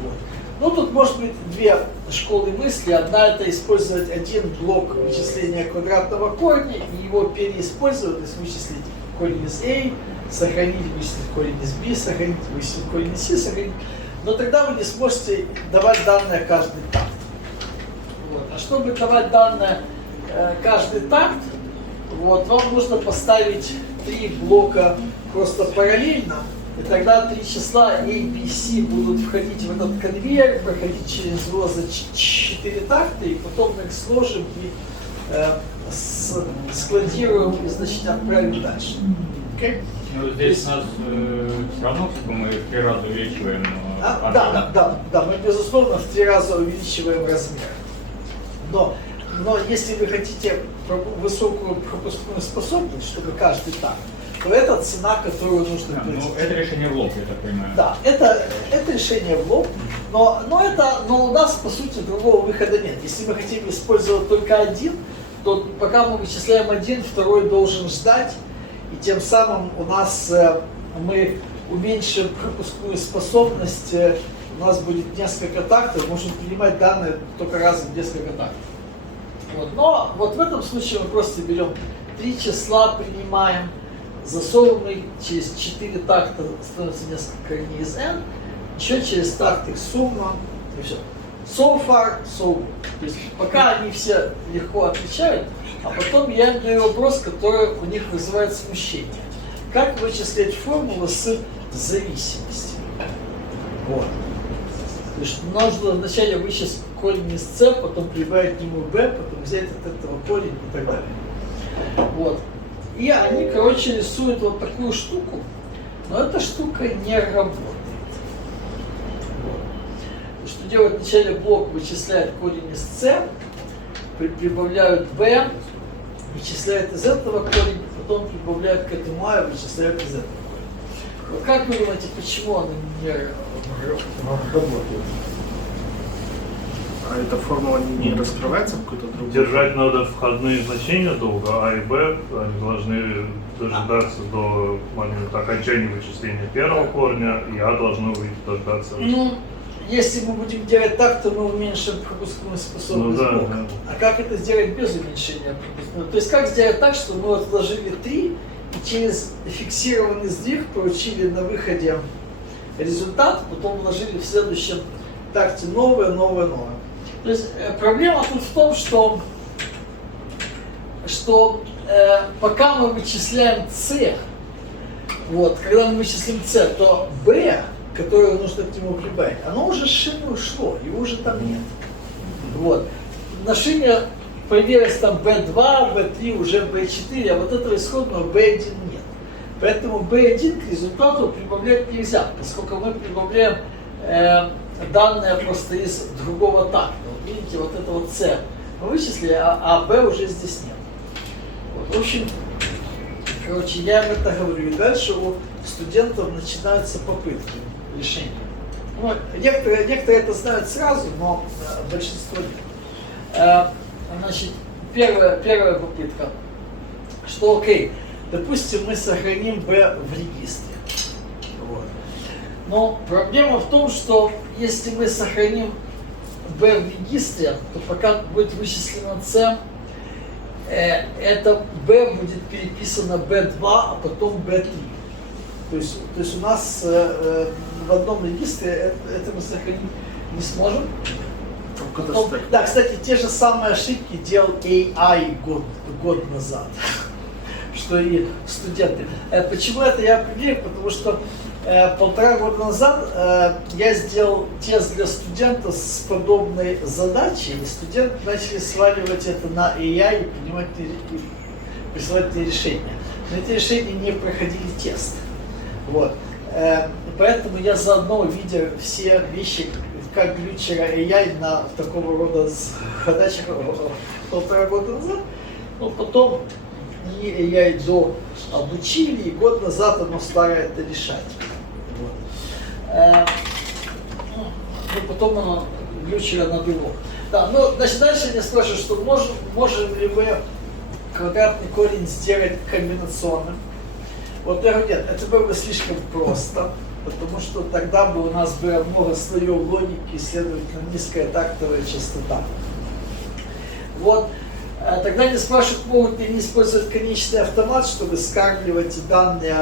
Вот. Ну, тут может быть две школы мысли. Одна — это использовать один блок вычисления квадратного корня и его переиспользовать, то есть вычислить корень из a, сохранить, вычислить корень из b, сохранить, вычислить корень из c, сохранить. Но тогда вы не сможете давать данные каждый такт. Вот. А чтобы давать данные каждый такт, вот, вам нужно поставить 3 блока просто параллельно, и тогда 3 числа A, B, C будут входить в этот конвейер, проходить через него за 4 такта, и потом мы их сложим и складируем и, значит, отправим дальше. Okay? Ну, здесь у нас все равно мы в 3 раза увеличиваем. Да, мы безусловно в 3 раза увеличиваем размер. Но если вы хотите высокую пропускную способность, чтобы каждый такт, то это цена, которую нужно платить. Ну, это решение в лоб, я так понимаю. Да, это решение в лоб, но у нас, по сути, другого выхода нет. Если мы хотим использовать только один, то пока мы вычисляем один, второй должен ждать, и тем самым у нас мы уменьшим пропускную способность, у нас будет несколько тактов, можем принимать данные только раз в несколько тактов. Вот. Но вот в этом случае мы просто берем 3 числа, принимаем, засовываем через 4 такта, становится несколько корней из n, еще через такт их сумма, и все. So far, so good. То есть пока они все легко отвечают, а потом я им даю вопрос, который у них вызывает смущение. Как вычислять формулу с зависимостью? Вот. То есть нужно вначале вычесть корень из c, потом прибавить к нему b, потом взять от этого корень и так далее. Вот. И они, короче, рисуют вот такую штуку, но эта штука не работает. Вот. Что делают? Вначале блок вычисляет корень из c, прибавляют b, вычисляют из этого корень, потом прибавляют к этому a, вычисляют из этого корень. Вот как вы думаете, почему оно не работает? А эта формула не раскрывается в какой-то другой? Держать надо входные значения долго, а и b, они должны дожидаться до момента окончания вычисления первого корня, и а должно выйти дождаться. Ну, если мы будем делать так, то мы уменьшим пропускную способность блока. Да. А как это сделать без уменьшения пропускной? То есть как сделать так, что мы вот вложили 3, и через фиксированный сдвиг получили на выходе результат, потом вложили в следующем такте новое. То есть проблема тут в том, что пока мы вычисляем c, вот, когда мы вычислим c, то b, которое нужно к нему прибавить, оно уже с шины ушло, его уже там нет. Вот. На шине появилось там b2, b3, уже b4, а вот этого исходного b1 нет. Поэтому b1 к результату прибавлять нельзя, поскольку мы прибавляем данные просто из другого такта. Вот видите, вот это вот c мы вычислили, а b уже здесь нет. Вот. В общем, короче, я им это говорю. И дальше у студентов начинаются попытки решения. Ну, некоторые это знают сразу, но большинство нет. Значит, первая попытка, что окей, допустим, мы сохраним b в регистре. Вот. Но проблема в том, что если мы сохраним b в регистре, то пока будет вычислено c, это b будет переписано b2, а потом b3. То есть у нас в одном регистре это мы сохранить не сможем. Но, да, кстати, те же самые ошибки делал AI год назад, что и студенты. Почему это я определил? Потому что 1,5 года назад я сделал тест для студентов с подобной задачей, и студенты начали сваливать это на AI и присылать мне решения. Но эти решения не проходили тест. Вот. Поэтому я заодно, видя все вещи, как глючера AI на такого рода задачах 1,5 года назад, но потом и AI до обучили, и год назад оно старое это решать. Вот. И потом оно глючера набило. Да, ну, значит, дальше меня спрашивают, что можем ли мы квадратный корень сделать комбинационным. Вот я говорю, нет, это было бы слишком просто, потому что тогда бы у нас было много слоев логики и, следовательно, низкая тактовая частота. Вот. Тогда они спрашивают, могут ли они использовать конечный автомат, чтобы скармливать данные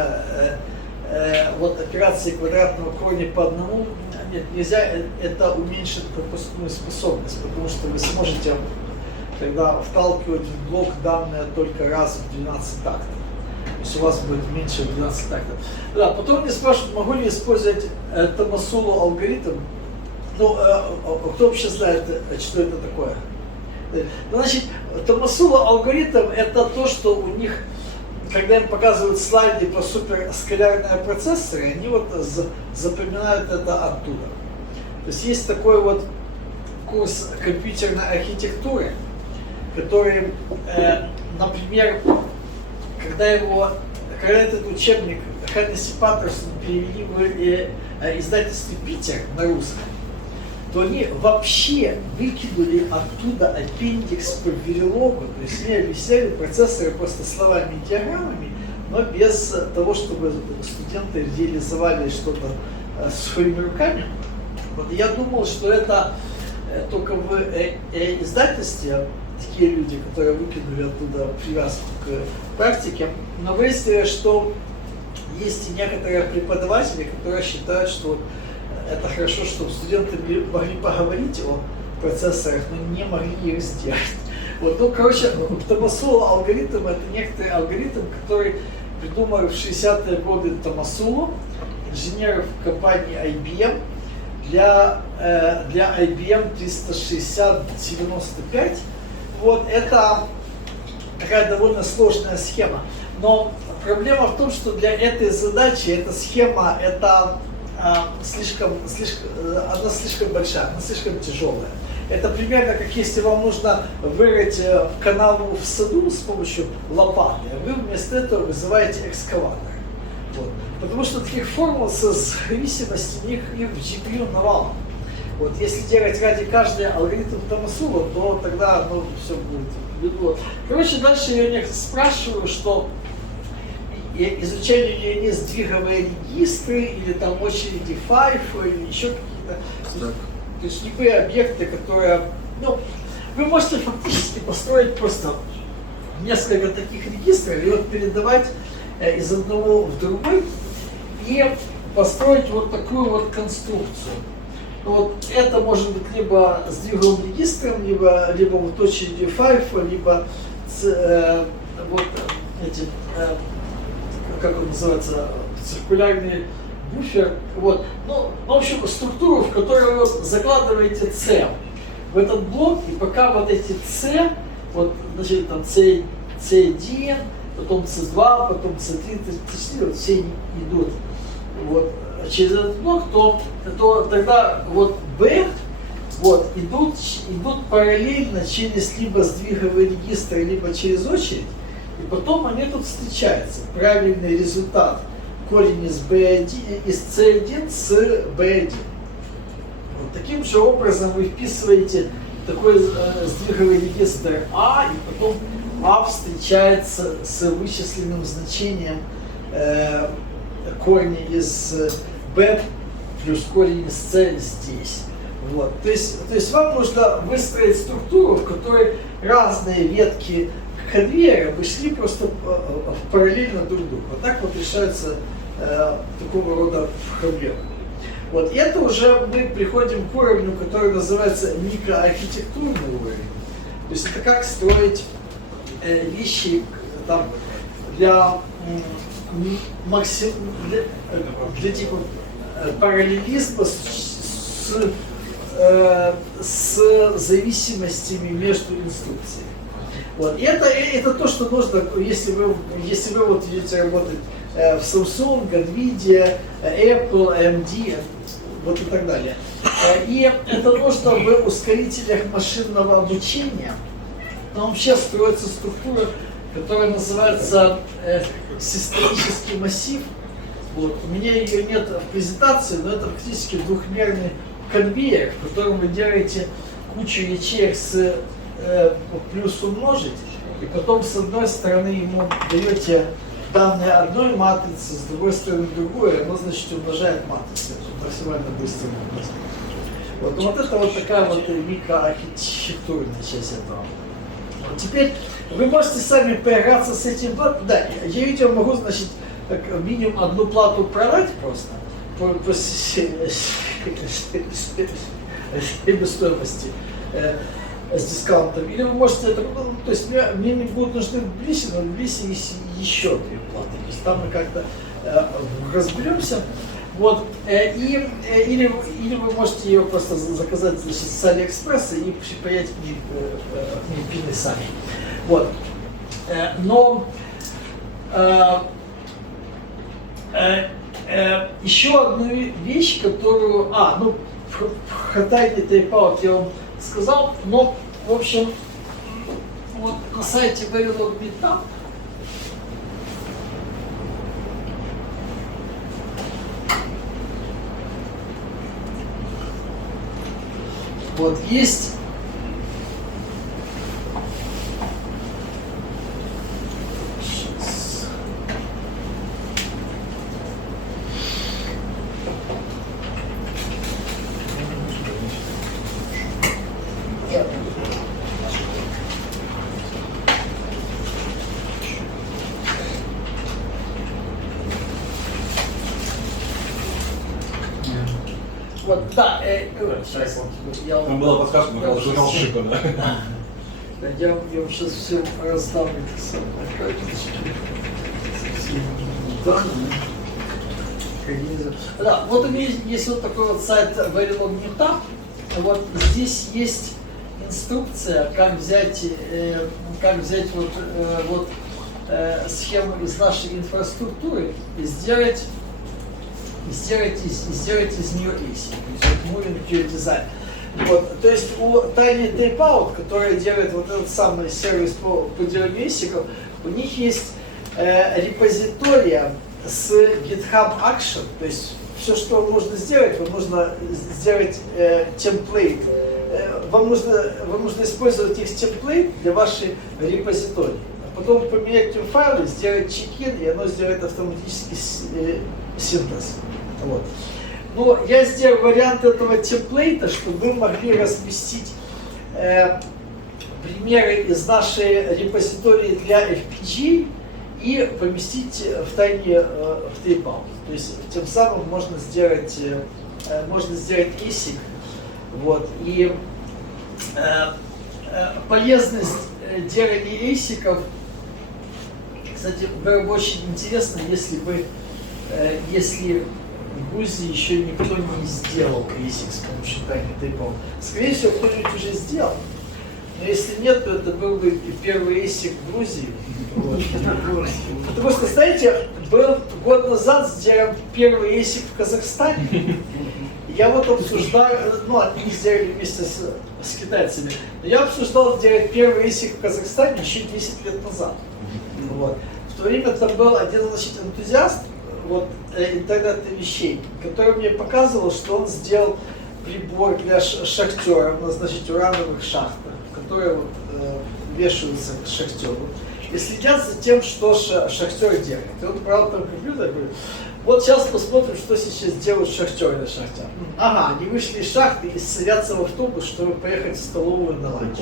вот, операции квадратного корня по одному. Нет, нельзя, это уменьшит пропускную способность, потому что вы сможете тогда вталкивать в блок данные только раз в 12 тактов. То есть у вас будет меньше 12 тактов. Да, потом мне спрашивают, могу ли использовать Томасулу алгоритм. Ну, кто вообще знает, что это такое? Значит, Томасула алгоритм это то, что у них, когда им показывают слайды про суперскалярные процессоры, они вот запоминают это оттуда. То есть такой вот курс компьютерной архитектуры, который, например, когда этот учебник Хеннесси Паттерсон перевели в издательстве «Питер» на русском, то они вообще выкинули оттуда аппендикс по верилогу, то есть они объясняли процессоры просто словами и диаграммами, но без того, чтобы студенты реализовали что-то своими руками. Вот я думал, что это только в издательстве такие люди, которые выкинули оттуда привязку к практике, но выяснилось, что есть и некоторые преподаватели, которые считают, что это хорошо, чтобы студенты могли поговорить о процессорах, но не могли их сделать. Вот, ну, короче, Томасула алгоритм это некоторый алгоритм, который придумали в 60-е годы Томасулу, инженеров компании IBM, для IBM 360-95. Вот, это такая довольно сложная схема. Но проблема в том, что для этой задачи эта схема, она слишком большая, она слишком тяжелая. Это примерно как если вам нужно вырыть канаву в саду с помощью лопаты, а вы вместо этого вызываете экскаватор. Вот. Потому что таких формул со зависимостью их в GPU навалом. Вот. Если делать ради каждой алгоритм Томасула, то тогда все будет. Вот. Короче, дальше я у них спрашиваю, что изучали ли они сдвиговые регистры, или там очереди FIFO, или еще какие-то. То есть любые объекты, которые, вы можете фактически построить просто несколько таких регистров и вот передавать из одного в другой и построить вот такую вот конструкцию. Вот это может быть либо сдвиговым регистром, либо вот очередью FIFO, либо вот эти, как он называется, циркулярный буфер. Вот. Ну, в общем, структуру, в которой вы закладываете C в этот блок, и пока вот эти C, вот, значит, там C1, потом C2, потом C3, C4, вот все идут вот, через этот блок, то тогда вот B вот, идут параллельно через либо сдвиговый регистр, либо через очередь, и потом они тут встречаются. Правильный результат корень из C1 с B1. Вот таким же образом вы вписываете такой сдвиговый регистр А, и потом А встречается с вычисленным значением корня из B плюс корень из c здесь. Вот. То есть вам нужно выстроить структуру, в которой разные ветки конвейера бы шли просто параллельно друг другу. Вот так вот решаются такого рода проблемы. Вот это уже мы приходим к уровню, который называется микроархитектурный уровень. То есть это как строить вещи там, для типа параллелизма с зависимостями между инструкциями. Вот. И это то, что нужно, если вы вот идете работать в Samsung, Nvidia, Apple, AMD, вот и так далее. И это нужно в ускорителях машинного обучения. Там вообще строится структура, которая называется систематический массив. Вот. У меня ее нет в презентации, но это фактически двухмерный конвейер, в котором вы делаете кучу ячеек с плюс умножить, и потом с одной стороны ему даете данные одной матрицы, с другой стороны другую, и оно, значит, умножает матрицу максимально быстро. Вот это вот такая вот микроархитектурная часть этого. Вот теперь вы можете сами поиграться с этим. Да, я видео могу, значит, как минимум одну плату продать просто по себестоимости с дискаунтом. Или вы можете это, то есть мне не будут нужны в Блисе, но в Блисе есть еще 3 платы. То есть там мы как-то разберемся. Вот, или вы можете ее просто заказать, значит, с Алиэкспресса и припаять к ней пины сами. Вот. Но еще одну вещь, которую... про тайный тайп-аут я вам сказал, но, в общем, вот на сайте Verilog Meetup вот есть вот, да, сейчас я вам... Там была подсказка, но это журнал Шика, да? Я вам сейчас все расставлю, так самое. Да, вот у меня есть вот такой вот сайт Verilog Meetup. Вот здесь есть инструкция, как взять вот схему из нашей инфраструктуры и сделать из нее ASIC, то есть Moving Pure Design. Вот, то есть у Tiny Tapeout, которая делает вот этот самый сервис по деланию ASIC, у них есть репозитория с GitHub Action, то есть все, что вам нужно сделать, вам нужно сделать темплейт. Вам нужно использовать их темплейт для вашей репозитории. А потом поменять файлы, сделать чекин, и оно сделает автоматический синтез. Вот. Но я сделал вариант этого темплейта, чтобы вы могли разместить примеры из нашей репозитории для FPG и поместить в тайне в Tapeout. То есть тем самым можно сделать ASIC. Вот. И полезность делания ASIC-ов, кстати, было бы очень интересно, если в Грузии еще никто не сделал ASIC с помощью Tiny Tapeout. Скорее всего, кто-нибудь уже сделал. Но если нет, то это был бы первый ASIC в Грузии. Вот. Потому что, знаете, был год назад сделан первый ASIC в Казахстане. Я вот обсуждал, они сделали вместе с китайцами. Я обсуждал сделать первый ASIC в Казахстане еще 10 лет назад. Вот. В то время там был один, значит, энтузиаст интернета вещей, который мне показывал, что он сделал прибор для шахтеров на, значит, урановых шахтах, которые вешаются к шахтеру и следят за тем, что шахтер делает. И он брал там компьютер, говорит, Вот сейчас посмотрим, что сейчас делают шахтеры на шахте. Ага, они вышли из шахты и садятся в автобус, чтобы поехать в столовую на ланч.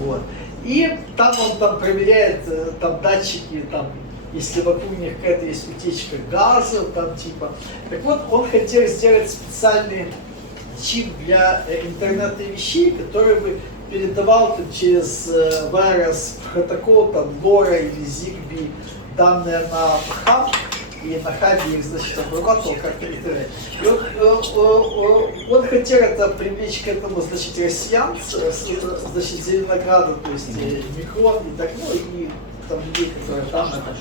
Вот. И там он там проверяет там датчики, там, если вокруг них какая-то есть утечка газа, там типа. Так вот, он хотел сделать специальный чип для интернета вещей, который бы передавал там, через Wireless протокол, там, LoRa или Zigbee данные на хаб, и на хабе их, значит, обрабатывал как-то интернет. И он хотел это привлечь к этому, значит, россиян, значит, Зеленограда, то есть Микрон и так, ну, и там людей, которые там это.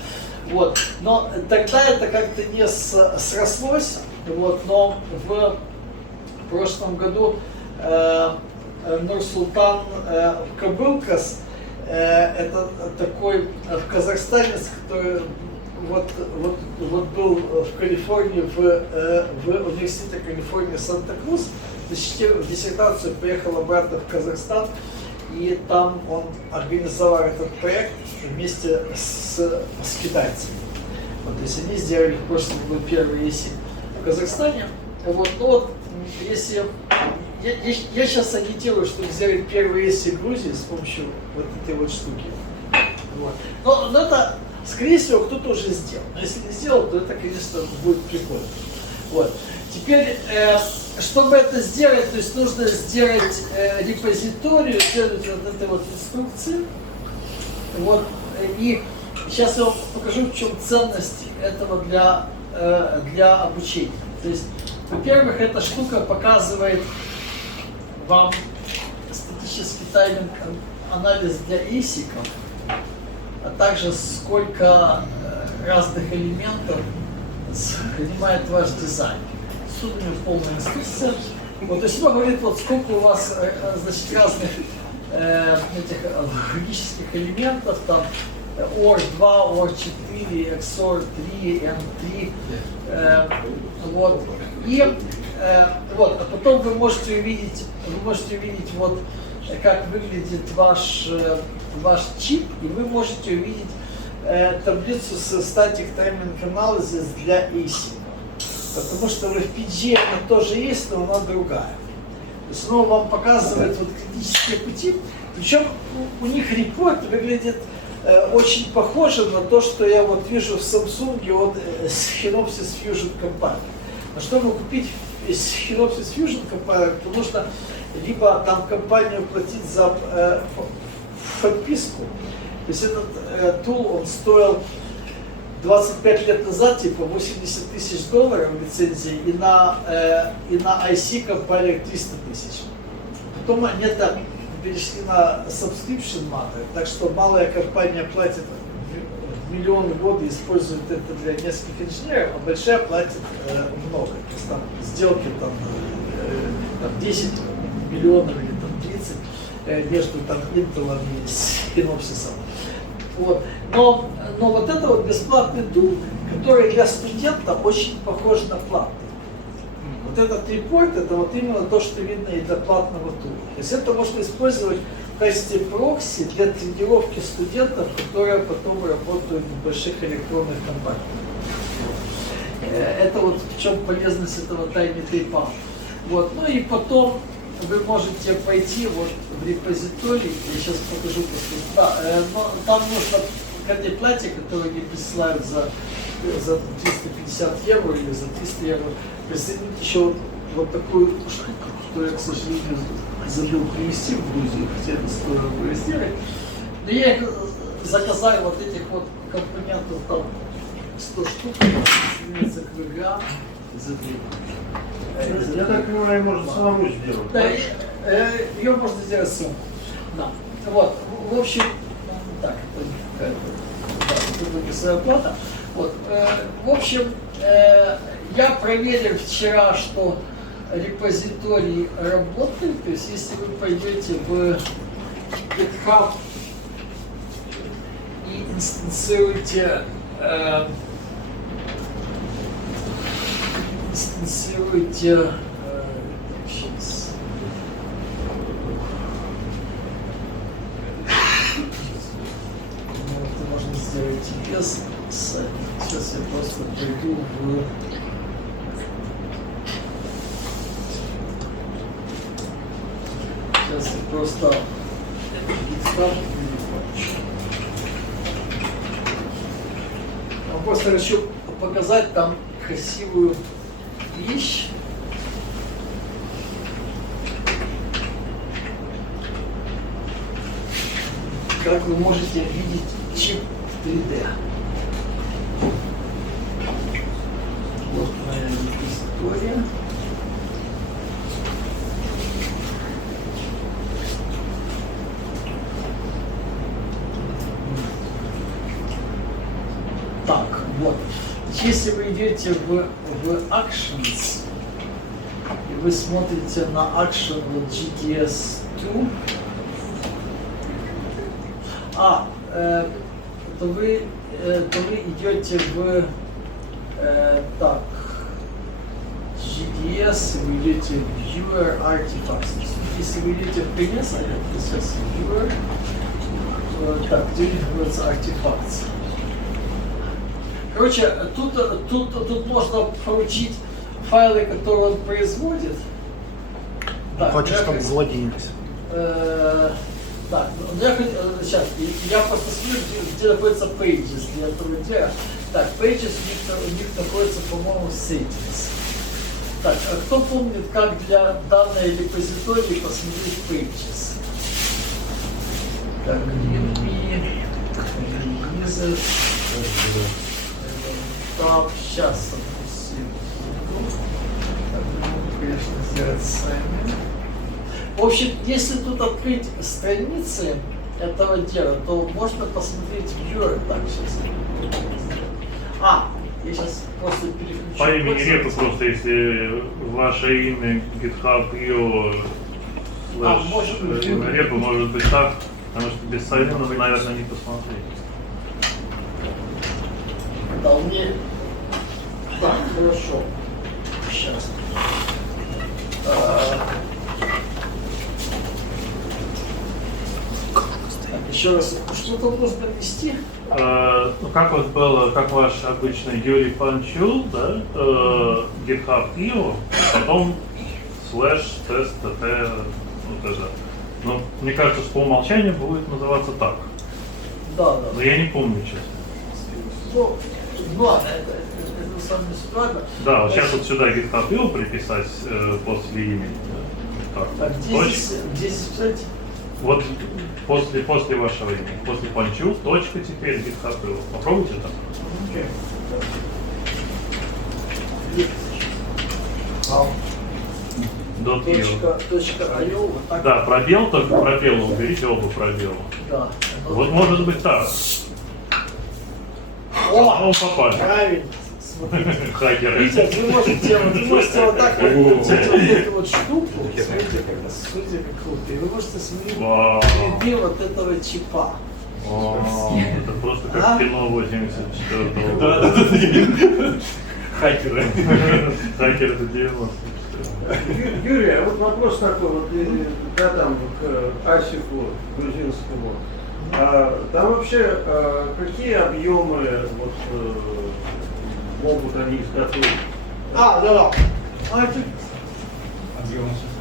Вот. Но тогда это как-то не срослось, вот, но в прошлом году Нурсултан Кабылкас, это такой в Казахстане, который вот был в Калифорнии, в университете Калифорнии Санта-Крус, защитил диссертацию, поехал обратно в Казахстан, и там он организовал этот проект вместе с китайцами. Вот, то есть они сделали в прошлом году первый ЕСИ в Казахстане. Вот, но вот, если я сейчас агитирую, чтобы сделать первый ЕСИ в Грузии с помощью вот этой вот штуки. Вот. Но это, скорее всего, кто-то уже сделал. Но если не сделал, то это, конечно, будет прикольно. Вот. Теперь, чтобы это сделать, то есть нужно сделать репозиторию, следовать вот этой вот инструкции. Вот. И сейчас я вам покажу, в чем ценность этого для обучения. То есть, во-первых, эта штука показывает вам статический тайминг анализ для ИСИКов, а также сколько разных элементов занимает ваш дизайн. Тут у него полная инструкция. Вот, то есть он говорит, вот сколько у вас, значит, разных этих логических элементов, там OR2, OR4, XOR3, M3, вот. И вот, а потом вы можете увидеть вот как выглядит ваш чип, и вы можете увидеть таблицу со Static Timing Analysis для ASIC. Потому что в FPGA она тоже есть, но она другая. То есть она вам показывает вот критические пути. Причем у них репорт выглядит очень похоже на то, что я вот вижу в Samsung от Synopsys Fusion Compiler. Но чтобы купить Synopsys Fusion Compiler, то нужно либо там компанию платить за подписку. То есть этот тул, он стоил 25 лет назад, типа $80 тысяч лицензии, и на IC компания 300 тысяч. Потом они это перешли на subscription model, так что малая компания платит миллион в год и использует это для нескольких инженеров, а большая платит много. То есть там сделки там 10 миллионов или там 30 между там Intel и Synopsys. Вот. Но вот это вот бесплатный тул, который для студента очень похож на платный. Вот этот репорт, это вот именно то, что видно и для платного тула. То есть это можно использовать в качестве прокси для тренировки студентов, которые потом работают в больших электронных компаниях. Это вот в чем полезность этого Tiny Tape. Вот. Ну и потом вы можете пойти вот в репозиторий, я сейчас покажу, да, но там нужно к этой плате, которую они присылают за 350 евро или за 300 евро, присоединить еще вот такую штуку, которую я, к сожалению, забыл привезти в Грузию, хотя это стоило бы сделать. Но я их заказал, вот этих вот компонентов, там 100 штук, стремится к VGA, Я так понимаю, можно самому сделать. Да, ее можно сделать сам. Да. Вот. В общем, так, это своя плата. Вот. В общем, я проверил вчера, что репозиторий работает. То есть, если вы пойдете в GitHub и инстанцируете сейчас. Это можно сделать без сайта. Сейчас Сейчас я просто пойду в... Сейчас я просто... Я просто хочу показать там красивую вещь. Как вы можете видеть чип 3D. Вот моя история. Так, вот. Если вы идете в Actions, и вы смотрите на Action вот GTS 2, то вы идете в так, GDS, вы идете в Viewer Artifacts. Если вы идете в PS, это сейчас Viewer, так, где называется Artifacts. Короче, тут можно поручить файлы, которые он производит. Так, Хочешь, чтобы злодеились. Так, сейчас, я просто смотрю, где находится Pages для этого дела. Так, Pages у них находится, по-моему, Settings. Так, а кто помнит, как для данной репозитории посмотреть Pages? Так, Users. Так, сейчас, конечно, сделать сами. В общем, если тут открыть страницы этого дела, то можно посмотреть Viewer. Так, сейчас. Я сейчас просто переключу. По имени репу просто, если ваше имя GitHub.io / репу может быть так, потому что без сайта, наверное, не посмотреть. Вполне. Так, хорошо. Сейчас. Еще раз, что-то нужно ввести? Ну, как вот было, как ваш обычный Юрий Панчул, да, GitHub.io, потом /test.tt, вот это. Но мне кажется, что по умолчанию будет называться так. Да. Но я не помню, честно. Ну ладно, это самое ситуация. Да, вот сейчас вот сюда GitHub.io приписать после имени. Да. Так, где здесь писать? Вот после вашего имени, после Панчу, точка теперь GitHub.io. Попробуйте так. Окей. Точка .io, вот так. Да, пробел, только пробел уберите, оба пробела. Да. Вот может быть так. О, попали. правильно. Смотрите. Хакеры. Видите, вы можете вот так вот взять вот эту вот штуку, смотрите, как круто, и вы можете смотреть везде вот этого чипа. Это просто как кино 84-го. Да. Хакеры. Хакеры это 90. Юрий, а вот вопрос такой, вот, да, там, к Асику грузинскому. Там вообще какие объемы вот, могут они изготовить? Да.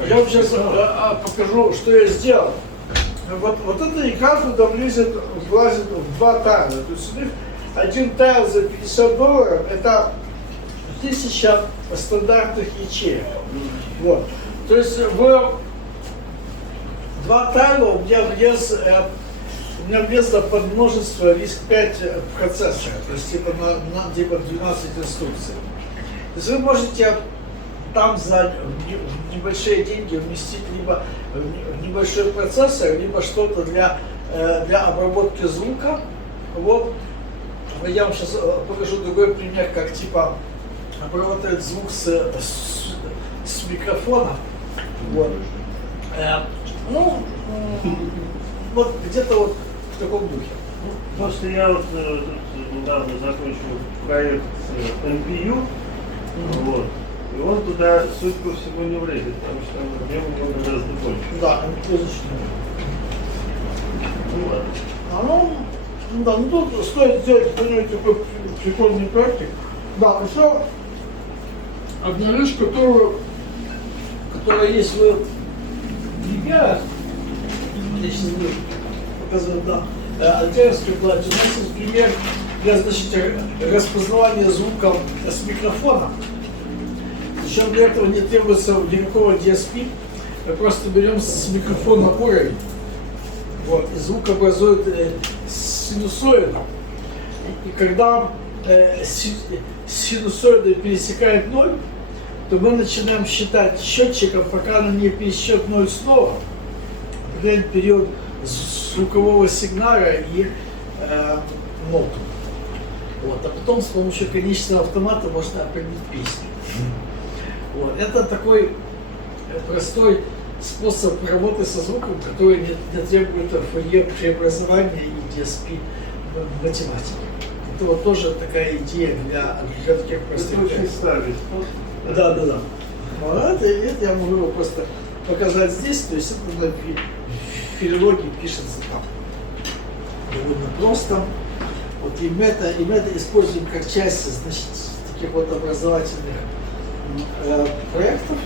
Я вам сейчас покажу, что я сделал. Вот это икра туда влазит в два тайла. То есть у них один тайл за $50, это 1000 стандартных ячеек. Вот. То есть в два тайла у меня влезло под множество RISC-5 процессоров, то есть типа на 12 инструкций. То есть вы можете там за небольшие деньги вместить либо в небольшой процессор, либо что-то для обработки звука. Вот. Я вам сейчас покажу другой пример, как типа обрабатывать звук с микрофона. Вот. Вот где-то вот в таком духе. Просто я вот недавно закончил проект NPU, вот, и он туда, суть по всему, не влезет, потому что там объем у него гораздо больше. Да, NPU. Ну ладно. Ну да, ну тут стоит сделать такой прикольный проектик. Да, еще одна вещь, которая есть в Либерах, я сейчас буду показывать, да, альтернативный платье. У нас есть пример для, значит, распознавания звука с микрофона. Причем для этого не требуется никакого DSP. Мы просто берем с микрофона уровень. Вот, и звук образует синусоиду. И когда синусоида пересекает 0, то мы начинаем считать счетчиком, пока она не пересечет 0 снова, определяем период звукового сигнала и ноту. Вот, а потом с помощью конечного автомата можно определить песню. Вот, это такой простой способ работы со звуком, который не требует фойе преобразования и DSP в математике. Это вот тоже такая идея для таких простых. Это очень старый. Да. Вот это я могу его просто показать здесь, то есть это на филологии пишется там довольно просто. Вот и мы это используем как часть, значит, таких вот образовательных проектов.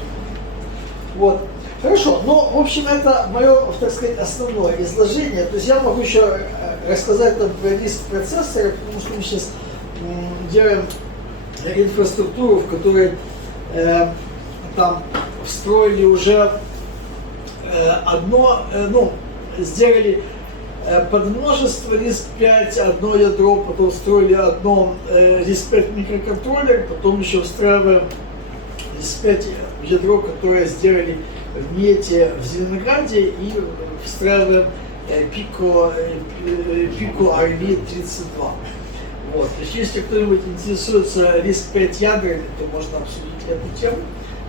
Вот. Хорошо, ну, в общем, это мое, так сказать, основное изложение. То есть я могу еще рассказать там про риск процессора, потому что мы сейчас делаем инфраструктуру, в которой там встроили уже сделали подмножество RISC-V, одно ядро, потом встроили одно RISC-V микроконтроллер, потом еще встраиваем RISC-V ядро, которое сделали в МИЭТе в Зеленограде, и встраиваем Pico RV32. Вот. То есть, если кто-нибудь интересуется RISC-V ядрами, то можно обсудить эту тему.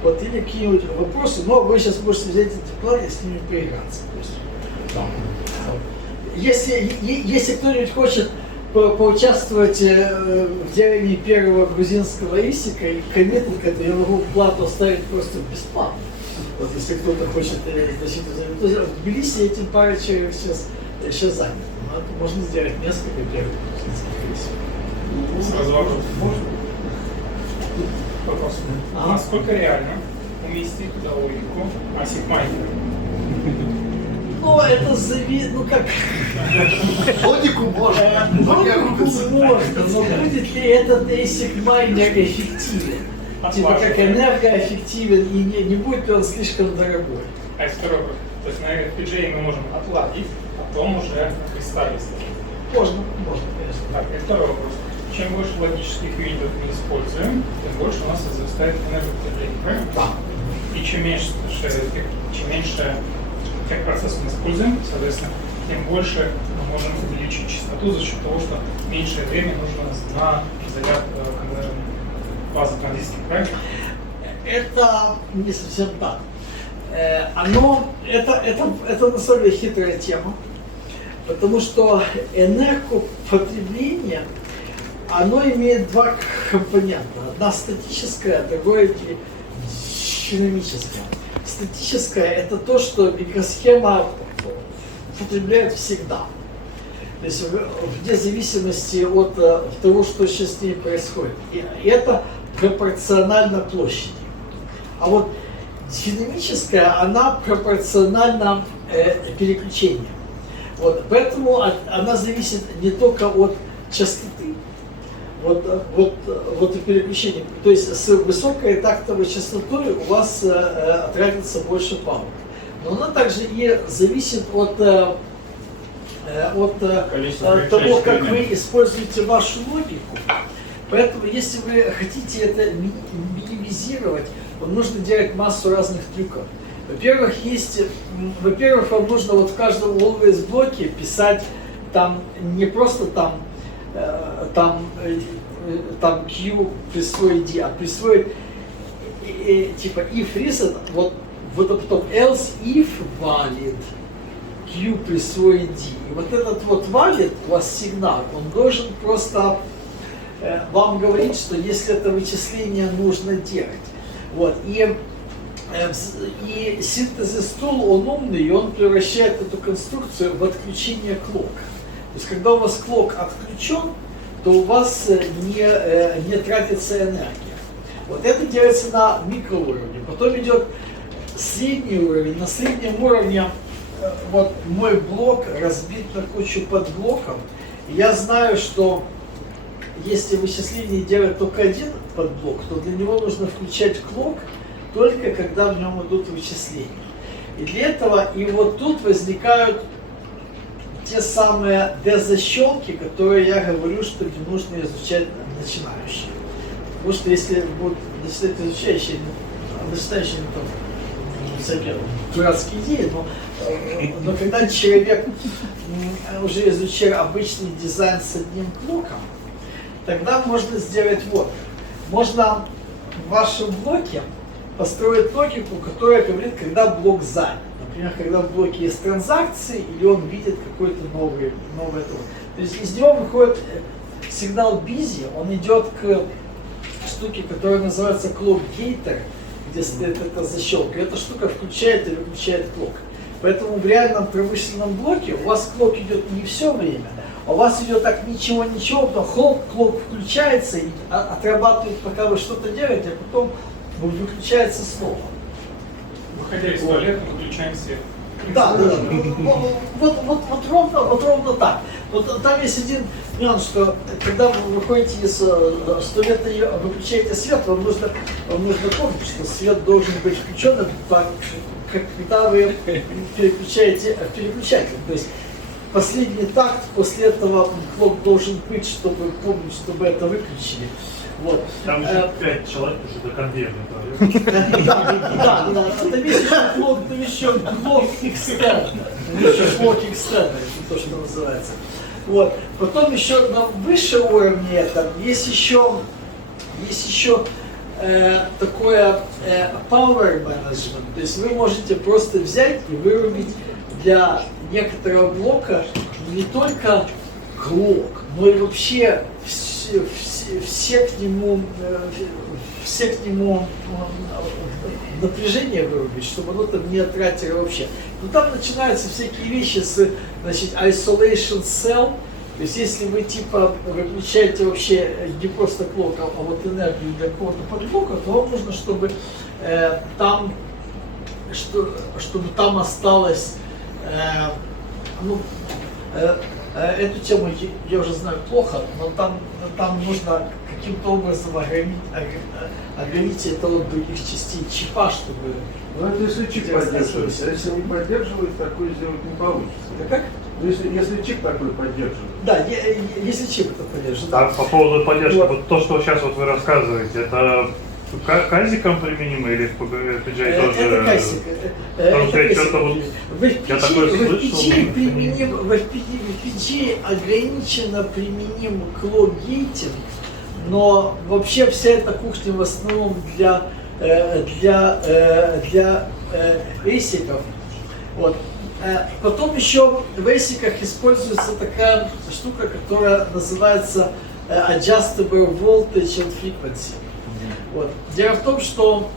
Вот, или какие-нибудь вопросы, но вы сейчас можете взять эти планы и с ними поиграться. То есть, да. Если кто-нибудь хочет поучаствовать в делании первого грузинского исика и коммитника, то я могу плату оставить просто бесплатно. Вот, если кто-то хочет, значит, в Тбилиси этим пара человек сейчас занят. Но это можно сделать несколько первых грузинских исиков. Сразу вопрос. Можно? Вопрос. Насколько реально уместить туда логику ASIC майнера? Ну, это зависит, ну как... Логику можно. Логику можно, но будет ли этот ASIC майнер эффективен? Типа как энергоэффективен и не будет ли он слишком дорогой? А это второй вопрос. То есть на FPGA мы можем отладить, потом уже кристаллить. Можно, конечно. Так, и второй вопрос. Чем больше логических юнитов мы используем, тем больше у нас возрастает энергопотребление, правильно? Да. И чем меньше тех процессов мы используем, соответственно, тем больше мы можем увеличить частоту за счет того, что меньшее время нужно на зарядку базы транзисторов, правильно? Это не совсем так. Это на самом деле хитрая тема, потому что энергопотребление, оно имеет два компонента. Одна статическая, другая динамическая. Статическая – это то, что микросхема потребляет всегда. То есть вне зависимости от того, что сейчас с ней происходит. И это пропорционально площади. А вот динамическая, она пропорциональна переключению. Вот, поэтому она зависит не только от частоты, вот и переключение. То есть с высокой тактовой частотой у вас тратится больше памяти. Но она также и зависит от того, как вы используете вашу логику. Поэтому, если вы хотите это минимизировать, вам нужно делать массу разных трюков. Во-первых, вам нужно вот в каждом always блоке писать там не просто там Q присвоить D, а присвоить типа if reset, вот потом else if valid Q присвоить D. И вот этот вот valid у вас сигнал, он должен просто вам говорить, что если это вычисление нужно делать. Вот. И синтезис tool, он умный, и он превращает эту конструкцию в отключение клока. То есть когда у вас клок отключен, то у вас не тратится энергия. Вот это делается на микроуровне. Потом идет средний уровень. На среднем уровне вот мой блок разбит на кучу подблоков. И я знаю, что если вычисление делать только один подблок, то для него нужно включать клок только когда в нем идут вычисления. И для этого и вот тут возникают те самые дезащелки, которые я говорю, что не нужно изучать начинающие. Потому что если будут начинать изучающие, начинающие там, всякие дурацкие идеи, но когда человек уже изучил обычный дизайн с одним клоком, тогда можно сделать вот. Можно в вашем блоке построить логику, которая говорит, когда блок занят. Например, когда в блоке есть транзакции, или он видит какой-то новый тоken. То есть из него выходит сигнал busy, он идет к штуке, которая называется clock gator, где стоит эта защелка. И эта штука включает или выключает клок. Поэтому в реальном промышленном блоке у вас клок идет не все время, а у вас идет так ничего, потом клок включается и отрабатывает, пока вы что-то делаете, а потом выключается снова. Выходя из туалета, выключаем свет. Да. Вот ровно так. Вот там есть один нюанс, что когда вы выходите из туалета и выключаете свет, вам нужно помнить, что свет должен быть включен, когда вы переключаете переключатель. То есть последний такт, после этого клок должен быть, чтобы помнить, чтобы это выключили. Вот. Там еще 5 человек уже до конвейера. Да, там есть еще клок экстерн. Клок экстерн, это то, что называется. Вот. Потом еще на высшем уровне есть еще такое power management. То есть вы можете просто взять и вырубить для некоторого блока не только клок, но и вообще все к нему напряжение вырубить, чтобы оно там не тратило вообще. Но там начинаются всякие вещи с, значит, isolation cell. То есть если вы типа выключаете вообще не просто клок, а вот энергию для какого-то подблока, то вам нужно, чтобы там осталось, эту тему я уже знаю плохо, но там нужно каким-то образом ограничить это от других частей чипа, чтобы... Ну это если чип поддерживает, а если не поддерживает, такое сделать не получится. Да как? Если чип такой поддерживает. Да, если чип это поддерживает. Так, по поводу поддержки, вот то, что сейчас вот вы рассказываете, это к казикам применимо или в FPGA тоже? Это касик. Потому что я что-то вот... Я такое слышал. В FPGA ограниченно применим клок-гейтинг, но вообще вся эта кухня в основном для ASIC-ов. Вот. Потом еще в ASIC-ах используется такая штука, которая называется Adjustable Voltage and Frequency. Вот. Дело в том, что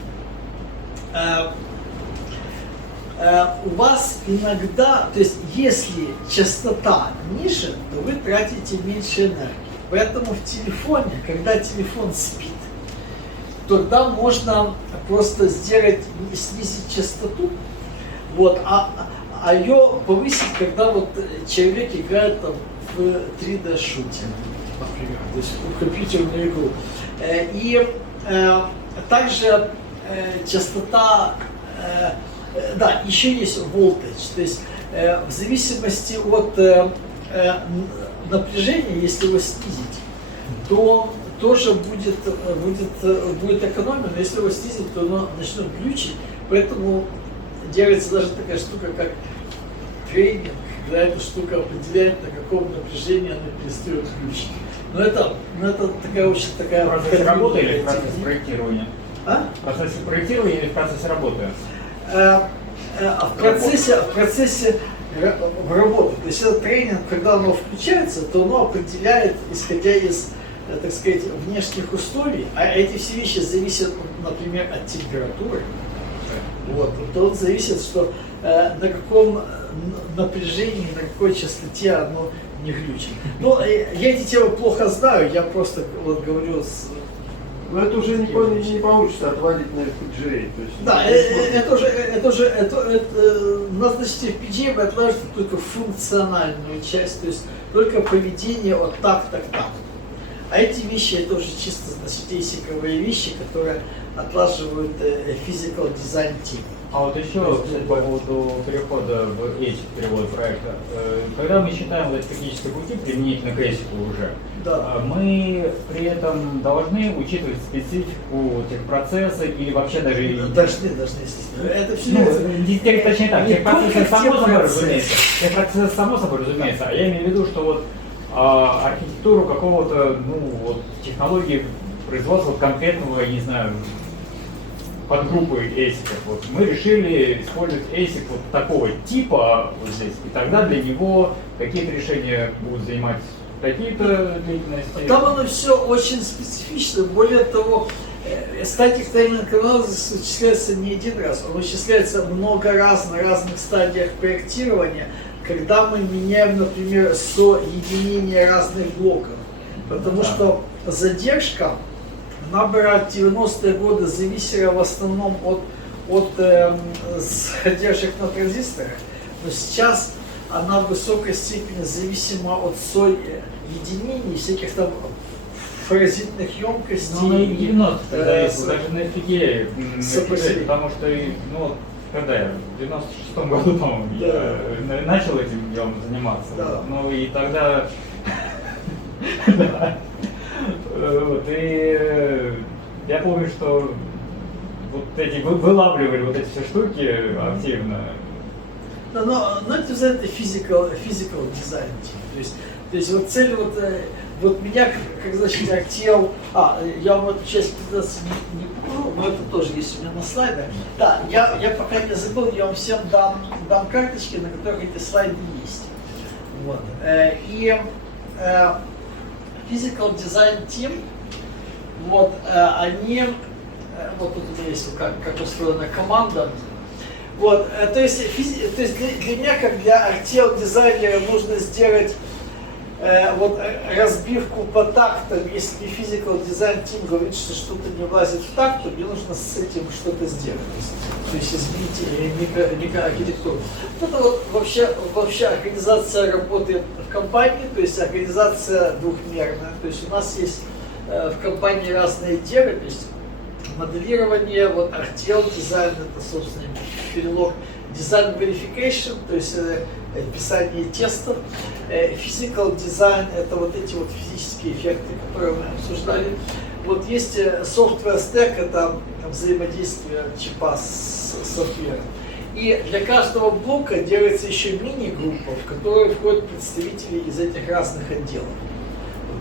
у вас иногда, то есть если частота ниже, то вы тратите меньше энергии. Поэтому в телефоне, когда телефон спит, тогда можно просто снизить частоту, вот, а ее повысить, когда вот человек играет там, в 3D-шутинг, например, то есть в компьютерную игру. И также частота, да, еще есть voltage, то есть в зависимости от напряжения, если его снизить, то тоже будет экономия, но если его снизить, то оно начнет глючить, поэтому делается даже такая штука, как трейнинг, когда эта штука определяет, на каком напряжении она перестает глючить. Но это такая очень такая... В процессе работы или в процессе проектирования? А? В процессе проектирования или в процессе работы? В процессе работы. То есть этот тренинг, когда оно включается, то оно определяет, исходя из, так сказать, внешних условий, а эти все вещи зависят, например, от температуры. Вот, то он зависит, что на каком напряжении, на какой частоте оно не глючит. Но я эти темы плохо знаю, я просто вот говорю с... Но это уже не получится отводить на FPGA. То есть, Да, у нас, значит, FPGA мы отваживаем только функциональную часть, то есть только поведение от так. А эти вещи это уже чисто, значит, ASIC-овые вещи, которые отлаживают physical design team. А вот еще по поводу перехода в ASIC перевод проекта. Когда мы считаем вот технические пути применительно к ASIC уже, Да. мы при этом должны учитывать специфику техпроцесса или вообще даже... Должны, естественно. Это все Точнее так, не техпроцесс только само собой техпроцесс. разумеется. Техпроцесс само собой разумеется. А я имею в виду, что вот архитектуру какого-то, вот, технологии производства конкретного, я не знаю, подгруппы ASIC. Вот мы решили использовать ASIC вот такого типа вот здесь, и тогда для него какие-то решения будут занимать такие-то длительности. Там оно все очень специфично. Более того, static timing analysis вычисляется не один раз, он вычисляется много раз на разных стадиях проектирования, когда мы меняем, например, соединение разных блоков. Потому что задержка, она была в 90-е годы зависела в основном от задержек на транзисторах, но сейчас она в высокой степени зависима от соединений, всяких там паразитных емкостей. Ну, и 90-е зависит, даже на FPGA, потому что, когда я, в 96-м году, по-моему, я начал этим делом заниматься, ну и тогда, и я помню, что вот эти вылавливали вот эти все штуки активно. Но это physical design. То есть вот цель вот меня, как значит, хотел, я вам эту часть не покажу, но это тоже есть у меня на слайдах. Да, я пока не забыл, я вам всем дам карточки, на которых эти слайды есть. Вот. И Physical Design Team, вот, они, вот тут у меня есть как устроена команда. Вот, то есть для меня, как для артел-дизайнера, нужно сделать разбивку по тактам. Если Physical Design Team говорит, что что-то не влазит в такт, то мне нужно с этим что-то сделать. То есть изменить микроархитектуру. Это вот вообще организация работы в компании, то есть организация двухмерная. То есть у нас есть в компании разные отделы, то есть моделирование, вот артел дизайн, это, собственно, перелог, design verification, то есть писание тестов, physical design, это вот эти вот физические эффекты, которые мы обсуждали. Вот есть software stack, это взаимодействие чипа с софтвером. И для каждого блока делается еще мини-группа, в которую входят представители из этих разных отделов.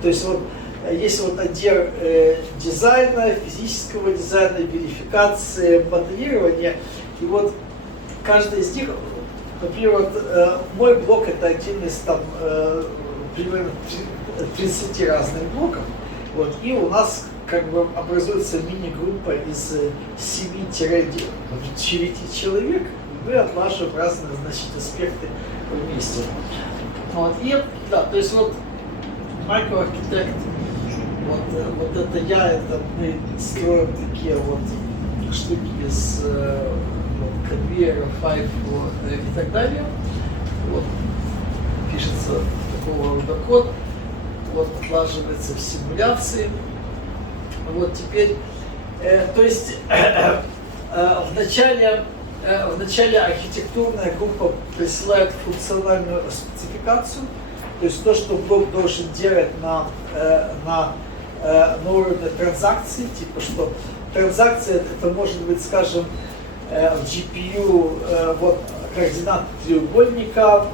То есть вот есть вот отдел дизайна, физического дизайна, верификации, моделирования. И вот каждый из них, например, вот, мой блок это один из там примерно 30 разных блоков. Вот, и у нас как бы образуется мини-группа из 7-9 человек. Мы отлаживаем разные, значит, аспекты вместе. Вот, и да, то есть вот микроархитект, вот это это мы строим такие вот штуки из конвейеров, вот, и так далее. Вот, пишется такого рода код, вот, отлаживается в симуляции. Вот теперь, то есть в начале архитектурная группа присылает функциональную спецификацию, то есть то, что блок должен делать на уровне транзакций, типа что транзакция это может быть, скажем, в GPU вот координаты треугольника,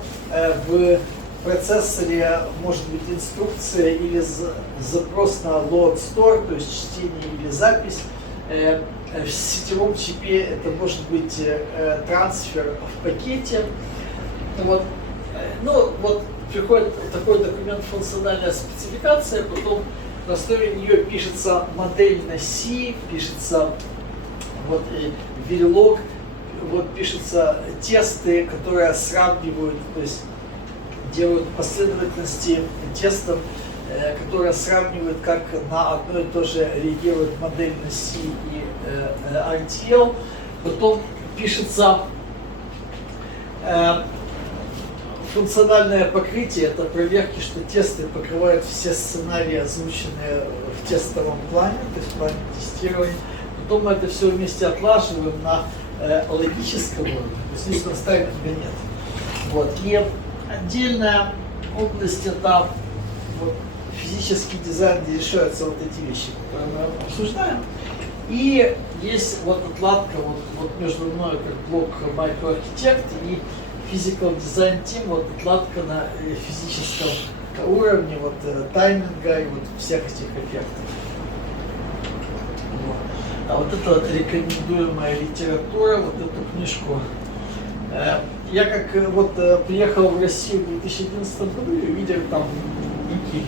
в процессоре может быть инструкция или запрос на load store, то есть чтение или запись. В сетевом чипе это может быть трансфер в пакете. Вот. Ну, вот приходит такой документ функциональная спецификация, потом на основе нее пишется модель на C, пишется вот Verilog, вот пишутся тесты, которые сравнивают, то есть делают последовательности тестов, которые сравнивают, как на одно и то же реагирует модель на C и RTL. Потом пишется функциональное покрытие, это проверки, что тесты покрывают все сценарии, озвученные в тестовом плане, то есть в плане тестирования. Потом мы это все вместе отлаживаем на логическом уровне, то есть здесь настраивания нет. Вот. И отдельная область это вот, физический дизайн, где решаются вот эти вещи, которые мы обсуждаем. И есть вот отладка вот между мной как блок Microarchitect и Physical Design Team, вот отладка на физическом уровне, вот тайминга и вот всех этих эффектов. Вот. А вот это вот рекомендуемая литература, вот эту книжку. Я как вот приехал в Россию в 2011 году и увидел там некий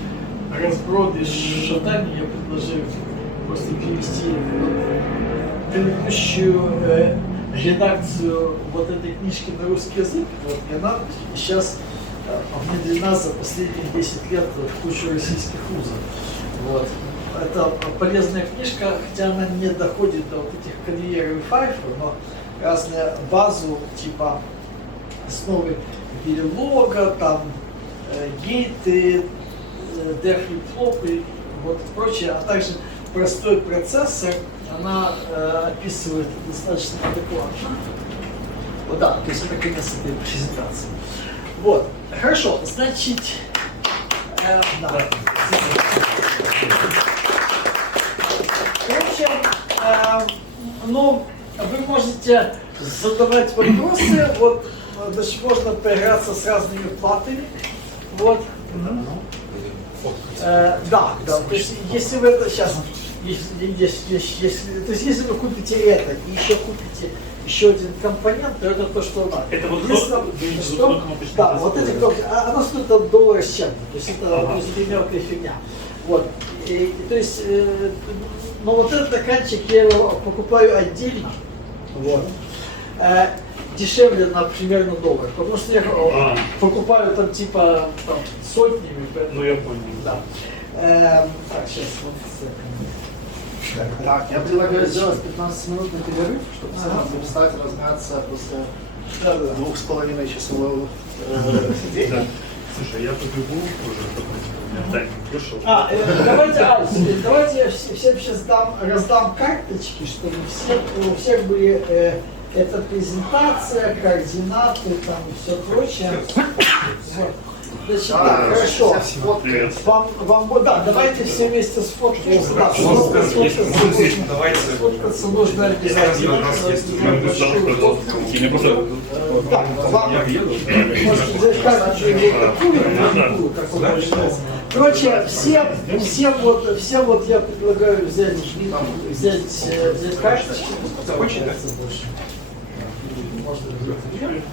разброд из шатания, я предложил просто перевести предыдущую редакцию вот этой книжки на русский язык. Вот, и она сейчас внедрена за последние 10 лет в кучу российских вузов. Вот. Это полезная книжка, хотя она не доходит до вот этих конвейеров и файфов, но разную базу типа основы перелога, там гейты, дефлип-флоп и вот прочее, а также простой процессор, она описывает достаточно адекватно. Вот да, то есть это конец этой презентации. Вот, хорошо, значит, да. Короче, ну, вы можете задавать вопросы, вот, значит, можно поиграться с разными платами, вот. Да, то есть если вы это сейчас, то есть если вы купите это и еще купите еще один компонент, то это то, что надо. Это вот да, вот эти кнопки, оно стоит $1 с чем-то, то есть это мелкая фигня. Вот. И, то есть, но вот этот стаканчик я его покупаю отдельно. Вот. Дешевле на примерно $1, потому что я покупаю там типа там, сотнями. Ну я понял. Да. Так, сейчас вот. Так, я предлагаю сделать 15-минутный перерыв, чтобы всем встать, размяться после 2,5-часового дня. Слушай, я побегу уже, тайминг пришел. Давайте я всем сейчас раздам карточки, чтобы у всех были эта презентация, координаты там и все прочее. Вот. Значит, да, хорошо. Вам, да, давайте все вместе сфоткаемся. Да, сфоткаться нужно обязательно. Так, вам можете взять карточку или такую, как вам больше нравится. Короче, всем вот я предлагаю взять карточку. Можно